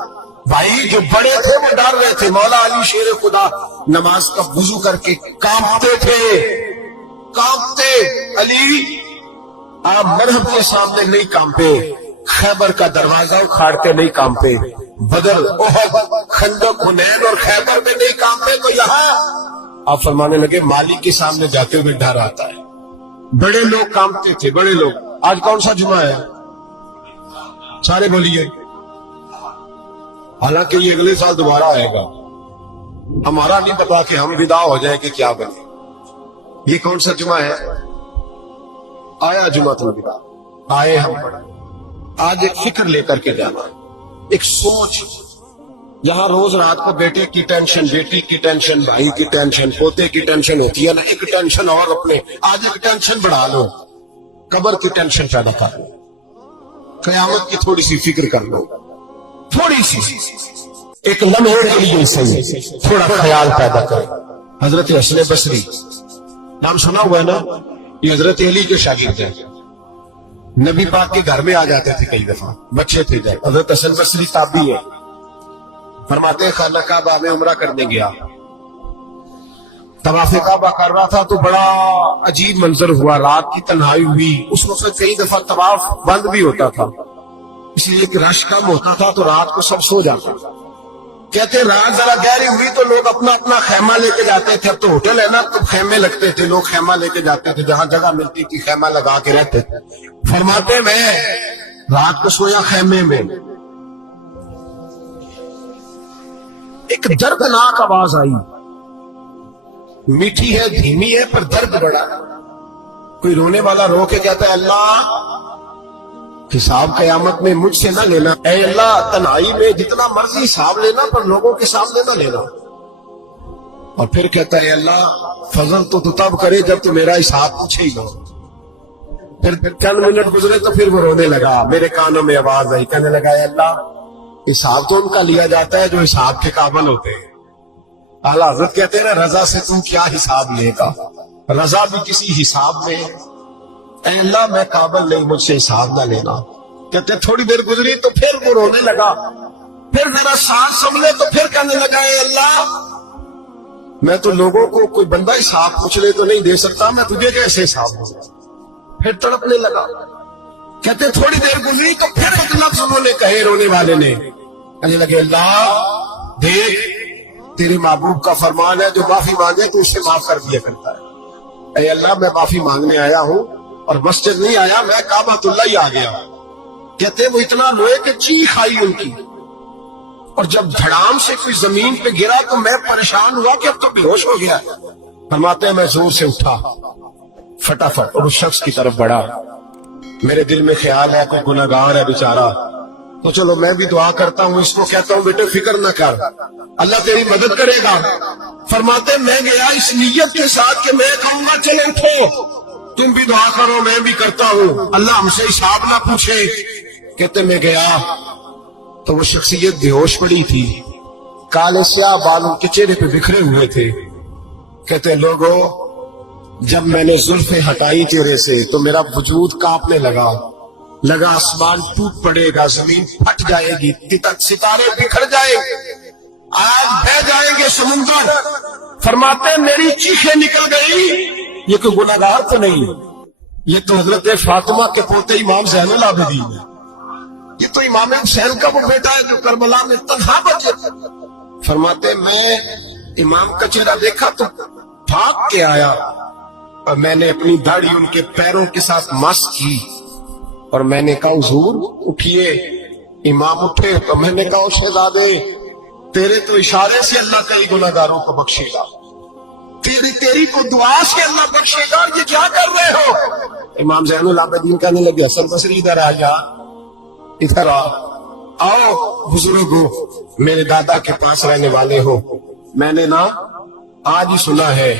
بھائی جو بڑے تھے وہ ڈر رہے تھے. مولا علی شیر خدا نماز کا وضو کر کے کانپتے تھے, کانپتے. علی آپ مرحب کے سامنے نہیں کانپے, خیبر کا دروازہ اکھاڑ کے نہیں کانپے, بدر احد خندق حنین اور خیبر میں نہیں کانپے, تو یہاں آپ فرمانے لگے مالک کے سامنے جاتے ہوئے ڈر آتا ہے. بڑے لوگ کانپتے تھے, بڑے لوگ. آج کون سا جمعہ ہے؟ سارے بولیے. حالانکہ یہ اگلے سال دوبارہ آئے گا, ہمارا نہیں پتا کہ ہم ودا ہو جائیں کہ کیا بنے. یہ کون سا جمعہ ہے؟ آیا جمعہ الوداع, آئے ہم. آج ایک فکر لے کر کے جانا, ایک سوچ. یہاں روز رات کو بیٹے کی ٹینشن, بیٹی کی ٹینشن, بھائی کی ٹینشن, پوتے کی ٹینشن ہوتی ہے نا, ایک ٹینشن اور اپنے آج ایک ٹینشن بڑھا لو, قبر کی ٹینشن پیدا کر لو, قیامت کی تھوڑی سی فکر کر لو, تھوڑی سی, ایک لمحے کے لیے صحیح تھوڑا خیال پیدا کرے. حضرت حسن بصری نام سنا ہوا ہے نا, یہ حضرت علی کے شاگرد ہیں, نبی پاک کے گھر میں آ جاتے تھے کئی دفعہ, بچے تھے جب. حضرت حسن بصری تابعی ہے, فرماتے ہیں خانہ کعبہ میں عمرہ کرنے گیا, طواف کعبہ کر رہا تھا تو بڑا عجیب منظر ہوا, رات کی تنہائی ہوئی. اس وقت کئی دفعہ طواف بند بھی ہوتا تھا, اس لیے کہ رش کم ہوتا تھا تو رات کو سب سو جاتا. کہتے رات ذرا گہری ہوئی تو لوگ اپنا اپنا خیمہ لے کے جاتے تھے. اب تو ہوٹل ہے نا تو خیمے لگتے تھے, لوگ خیمہ لے کے جاتے تھے, جہاں جگہ ملتی تھی خیمہ لگا کے رہتے تھے. فرماتے میں رات کو سویا خیمے میں, ایک دردناک آواز آئی, میٹھی ہے دھیمی ہے پر درد بڑا. کوئی رونے والا رو کے کہتا ہے اللہ حساب قیامت میں مجھ سے نہ لینا, اے اللہ تنہائی میں جتنا مرضی حساب لینا پر لوگوں کے سامنے نہ لینا. اور پھر کہتا ہے اللہ فضل تو تب کرے جب تو میرا حساب پوچھے ہی نہ. پھر چند منٹ گزرے تو پھر وہ رونے لگا, میرے کانوں میں آواز آئی, کہنے لگا اے اللہ حساب تو ان کا لیا جاتا ہے جو حساب کے قابل ہوتے ہیں. اعلیٰ حضرت کہتے ہیں نا رضا سے تم کیا حساب لے گا, رضا بھی کسی حساب میں. اے اللہ میں قابل نہیں, مجھ سے حساب نہ لینا. کہتے ہیں تھوڑی دیر گزری تو پھر وہ رونے لگا, پھر ذرا سانس سنبھلے تو پھر کہنے لگا اے اللہ میں تو لوگوں کو کوئی بندہ حساب پوچھ لے تو نہیں دے سکتا, میں تجھے کیسے حساب دوں. پھر تڑپنے لگا. کہتے تھوڑی دیر گزری تو پھر ایک لفظ انہوں نے کہے رونے والے نے, کہنے لگے اللہ دیکھ تیرے محبوب کا فرمان ہے جو معافی مانگے تو اس سے معاف کر دیا کرتا ہے. اے اللہ میں معافی مانگنے آیا ہوں اور مسجد نہیں آیا, میں کعبۃ اللہ ہی آ گیا. کہتے وہ اتنا روئے کہ چیخ آئی ان کی, اور جب دھڑام سے کوئی زمین پہ گرا تو میں پریشان ہوا کہ اب تو بے ہوش ہو گیا. فرماتے ہیں میں زور سے اٹھا فٹافٹ اور اس شخص کی طرف بڑھا. میرے دل میں خیال ہے کوئی گناہگار ہے بیچارہ, تو چلو میں بھی دعا کرتا ہوں, اس کو کہتا ہوں بیٹے فکر نہ کر, اللہ تیری مدد کرے گا. فرماتے میں گیا اس نیت کے ساتھ کہ میں کہوں گا چلو اٹھو تم بھی دعا کرو میں بھی کرتا ہوں اللہ ہم سے حساب نہ پوچھے. کہتے میں گیا تو وہ شخصیت بے ہوش پڑی تھی, کالے سیاہ بال ان کے چہرے پہ بکھرے ہوئے تھے. کہتے لوگوں جب میں نے زلفیں ہٹائی چہرے سے تو میرا وجود کانپنے لگا آسمان ٹوٹ پڑے گا, زمین پھٹ جائے گی, ستارے بکھر جائیں گے, آج بہ جائیں گے سمندر. فرماتے ہیں میری چیخیں نکل گئی, یہ کوئی گناہگار تو نہیں, یہ تو حضرت فاطمہ کے پوتے امام زین العابدین ہے, یہ تو امام حسین کا وہ بیٹا ہے جو کربلا میں تنہا بچے. فرماتے میں امام کا چہرہ دیکھا تو بھاگ کے آیا اور میں نے اپنی داڑھی ان کے پیروں کے ساتھ مس کی اور میں نے کہا حضور اٹھیے. امام اٹھے تو میں نے کہا شہزادے تیرے تو اشارے سے اللہ کئی گناہگاروں کو بخشے گا, تیری تو دعا سے اللہ بخشے گا, یہ کیا کر رہے ہو؟ امام زین العابدین کہنے لگے حسن بصری ادھر آ جا, ادھر آؤ بزرگو میرے دادا کے پاس رہنے والے ہو, میں نے نا آج ہی سنا ہے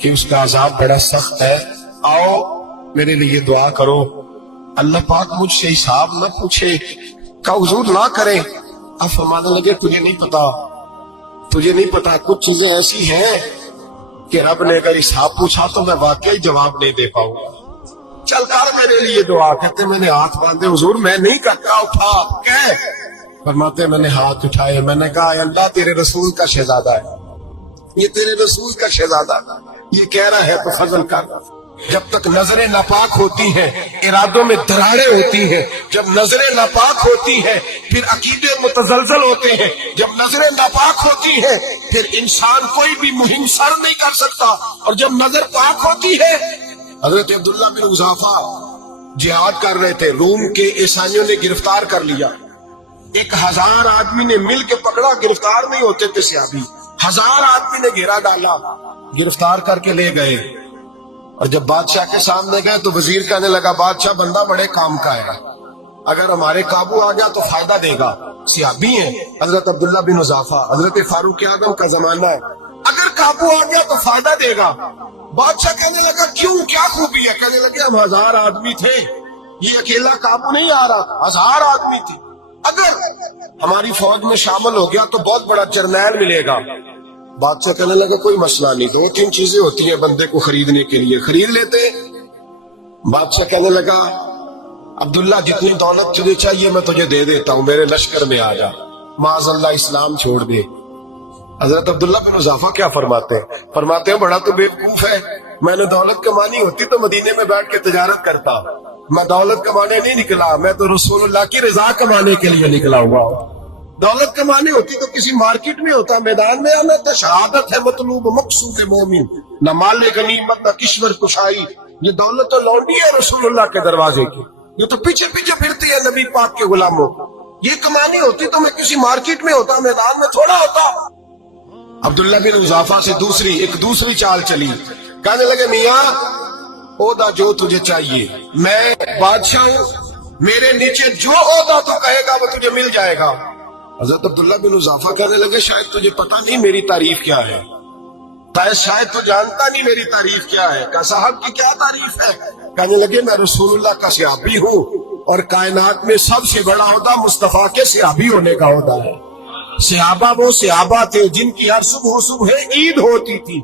کہ اس کا عذاب بڑا سخت ہے, آؤ میرے لیے دعا کرو اللہ پاک مجھ سے حساب نہ پوچھے. کہا حضور نہ کرے. اب فرمانے لگے تجھے نہیں پتا کچھ چیزیں ایسی ہیں کہ رب نے اگر حساب پوچھا تو میں واقعی جواب نہیں دے پاؤں گا, چل کر میرے لیے دعا. کہتے میں نے ہاتھ باندھے حضور میں نہیں کرتا, اٹھا کہ فرماتے میں نے ہاتھ اٹھائے, میں نے کہا اے اللہ تیرے رسول کا شہزادہ ہے, یہ تیرے رسول کا شہزادہ یہ کہہ رہا ہے تو فضل کر. جب تک نظریں ناپاک ہوتی ہیں ارادوں میں دراڑیں ہوتی ہیں, جب نظریں ناپاک ہوتی ہیں پھر عقیدے متزلزل ہوتے ہیں, جب نظریں ناپاک ہوتی ہیں پھر انسان کوئی بھی مہم سر نہیں کر سکتا, اور جب نظر پاک ہوتی ہے. حضرت عبداللہ بن حذافہ جہاد کر رہے تھے, روم کے عیسائیوں نے گرفتار کر لیا, 1000 آدمی نے مل کے پکڑا, گرفتار نہیں ہوتے تھے صحابی, 1000 آدمی نے گھیرا ڈالا, گرفتار کر کے لے گئے. اور جب بادشاہ کے سامنے گئے تو وزیر کہنے لگا بادشاہ بندہ بڑے کام کا ہے, اگر ہمارے قابو آ گیا تو فائدہ دے گا. صحابی ہیں حضرت عبداللہ بن حذافہ, حضرت فاروق اعظم کا زمانہ ہے, اگر قابو آ گیا تو فائدہ دے گا. بادشاہ کہنے لگا کیوں, کیا خوبی ہے؟ کہنے لگے ہم 1000 آدمی تھے, یہ اکیلا قابو نہیں آ رہا, 1000 آدمی تھے, اگر ہماری فوج میں شامل ہو گیا تو بہت بڑا جرنیل ملے گا. بادشاہ کہنے لگا کوئی مسئلہ نہیں, 2-3 چیزیں ہوتی ہیں بندے کو خریدنے کے لیے, خرید لیتے. بادشاہ کہنے لگا عبداللہ جتنی دولت تجھے چاہیے میں تجھے دے دیتا ہوں, میرے لشکر میں آ جا, معاذ اللہ اسلام چھوڑ دے. حضرت عبداللہ بن حذافہ کیا فرماتے ہیں بڑا تو بیوقوف ہے, میں نے دولت کمانی ہوتی تو مدینے میں بیٹھ کے تجارت کرتا, میں دولت کمانے نہیں نکلا, میں تو رسول اللہ کی رضا کمانے کے لیے نکلا ہوا. دولت کمانی ہوتی تو کسی مارکیٹ میں ہوتا, میدان میں آنا تو شہادت ہے مطلوب مقصود مومن, نہ مال غنیمت نہ کشور کشائی, یہ دولت تو لونڈی ہے رسول اللہ کے دروازے کی, یہ تو پیچھے پیچھے پھرتی ہے نبی پاک کے غلاموں. یہ کمانی ہوتی تو میں کسی مارکیٹ میں ہوتا, میدان میں تھوڑا ہوتا. عبداللہ بن حذافہ سے دوسری چال چلی, کہنے لگے میاں عہدہ جو تجھے چاہیے, میں بادشاہ ہوں, میرے نیچے جو عہدہ تو کہے گا وہ تجھے مل جائے گا. حضرت عبداللہ بن حذافہ کہنے لگے شاید تجھے پتہ نہیں میری تعریف کیا ہے, شاید تو جانتا نہیں میری تعریف کیا ہے. کہا صاحب کی کیا تعریف ہے؟ کہنے لگے میں رسول اللہ کا صحابی ہوں, اور کائنات میں سب سے بڑا عہدہ مصطفیٰ کے صحابی ہونے کا عہدہ ہے. صحابہ وہ صحابہ تھے جن کی ہر صبح عید ہوتی تھی,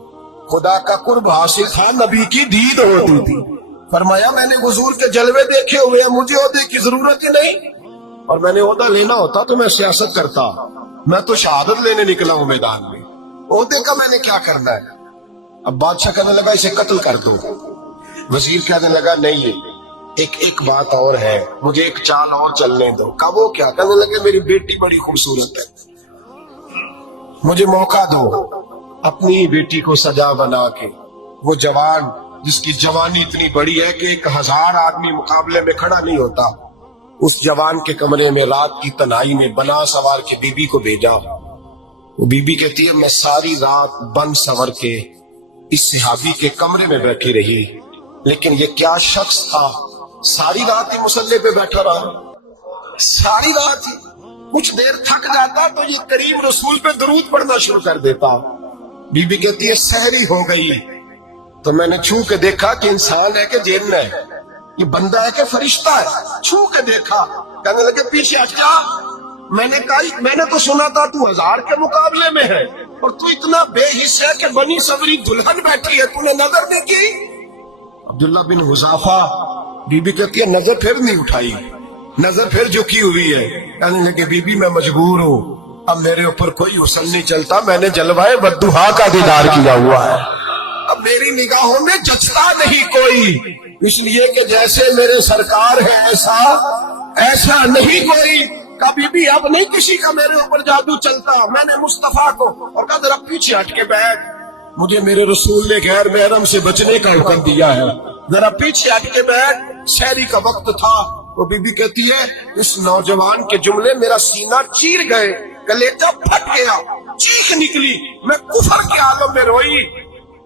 خدا کا قرب حاصل تھا, نبی کی دید ہوتی تھی. فرمایا میں نے حضور کے جلوے دیکھے ہوئے ہیں, مجھے عہدے کی ضرورت ہی نہیں, اور میں نے عہدہ لینا ہوتا تو میں سیاست کرتا, میں تو شہادت لینے نکلا ہوں میدان میں, عہدے کا میں نے کیا کرنا ہے. اب بادشاہ کہنے لگا اسے قتل کر دو. وزیر کہنے لگا نہیں, ایک بات اور ہے, مجھے ایک چال اور چلنے دو. کہا وہ کیا؟ کہنے لگے میری بیٹی بڑی خوبصورت ہے, مجھے موقع دو اپنی بیٹی کو سجا بنا کے, وہ جوان جس کی جوانی اتنی بڑی ہے کہ 1000 آدمی مقابلے میں کھڑا نہیں ہوتا, اس جوان کے کمرے میں رات کی تنہائی میں بنا سوار کے بی بی کو بھیجا. وہ بی بی کہتی ہے میں ساری رات بن سور کے اس صحابی کے کمرے میں بیٹھی رہی, لیکن یہ کیا شخص تھا, ساری رات ہی مصلے پہ بیٹھا رہا, ساری رات ہی. کچھ دیر تھک جاتا تو یہ کریم رسول پہ درود پڑھنا شروع کر دیتا, بی بی کہتی ہے سحری ہو گئی تو میں نے چھو کے دیکھا کہ انسان ہے کہ جن ہے، یہ بندہ ہے کہ فرشتہ ہے، چھو کے دیکھا، کہنے لگے پیچھے ہٹ جا۔ میں نے کہا میں نے تو سنا تھا تو 1000 کے مقابلے میں ہے اور تو اتنا بے حس ہے کہ بنی صبری دلہن بیٹھی ہے، تو نے نظر نہیں کی؟ عبداللہ بن حذافہ، بی بی کہتی ہے نظر پھر نہیں اٹھائی، نظر پھر جھکی ہوئی ہے۔ کہنے لگے بی بی میں مجبور ہوں، اب میرے اوپر کوئی حسن نہیں چلتا، میں نے جلوائے بددہا کا دیدار کیا ہوا ہے، اب میری نگاہوں میں جچتا نہیں کوئی، اس لیے کہ جیسے میرے سرکار ہے ایسا نہیں کوئی۔ کبھی بھی اب نہیں کسی کا میرے اوپر جادو چلتا۔ میں نے مصطفیٰ کو اور کہا ذرا پیچھے ہٹ کے بیٹھ، مجھے میرے رسول نے غیر محرم سے بچنے کا حکم دیا ہے، ذرا پیچھے ہٹ کے بیٹھ۔ سحری کا وقت تھا، وہ بی بی کہتی ہے اس نوجوان کے جملے میرا سینہ چیر گئے، کلیجہ پھٹ گیا، چیخ نکلی، میں کفر کے عالم میں روئی۔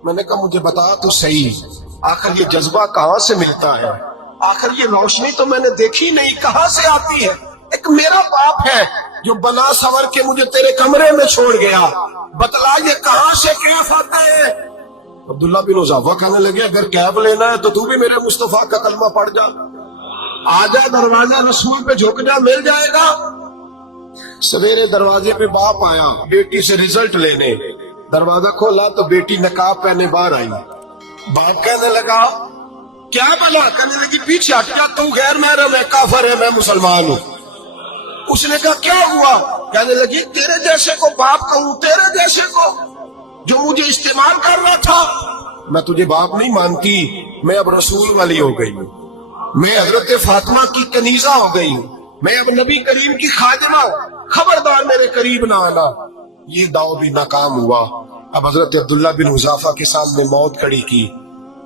میں نے کہا مجھے بتا تو صحیح، آخر یہ جذبہ کہاں سے ملتا ہے؟ آخر یہ روشنی تو میں نے دیکھی نہیں، کہاں سے آتی ہے؟ ایک میرا باپ ہے جو بنا سور کے مجھے تیرے کمرے میں چھوڑ گیا، بتلا یہ کہاں سے کیف آتے ہیں؟ عبداللہ بن حذافہ کہنے لگے اگر کیف لینا ہے تو تو بھی میرے مصطفیٰ کا کلمہ پڑھ جا، آجا دروازے رسول پہ جھک جا، مل جائے گا۔ سویرے دروازے پہ باپ آیا بیٹی سے رزلٹ لینے، دروازہ کھولا تو بیٹی نقاب پہنے باہر آئی۔ باپ کہنے لگا کیا بلا؟ کہنے لگی پیچھے ہٹ جا، تو غیر محرم ہے، کافر ہے، میں مسلمان ہوں۔ اس نے کہا کیا ہوا؟ کہنے لگی تیرے جیسے کو باپ کہوں، تیرے جیسے کو جو مجھے استعمال کر رہا تھا، میں تجھے باپ نہیں مانتی، میں اب رسول والی ہو گئی ہوں، میں حضرت فاطمہ کی کنیزہ ہو گئی ہوں، میں اب نبی کریم کی خادمہ ہوں، خبردار میرے قریب نہ آنا۔ یہ داؤ بھی ناکام ہوا۔ اب حضرت عبداللہ بن حذافہ کے سامنے موت کھڑی کی،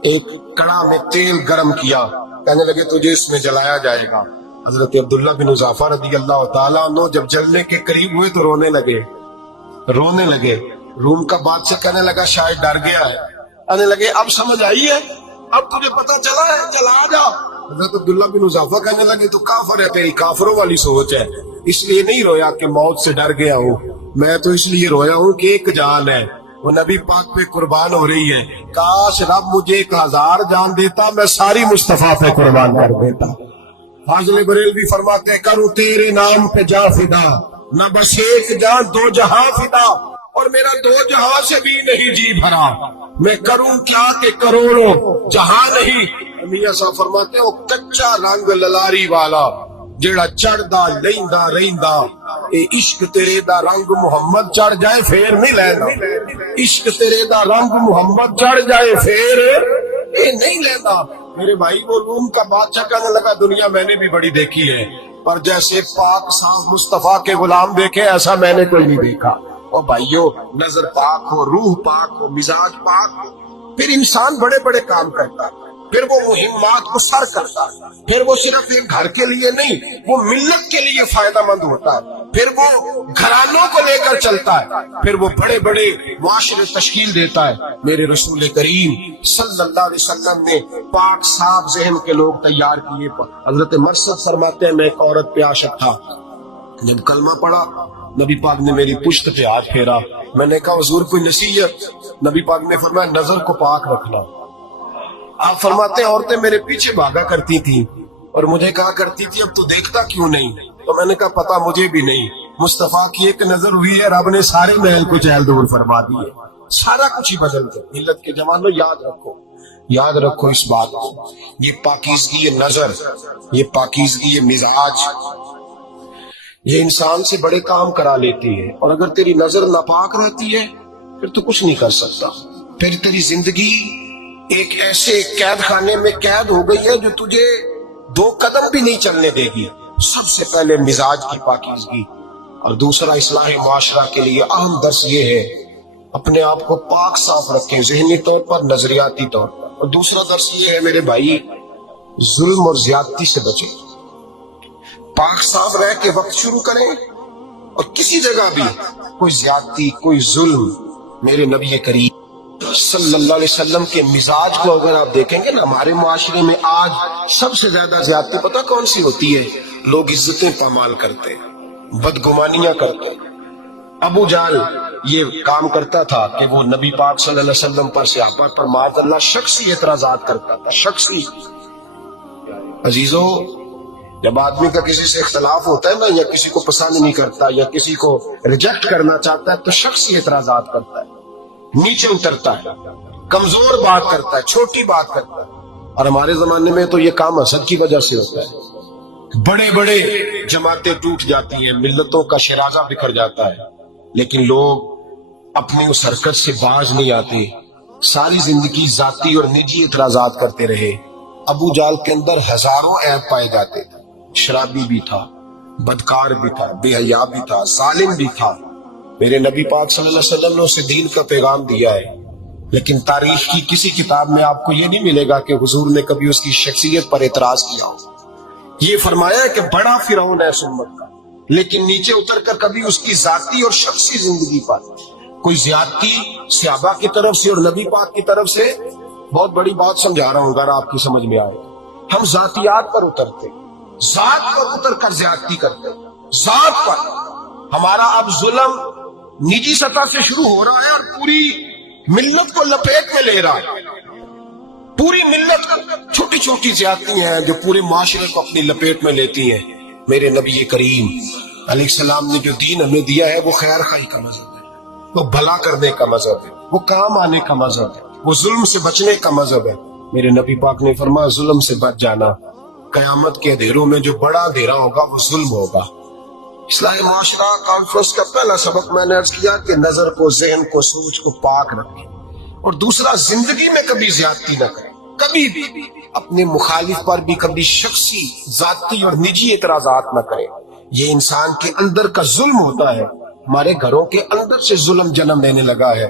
ایک کڑا میں تیل گرم کیا، کہنے لگے تجھے اس میں جلایا جائے گا۔ حضرت عبداللہ بن حذافہ رضی اللہ تعالیٰ عنہ جب جلنے کے قریب ہوئے تو رونے لگے۔ روم کا بادشاہ کہنے لگا شاید ڈر گیا ہے، کہنے لگے اب سمجھ آئی ہے، اب تجھے پتا چلا ہے، چلا جا۔ حضرت عبداللہ بن حذافہ کہنے لگے تو کافر ہے، تیری کافروں والی سوچ ہے، اس لیے نہیں رویا کہ موت سے ڈر گیا ہوں، میں تو اس لیے رویا ہوں کہ ایک جان ہے، وہ نبی پاک پہ قربان ہو رہی ہے، کاش رب مجھے 1000 جان دیتا، میں ساری مصطفیٰ پہ قربان کر دیتا۔ فاضل بریلوی فرماتے ہیں کروں تیرے نام پہ جا فدا، نہ بس ایک جان 2 جہاں فدا، اور میرا 2 جہاں سے بھی نہیں جی بھرا، میں کروں کیا کہ کروڑوں جہاں نہیں۔ میاں صاحب فرماتے ہیں وہ کچا رنگ للاری والا جیڑا چڑھدا لیندا رہندا، اے عشق تیرے دا رنگ محمد چڑھ جائے پھر نہیں لینا، عشق تیرے دا رنگ محمد چڑھ جائے پھر اے نہیں لینا۔ میرے بھائی وہ روم کا بادشاہ کہنے لگا دنیا میں نے بھی بڑی دیکھی ہے، پر جیسے پاک صاحب مصطفیٰ کے غلام دیکھے ایسا میں نے کوئی نہیں دیکھا۔ اور بھائیو نظر پاک ہو، روح پاک ہو، مزاج پاک ہو، پھر انسان بڑے بڑے کام کرتا ہے، پھر وہ مہمات کو سر کرتا ہے، پھر وہ صرف ایک گھر کے لیے نہیں، وہ ملت کے لیے فائدہ مند ہوتا ہے، پھر وہ گھرانوں کو لے کر چلتا ہے، پھر وہ بڑے بڑے معاشرے تشکیل دیتا ہے۔ میرے رسول کریم صلی اللہ علیہ وسلم نے پاک صاف ذہن کے لوگ تیار کیے۔ حضرت مرثد فرماتے ہیں میں ایک عورت پہ عاشق تھا، جب کلمہ پڑھا نبی پاک نے میری پشت پہ ہاتھ پھیرا، میں نے کہا حضور کوئی نصیحت؟ نبی پاک نے فرمایا نظر کو پاک رکھنا۔ آپ فرماتے ہیں عورتیں میرے پیچھے بھاگا کرتی تھی اور مجھے کہا کرتی تھی اب تو دیکھتا کیوں نہیں؟ تو میں نے کہا پتا مجھے بھی نہیں، مصطفیٰ کی ایک نظر ہوئی ہے، رب نے سارے محل کو چہل دور فرما دیے، سارا کچھ ہی بدل گیا۔ ملت کے جوانوں یاد رکھو اس بات کو، یہ پاکیزگی یہ نظر، یہ پاکیزگی یہ مزاج، یہ انسان سے بڑے کام کرا لیتی ہے، اور اگر تیری نظر ناپاک رہتی ہے پھر تو کچھ نہیں کر سکتا، پھر تیری زندگی ایک ایسے قید خانے میں قید ہو گئی ہے جو تجھے 2 قدم بھی نہیں چلنے دے گی۔ سب سے پہلے مزاج کی پاکیزگی، اور دوسرا اصلاح معاشرہ کے لیے اہم درس یہ ہے اپنے آپ کو پاک صاف رکھیں، ذہنی طور پر، نظریاتی طور پر، اور دوسرا درس یہ ہے میرے بھائی ظلم اور زیادتی سے بچیں، پاک صاف رہ کے وقت شروع کریں، اور کسی جگہ بھی کوئی زیادتی کوئی ظلم، میرے نبی کریم صلی اللہ علیہ وسلم کے مزاج کو اگر آپ دیکھیں گے نا، ہمارے معاشرے میں آج سب سے زیادہ زیادتی پتہ کون سی ہوتی ہے؟ لوگ عزتیں پامال کرتے ہیں، بدگمانیاں کرتے ہیں۔ ابو جہل یہ کام کرتا تھا کہ وہ نبی پاک صلی اللہ علیہ وسلم پر صحابہ پر معاذ اللہ شخصی اعتراضات کرتا تھا، شخصی۔ عزیزو، جب آدمی کا کسی سے اختلاف ہوتا ہے نا، یا کسی کو پسند نہیں کرتا یا کسی کو ریجیکٹ کرنا چاہتا ہے تو شخصی اعتراضات کرتا ہے، نیچے اترتا ہے، کمزور بات کرتا ہے، چھوٹی بات کرتا ہے۔ اور ہمارے زمانے میں تو یہ کام حسد کی وجہ سے ہوتا ہے، بڑے بڑے جماعتیں ٹوٹ جاتی ہیں، ملتوں کا شرازہ بکھر جاتا ہے، لیکن لوگ اپنی اس حرکت سے باز نہیں آتے، ساری زندگی ذاتی اور نجی اعتراضات کرتے رہے۔ ابو جال کے اندر ہزاروں عیب پائے جاتے تھے، شرابی بھی تھا، بدکار بھی تھا، بے حیا بھی تھا، ظالم بھی تھا۔ میرے نبی پاک صلی اللہ علیہ وسلم نے اسے دین کا پیغام دیا ہے، لیکن تاریخ کی کسی کتاب میں آپ کو یہ نہیں ملے گا کہ حضور نے کبھی اس کی شخصیت پر اعتراض کیا ہو۔ یہ فرمایا ہے کہ بڑا فرعون ہے اس امت کا، لیکن نیچے اتر کر کبھی اس کی ذاتی اور شخصی زندگی پر کوئی زیادتی صحابہ کی طرف سے اور نبی پاک کی طرف سے، بہت بڑی بات سمجھا رہا ہوں اگر آپ کی سمجھ میں آئے، ہم ذاتیات پر اترتے، ذات پر اتر کر زیادتی کرتے، ذات پر۔ ہمارا اب ظلم نجی سطح سے شروع ہو رہا ہے اور پوری ملت کو لپیٹ میں لے رہا ہے، پوری ملت چھوٹی چھوٹی زیادتی ہیں جو پورے معاشرے کو اپنی لپیٹ میں لیتی ہیں۔ میرے نبی کریم علیہ السلام نے جو دین ہمیں دیا ہے وہ خیر خواہی کا مذہب ہے، وہ بھلا کرنے کا مذہب ہے، وہ کام آنے کا مذہب ہے، وہ ظلم سے بچنے کا مذہب ہے۔ میرے نبی پاک نے فرمایا ظلم سے بچ جانا، قیامت کے اندھیروں میں جو بڑا اندھیرا ہوگا وہ ظلم ہوگا۔ اصلاح معاشرہ کانفرنس کا پہلا سبق میں نے عرض کیا کہ نظر کو، ذہن کو، سوچ کو پاک رکھیں، اور دوسرا زندگی میں کبھی زیادتی نہ کریں، کبھی بھی اپنے مخالف پر بھی کبھی شخصی، ذاتی اور نجی اعتراضات نہ کریں۔ یہ انسان کے اندر کا ظلم ہوتا ہے، ہمارے گھروں کے اندر سے ظلم جنم لینے لگا ہے۔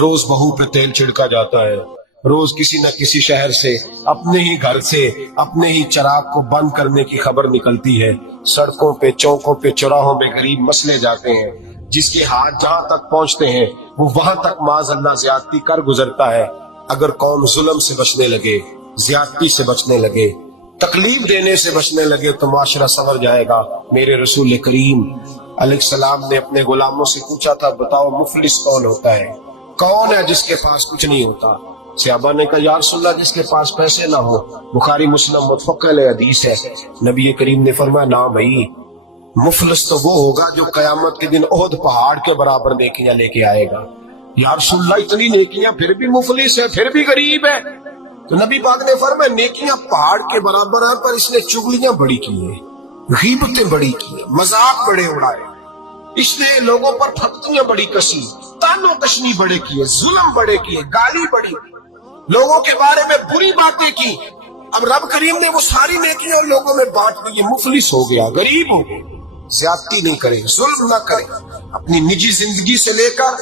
روز بہو پہ تیل چھڑکا جاتا ہے، روز کسی نہ کسی شہر سے، اپنے ہی گھر سے، اپنے ہی چراغ کو بند کرنے کی خبر نکلتی ہے۔ سڑکوں پہ، چوکوں پہ، چوراہوں پہ غریب مسلے جاتے ہیں، جس کے ہاتھ جہاں تک پہنچتے ہیں وہ وہاں تک معاذ اللہ زیادتی کر گزرتا ہے۔ اگر قوم ظلم سے بچنے لگے، زیادتی سے بچنے لگے، تکلیف دینے سے بچنے لگے تو معاشرہ سنور جائے گا۔ میرے رسول کریم علیہ السلام نے اپنے غلاموں سے پوچھا تھا بتاؤ مفلس کون ہوتا ہے، کون ہے جس کے پاس کچھ نہیں ہوتا؟ صحابہ نے کہا یا رسول اللہ جس کے پاس پیسے نہ ہو۔ بخاری مسلم متفق علیہ حدیث ہے۔ نبی کریم نے فرمایا نہ بھائی، مفلس تو وہ ہوگا جو قیامت کے دن احد پہاڑ کے برابر نیکیاں لے کے آئے گا۔ یا رسول اللہ اتنی نیکیاں پھر بھی مفلس ہے، پھر بھی غریب ہے؟ تو نبی پاک نے فرمایا نیکیاں پہاڑ کے برابر ہیں پر اس نے چغلیاں بڑی کی ہیں، غیبتیں بڑی کی ہیں، مذاق بڑے اڑائے، اس نے لوگوں پر پھپتیاں بڑی کسی، تانو کشنی بڑے کیے، ظلم بڑے کیے، گالی بڑی، لوگوں کے بارے میں بری باتیں کی۔ اب رب کریم نے وہ ساری نیکیاں ان لوگوں میں بانٹ دی، مفلس ہو گیا، غریب ہو گیا۔ زیادتی نہیں کرے، ظلم نہ کرے، اپنی نجی زندگی سے لے کر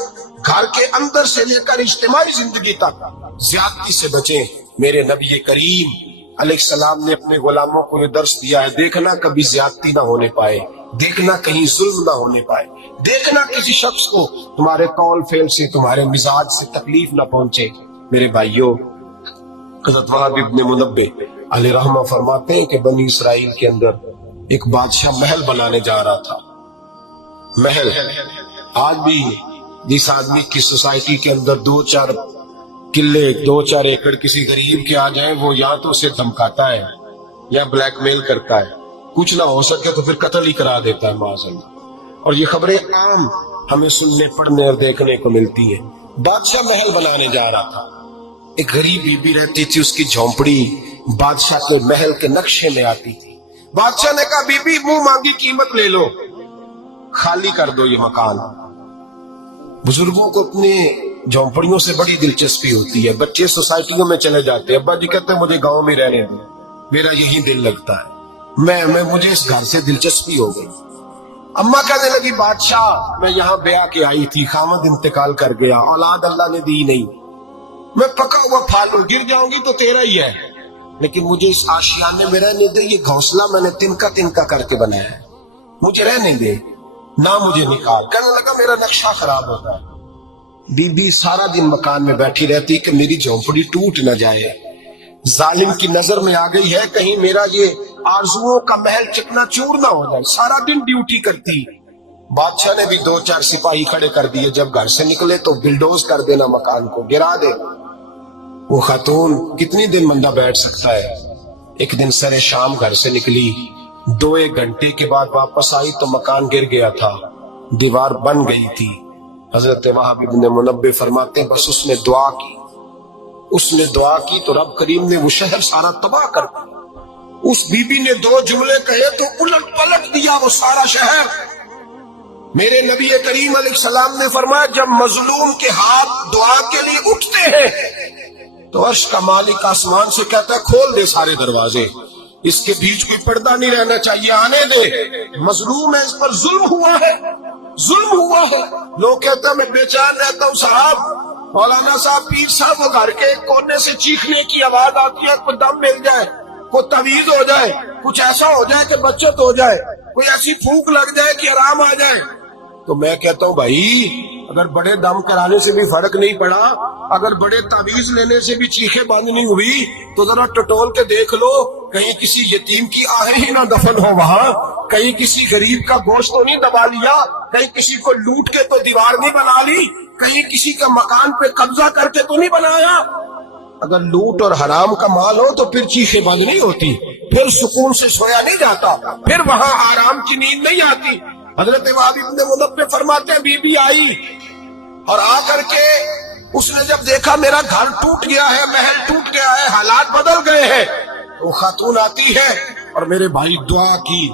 گھر کے اندر سے لے کر اجتماعی زندگی تک زیادتی سے بچیں۔ میرے نبی کریم علیہ السلام نے اپنے غلاموں کو یہ درس دیا ہے، دیکھنا کبھی زیادتی نہ ہونے پائے، دیکھنا کہیں ظلم نہ ہونے پائے، دیکھنا کسی شخص کو تمہارے قول فعل سے، تمہارے مزاج سے تکلیف نہ پہنچے۔ میرے بھائیوں، حضرت وہاب ابن منبہ علیہ رحمہ فرماتے ہیں کہ بنی اسرائیل کے اندر ایک بادشاہ محل بنانے جا رہا تھا۔ محل آج بھی جس آدمی کی سوسائٹی کے اندر 2-4 قلعے، 2-4 ایکڑ کسی غریب کے آ جائیں، وہ یا تو اسے دھمکاتا ہے یا بلیک میل کرتا ہے، کچھ نہ ہو سکے تو پھر قتل ہی کرا دیتا ہے معاذ اللہ۔ اور یہ خبریں عام ہمیں سننے، پڑھنے اور دیکھنے کو ملتی ہیں۔ بادشاہ محل بنانے جا رہا تھا، ایک غریب بی بی رہتی تھی، اس کی جھونپڑی بادشاہ کے محل کے نقشے میں آتی تھی۔ بادشاہ نے کہا بی بی منہ مانگی قیمت لے لو، خالی کر دو یہ مکان۔ بزرگوں کو اپنے جھونپڑیوں سے بڑی دلچسپی ہوتی ہے، بچے سوسائٹیوں میں چلے جاتے ہیں، ابا جی کہتے ہیں مجھے گاؤں میں رہنے دیں، میرا یہی دل لگتا ہے، مجھے اس گھر سے دلچسپی ہو گئی۔ اماں کہنے لگی بادشاہ میں یہاں بیاہ کے آئی تھی، خاوند انتقال کر گیا، اولاد اللہ نے دی نہیں، میں پکا ہوا پھل ہوں، گر جاؤں گی تو تیرا ہی ہے، لیکن مجھے اس آشیانے میں رہنے دے، یہ گھونسلہ میں نے تنکا تنکا کر کے بنایا ہے، مجھے رہنے دے، نہ مجھے نکال۔ کہنے لگا میرا نقشہ خراب ہوتا ہے۔ بی بی سارا دن مکان میں بیٹھی رہتی کہ میری جھونپڑی ٹوٹ نہ جائے، ظالم کی نظر میں آ گئی ہے کہیں میرا یہ آرزوؤں کا محل چکنا چور نہ ہو جائے، سارا دن ڈیوٹی کرتی، بادشاہ نے بھی 2-4 سپاہی کھڑے کر دیے، جب گھر سے نکلے تو بلڈوز کر دینا مکان کو، گرا دے۔ وہ خاتون کتنی دن بندہ بیٹھ سکتا ہے؟ ایک دن سر شام گھر سے نکلی، 2-1 گھنٹے کے بعد واپس آئی تو مکان گر گیا تھا، دیوار بن گئی تھی۔ حضرت وہاب ابن منبہ فرماتے ہیں بس اس نے دعا کی تو رب کریم نے وہ شہر سارا تباہ کر دیا۔ اس بی بی نے 2 جملے کہے تو الٹ پلٹ دیا وہ سارا شہر۔ میرے نبی کریم علیہ السلام نے فرمایا جب مظلوم کے ہاتھ دعا کے لیے اٹھتے ہیں تو عرش کا مالک آسمان سے کہتا ہے کھول دے سارے دروازے، اس کے بیچ کوئی پردہ نہیں رہنا چاہیے، آنے دے، مظلوم ہے، اس پر ظلم ہوا ہے۔ لوگ کہتے ہیں میں بے چین رہتا ہوں صاحب، مولانا صاحب، پیر صاحب، وہ گھر کے کونے سے چیخنے کی آواز آتی ہے، کوئی دم مل جائے، کوئی تعویذ ہو جائے، کچھ ایسا ہو جائے کہ بچت ہو جائے، کوئی ایسی پھونک لگ جائے کہ آرام آ جائے۔ تو میں کہتا ہوں بھائی اگر بڑے دم کرانے سے بھی فرق نہیں پڑا، اگر بڑے تعویذ لینے سے بھی چیخیں بند نہیں ہوئی تو ذرا ٹٹول کے دیکھ لو، کہیں کسی یتیم کی آہیں ہی نہ دفن ہو وہاں، کہیں کسی غریب کا گوشت تو نہیں دبا لیا، کہیں کسی کو لوٹ کے تو دیوار نہیں بنا لی، کہیں کسی کا مکان پہ قبضہ کر کے تو نہیں بنایا۔ اگر لوٹ اور حرام کا مال ہو تو پھر چیخیں بند نہیں ہوتی، پھر سکون سے سویا نہیں جاتا، پھر وہاں آرام کی نیند نہیں آتی۔ حضرت وہاب ابن منبہ فرماتے ہیں بی بی آئی اور آ کر کے اس نے جب دیکھا میرا گھر ٹوٹ گیا ہے، محل ٹوٹ گیا ہے، حالات بدل گئے ہیں، وہ خاتون آتی ہے اور میرے بھائی دعا کی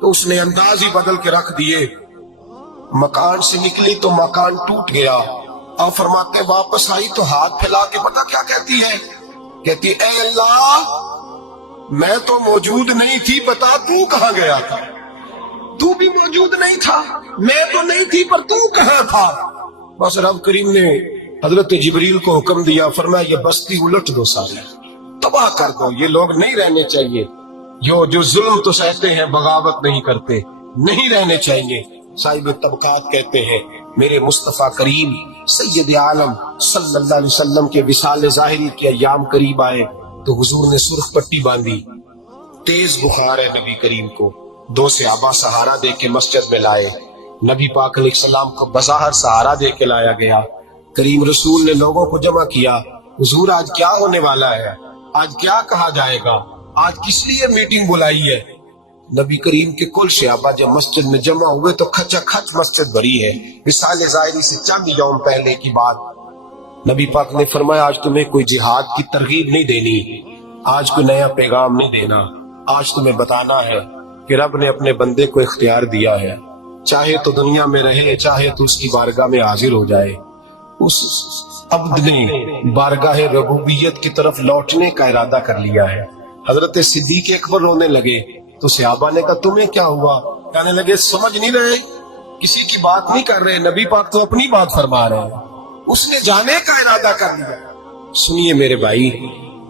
تو اس نے انداز ہی بدل کے رکھ دیے۔ مکان سے نکلی تو مکان ٹوٹ گیا، اور فرماتے واپس آئی تو ہاتھ پھیلا کے پتہ کیا کہتی ہے؟ کہتی اے اللہ میں تو موجود نہیں تھی، بتا تو کہاں گیا تھا؟ تو بھی موجود نہیں تھا، میں تو نہیں تھی، پر تو کہاں تھا؟ بس رب کریم نے حضرت جبریل کو حکم دیا، فرمایا یہ بستی الٹ دو، ساری تباہ کر دو، یہ لوگ نہیں رہنے چاہیے، جو ظلم تو سہتے ہیں بغاوت نہیں کرتے، نہیں رہنے چاہیے۔ صاحب طبقات کہتے ہیں میرے مصطفیٰ کریم سید عالم صلی اللہ علیہ وسلم کے وصال ظاہری کے ایام قریب آئے تو حضور نے سرخ پٹی باندھی، تیز بخار ہے نبی کریم کو، 2 صحابہ سہارا دے کے مسجد میں لائے، نبی پاک علیہ السلام کو بظاہر سہارا دے کے لایا گیا۔ کریم رسول نے لوگوں کو جمع کیا، حضور آج کیا ہونے والا ہے، آج کیا کہا جائے گا، آج کس لیے میٹنگ بلائی ہے؟ نبی کریم کے کل صحابہ جب مسجد میں جمع ہوئے تو کھچا کھچ مسجد بھری ہے، وصال ظاہری سے چند یوم پہلے کی بات۔ نبی پاک نے فرمایا آج تمہیں کوئی جہاد کی ترغیب نہیں دینی، آج کوئی نیا پیغام نہیں دینا، آج تمہیں بتانا ہے کہ رب نے اپنے بندے کو اختیار دیا ہے، چاہے تو دنیا میں رہے، چاہے تو اس کی بارگاہ میں حاضر ہو جائے۔ اس عبد نے بارگاہ ربوبیت کی طرف لوٹنے کا ارادہ کر لیا ہے۔ حضرت صدیق اکبر رونے لگے تو صحابہ نے کہا تمہیں کیا ہوا؟ کہنے لگے سمجھ نہیں رہے، کسی کی بات نہیں کر رہے، نبی پاک تو اپنی بات فرما رہے ہیں، اس نے جانے کا ارادہ کر لیا۔ سنیے میرے بھائی،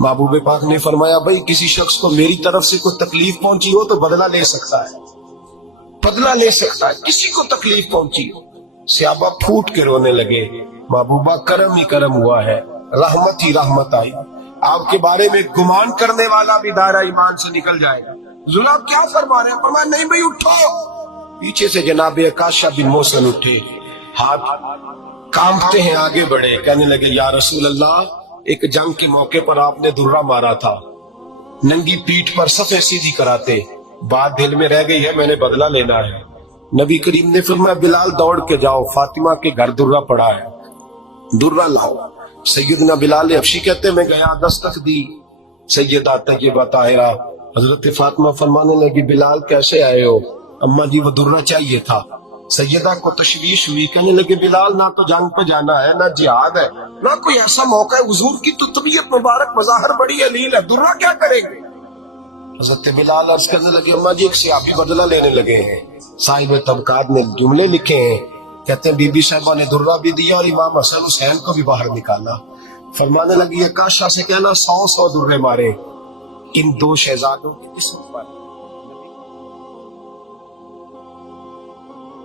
محبوب پاک نے فرمایا بھائی کسی شخص کو میری طرف سے کوئی تکلیف پہنچی ہو تو بدلہ لے سکتا ہے، بدلہ لے سکتا ہے، کسی کو تکلیف پہنچی ہو۔ صحابہ پھوٹ کے رونے لگے، محبوبہ کرم ہی کرم ہوا ہے، رحمت ہی رحمت آئی، آپ کے بارے میں گمان کرنے والا بھی دائرہ ایمان سے نکل جائے گا۔ حضور آپ کیا فرما رہے ہیں؟ فرمایا نہیں بھائی اٹھو۔ پیچھے سے جناب عکاشہ بن محصن اٹھے، ہاتھ کانپتے ہیں، آگے بڑھے، کہنے لگے یا رسول اللہ ایک جنگ کے موقع پر آپ نے درہ مارا تھا، ننگی پیٹھ پر صفیں سیدھی کراتے، بات دل میں رہ گئی ہے، میں نے بدلہ لینا ہے۔ نبی کریم نے فرمایا بلال دوڑ کے جاؤ، فاطمہ کے گھر درہ پڑا ہے، درہ لاؤ۔ سیدنا بلال حبشی کہتے میں گیا، دستک دی سیدہ طیبہ طاہرہ، حضرت فاطمہ فرمانے لگی بلال کیسے آئے ہو؟ اماں جی وہ درہ چاہیے تھا۔ سیدہ کو تشویش ہوئی، کہنے لگے بلال نہ تو جنگ پہ جانا ہے، نہ جہاد ہے، نہ کوئی ایسا موقع ہے، حضور کی تو طبیعت مبارک بظاہر بڑی علیل ہے، درہ کیا کریں گے؟ حضرت بلال عرض کرنے لگے اماں جی ایک صحابی بدلہ لینے لگے ہیں، صاحب طبقات نے جملے لکھے ہیں، کہتے ہیں بی بی صاحبہ نے درہ بھی دیا اور امام حسن حسین کو بھی باہر نکالا۔ فرمانے لگی عکاشہ سے کہنا 100 درے مارے ان 2 شہزادوں کی قسم پر۔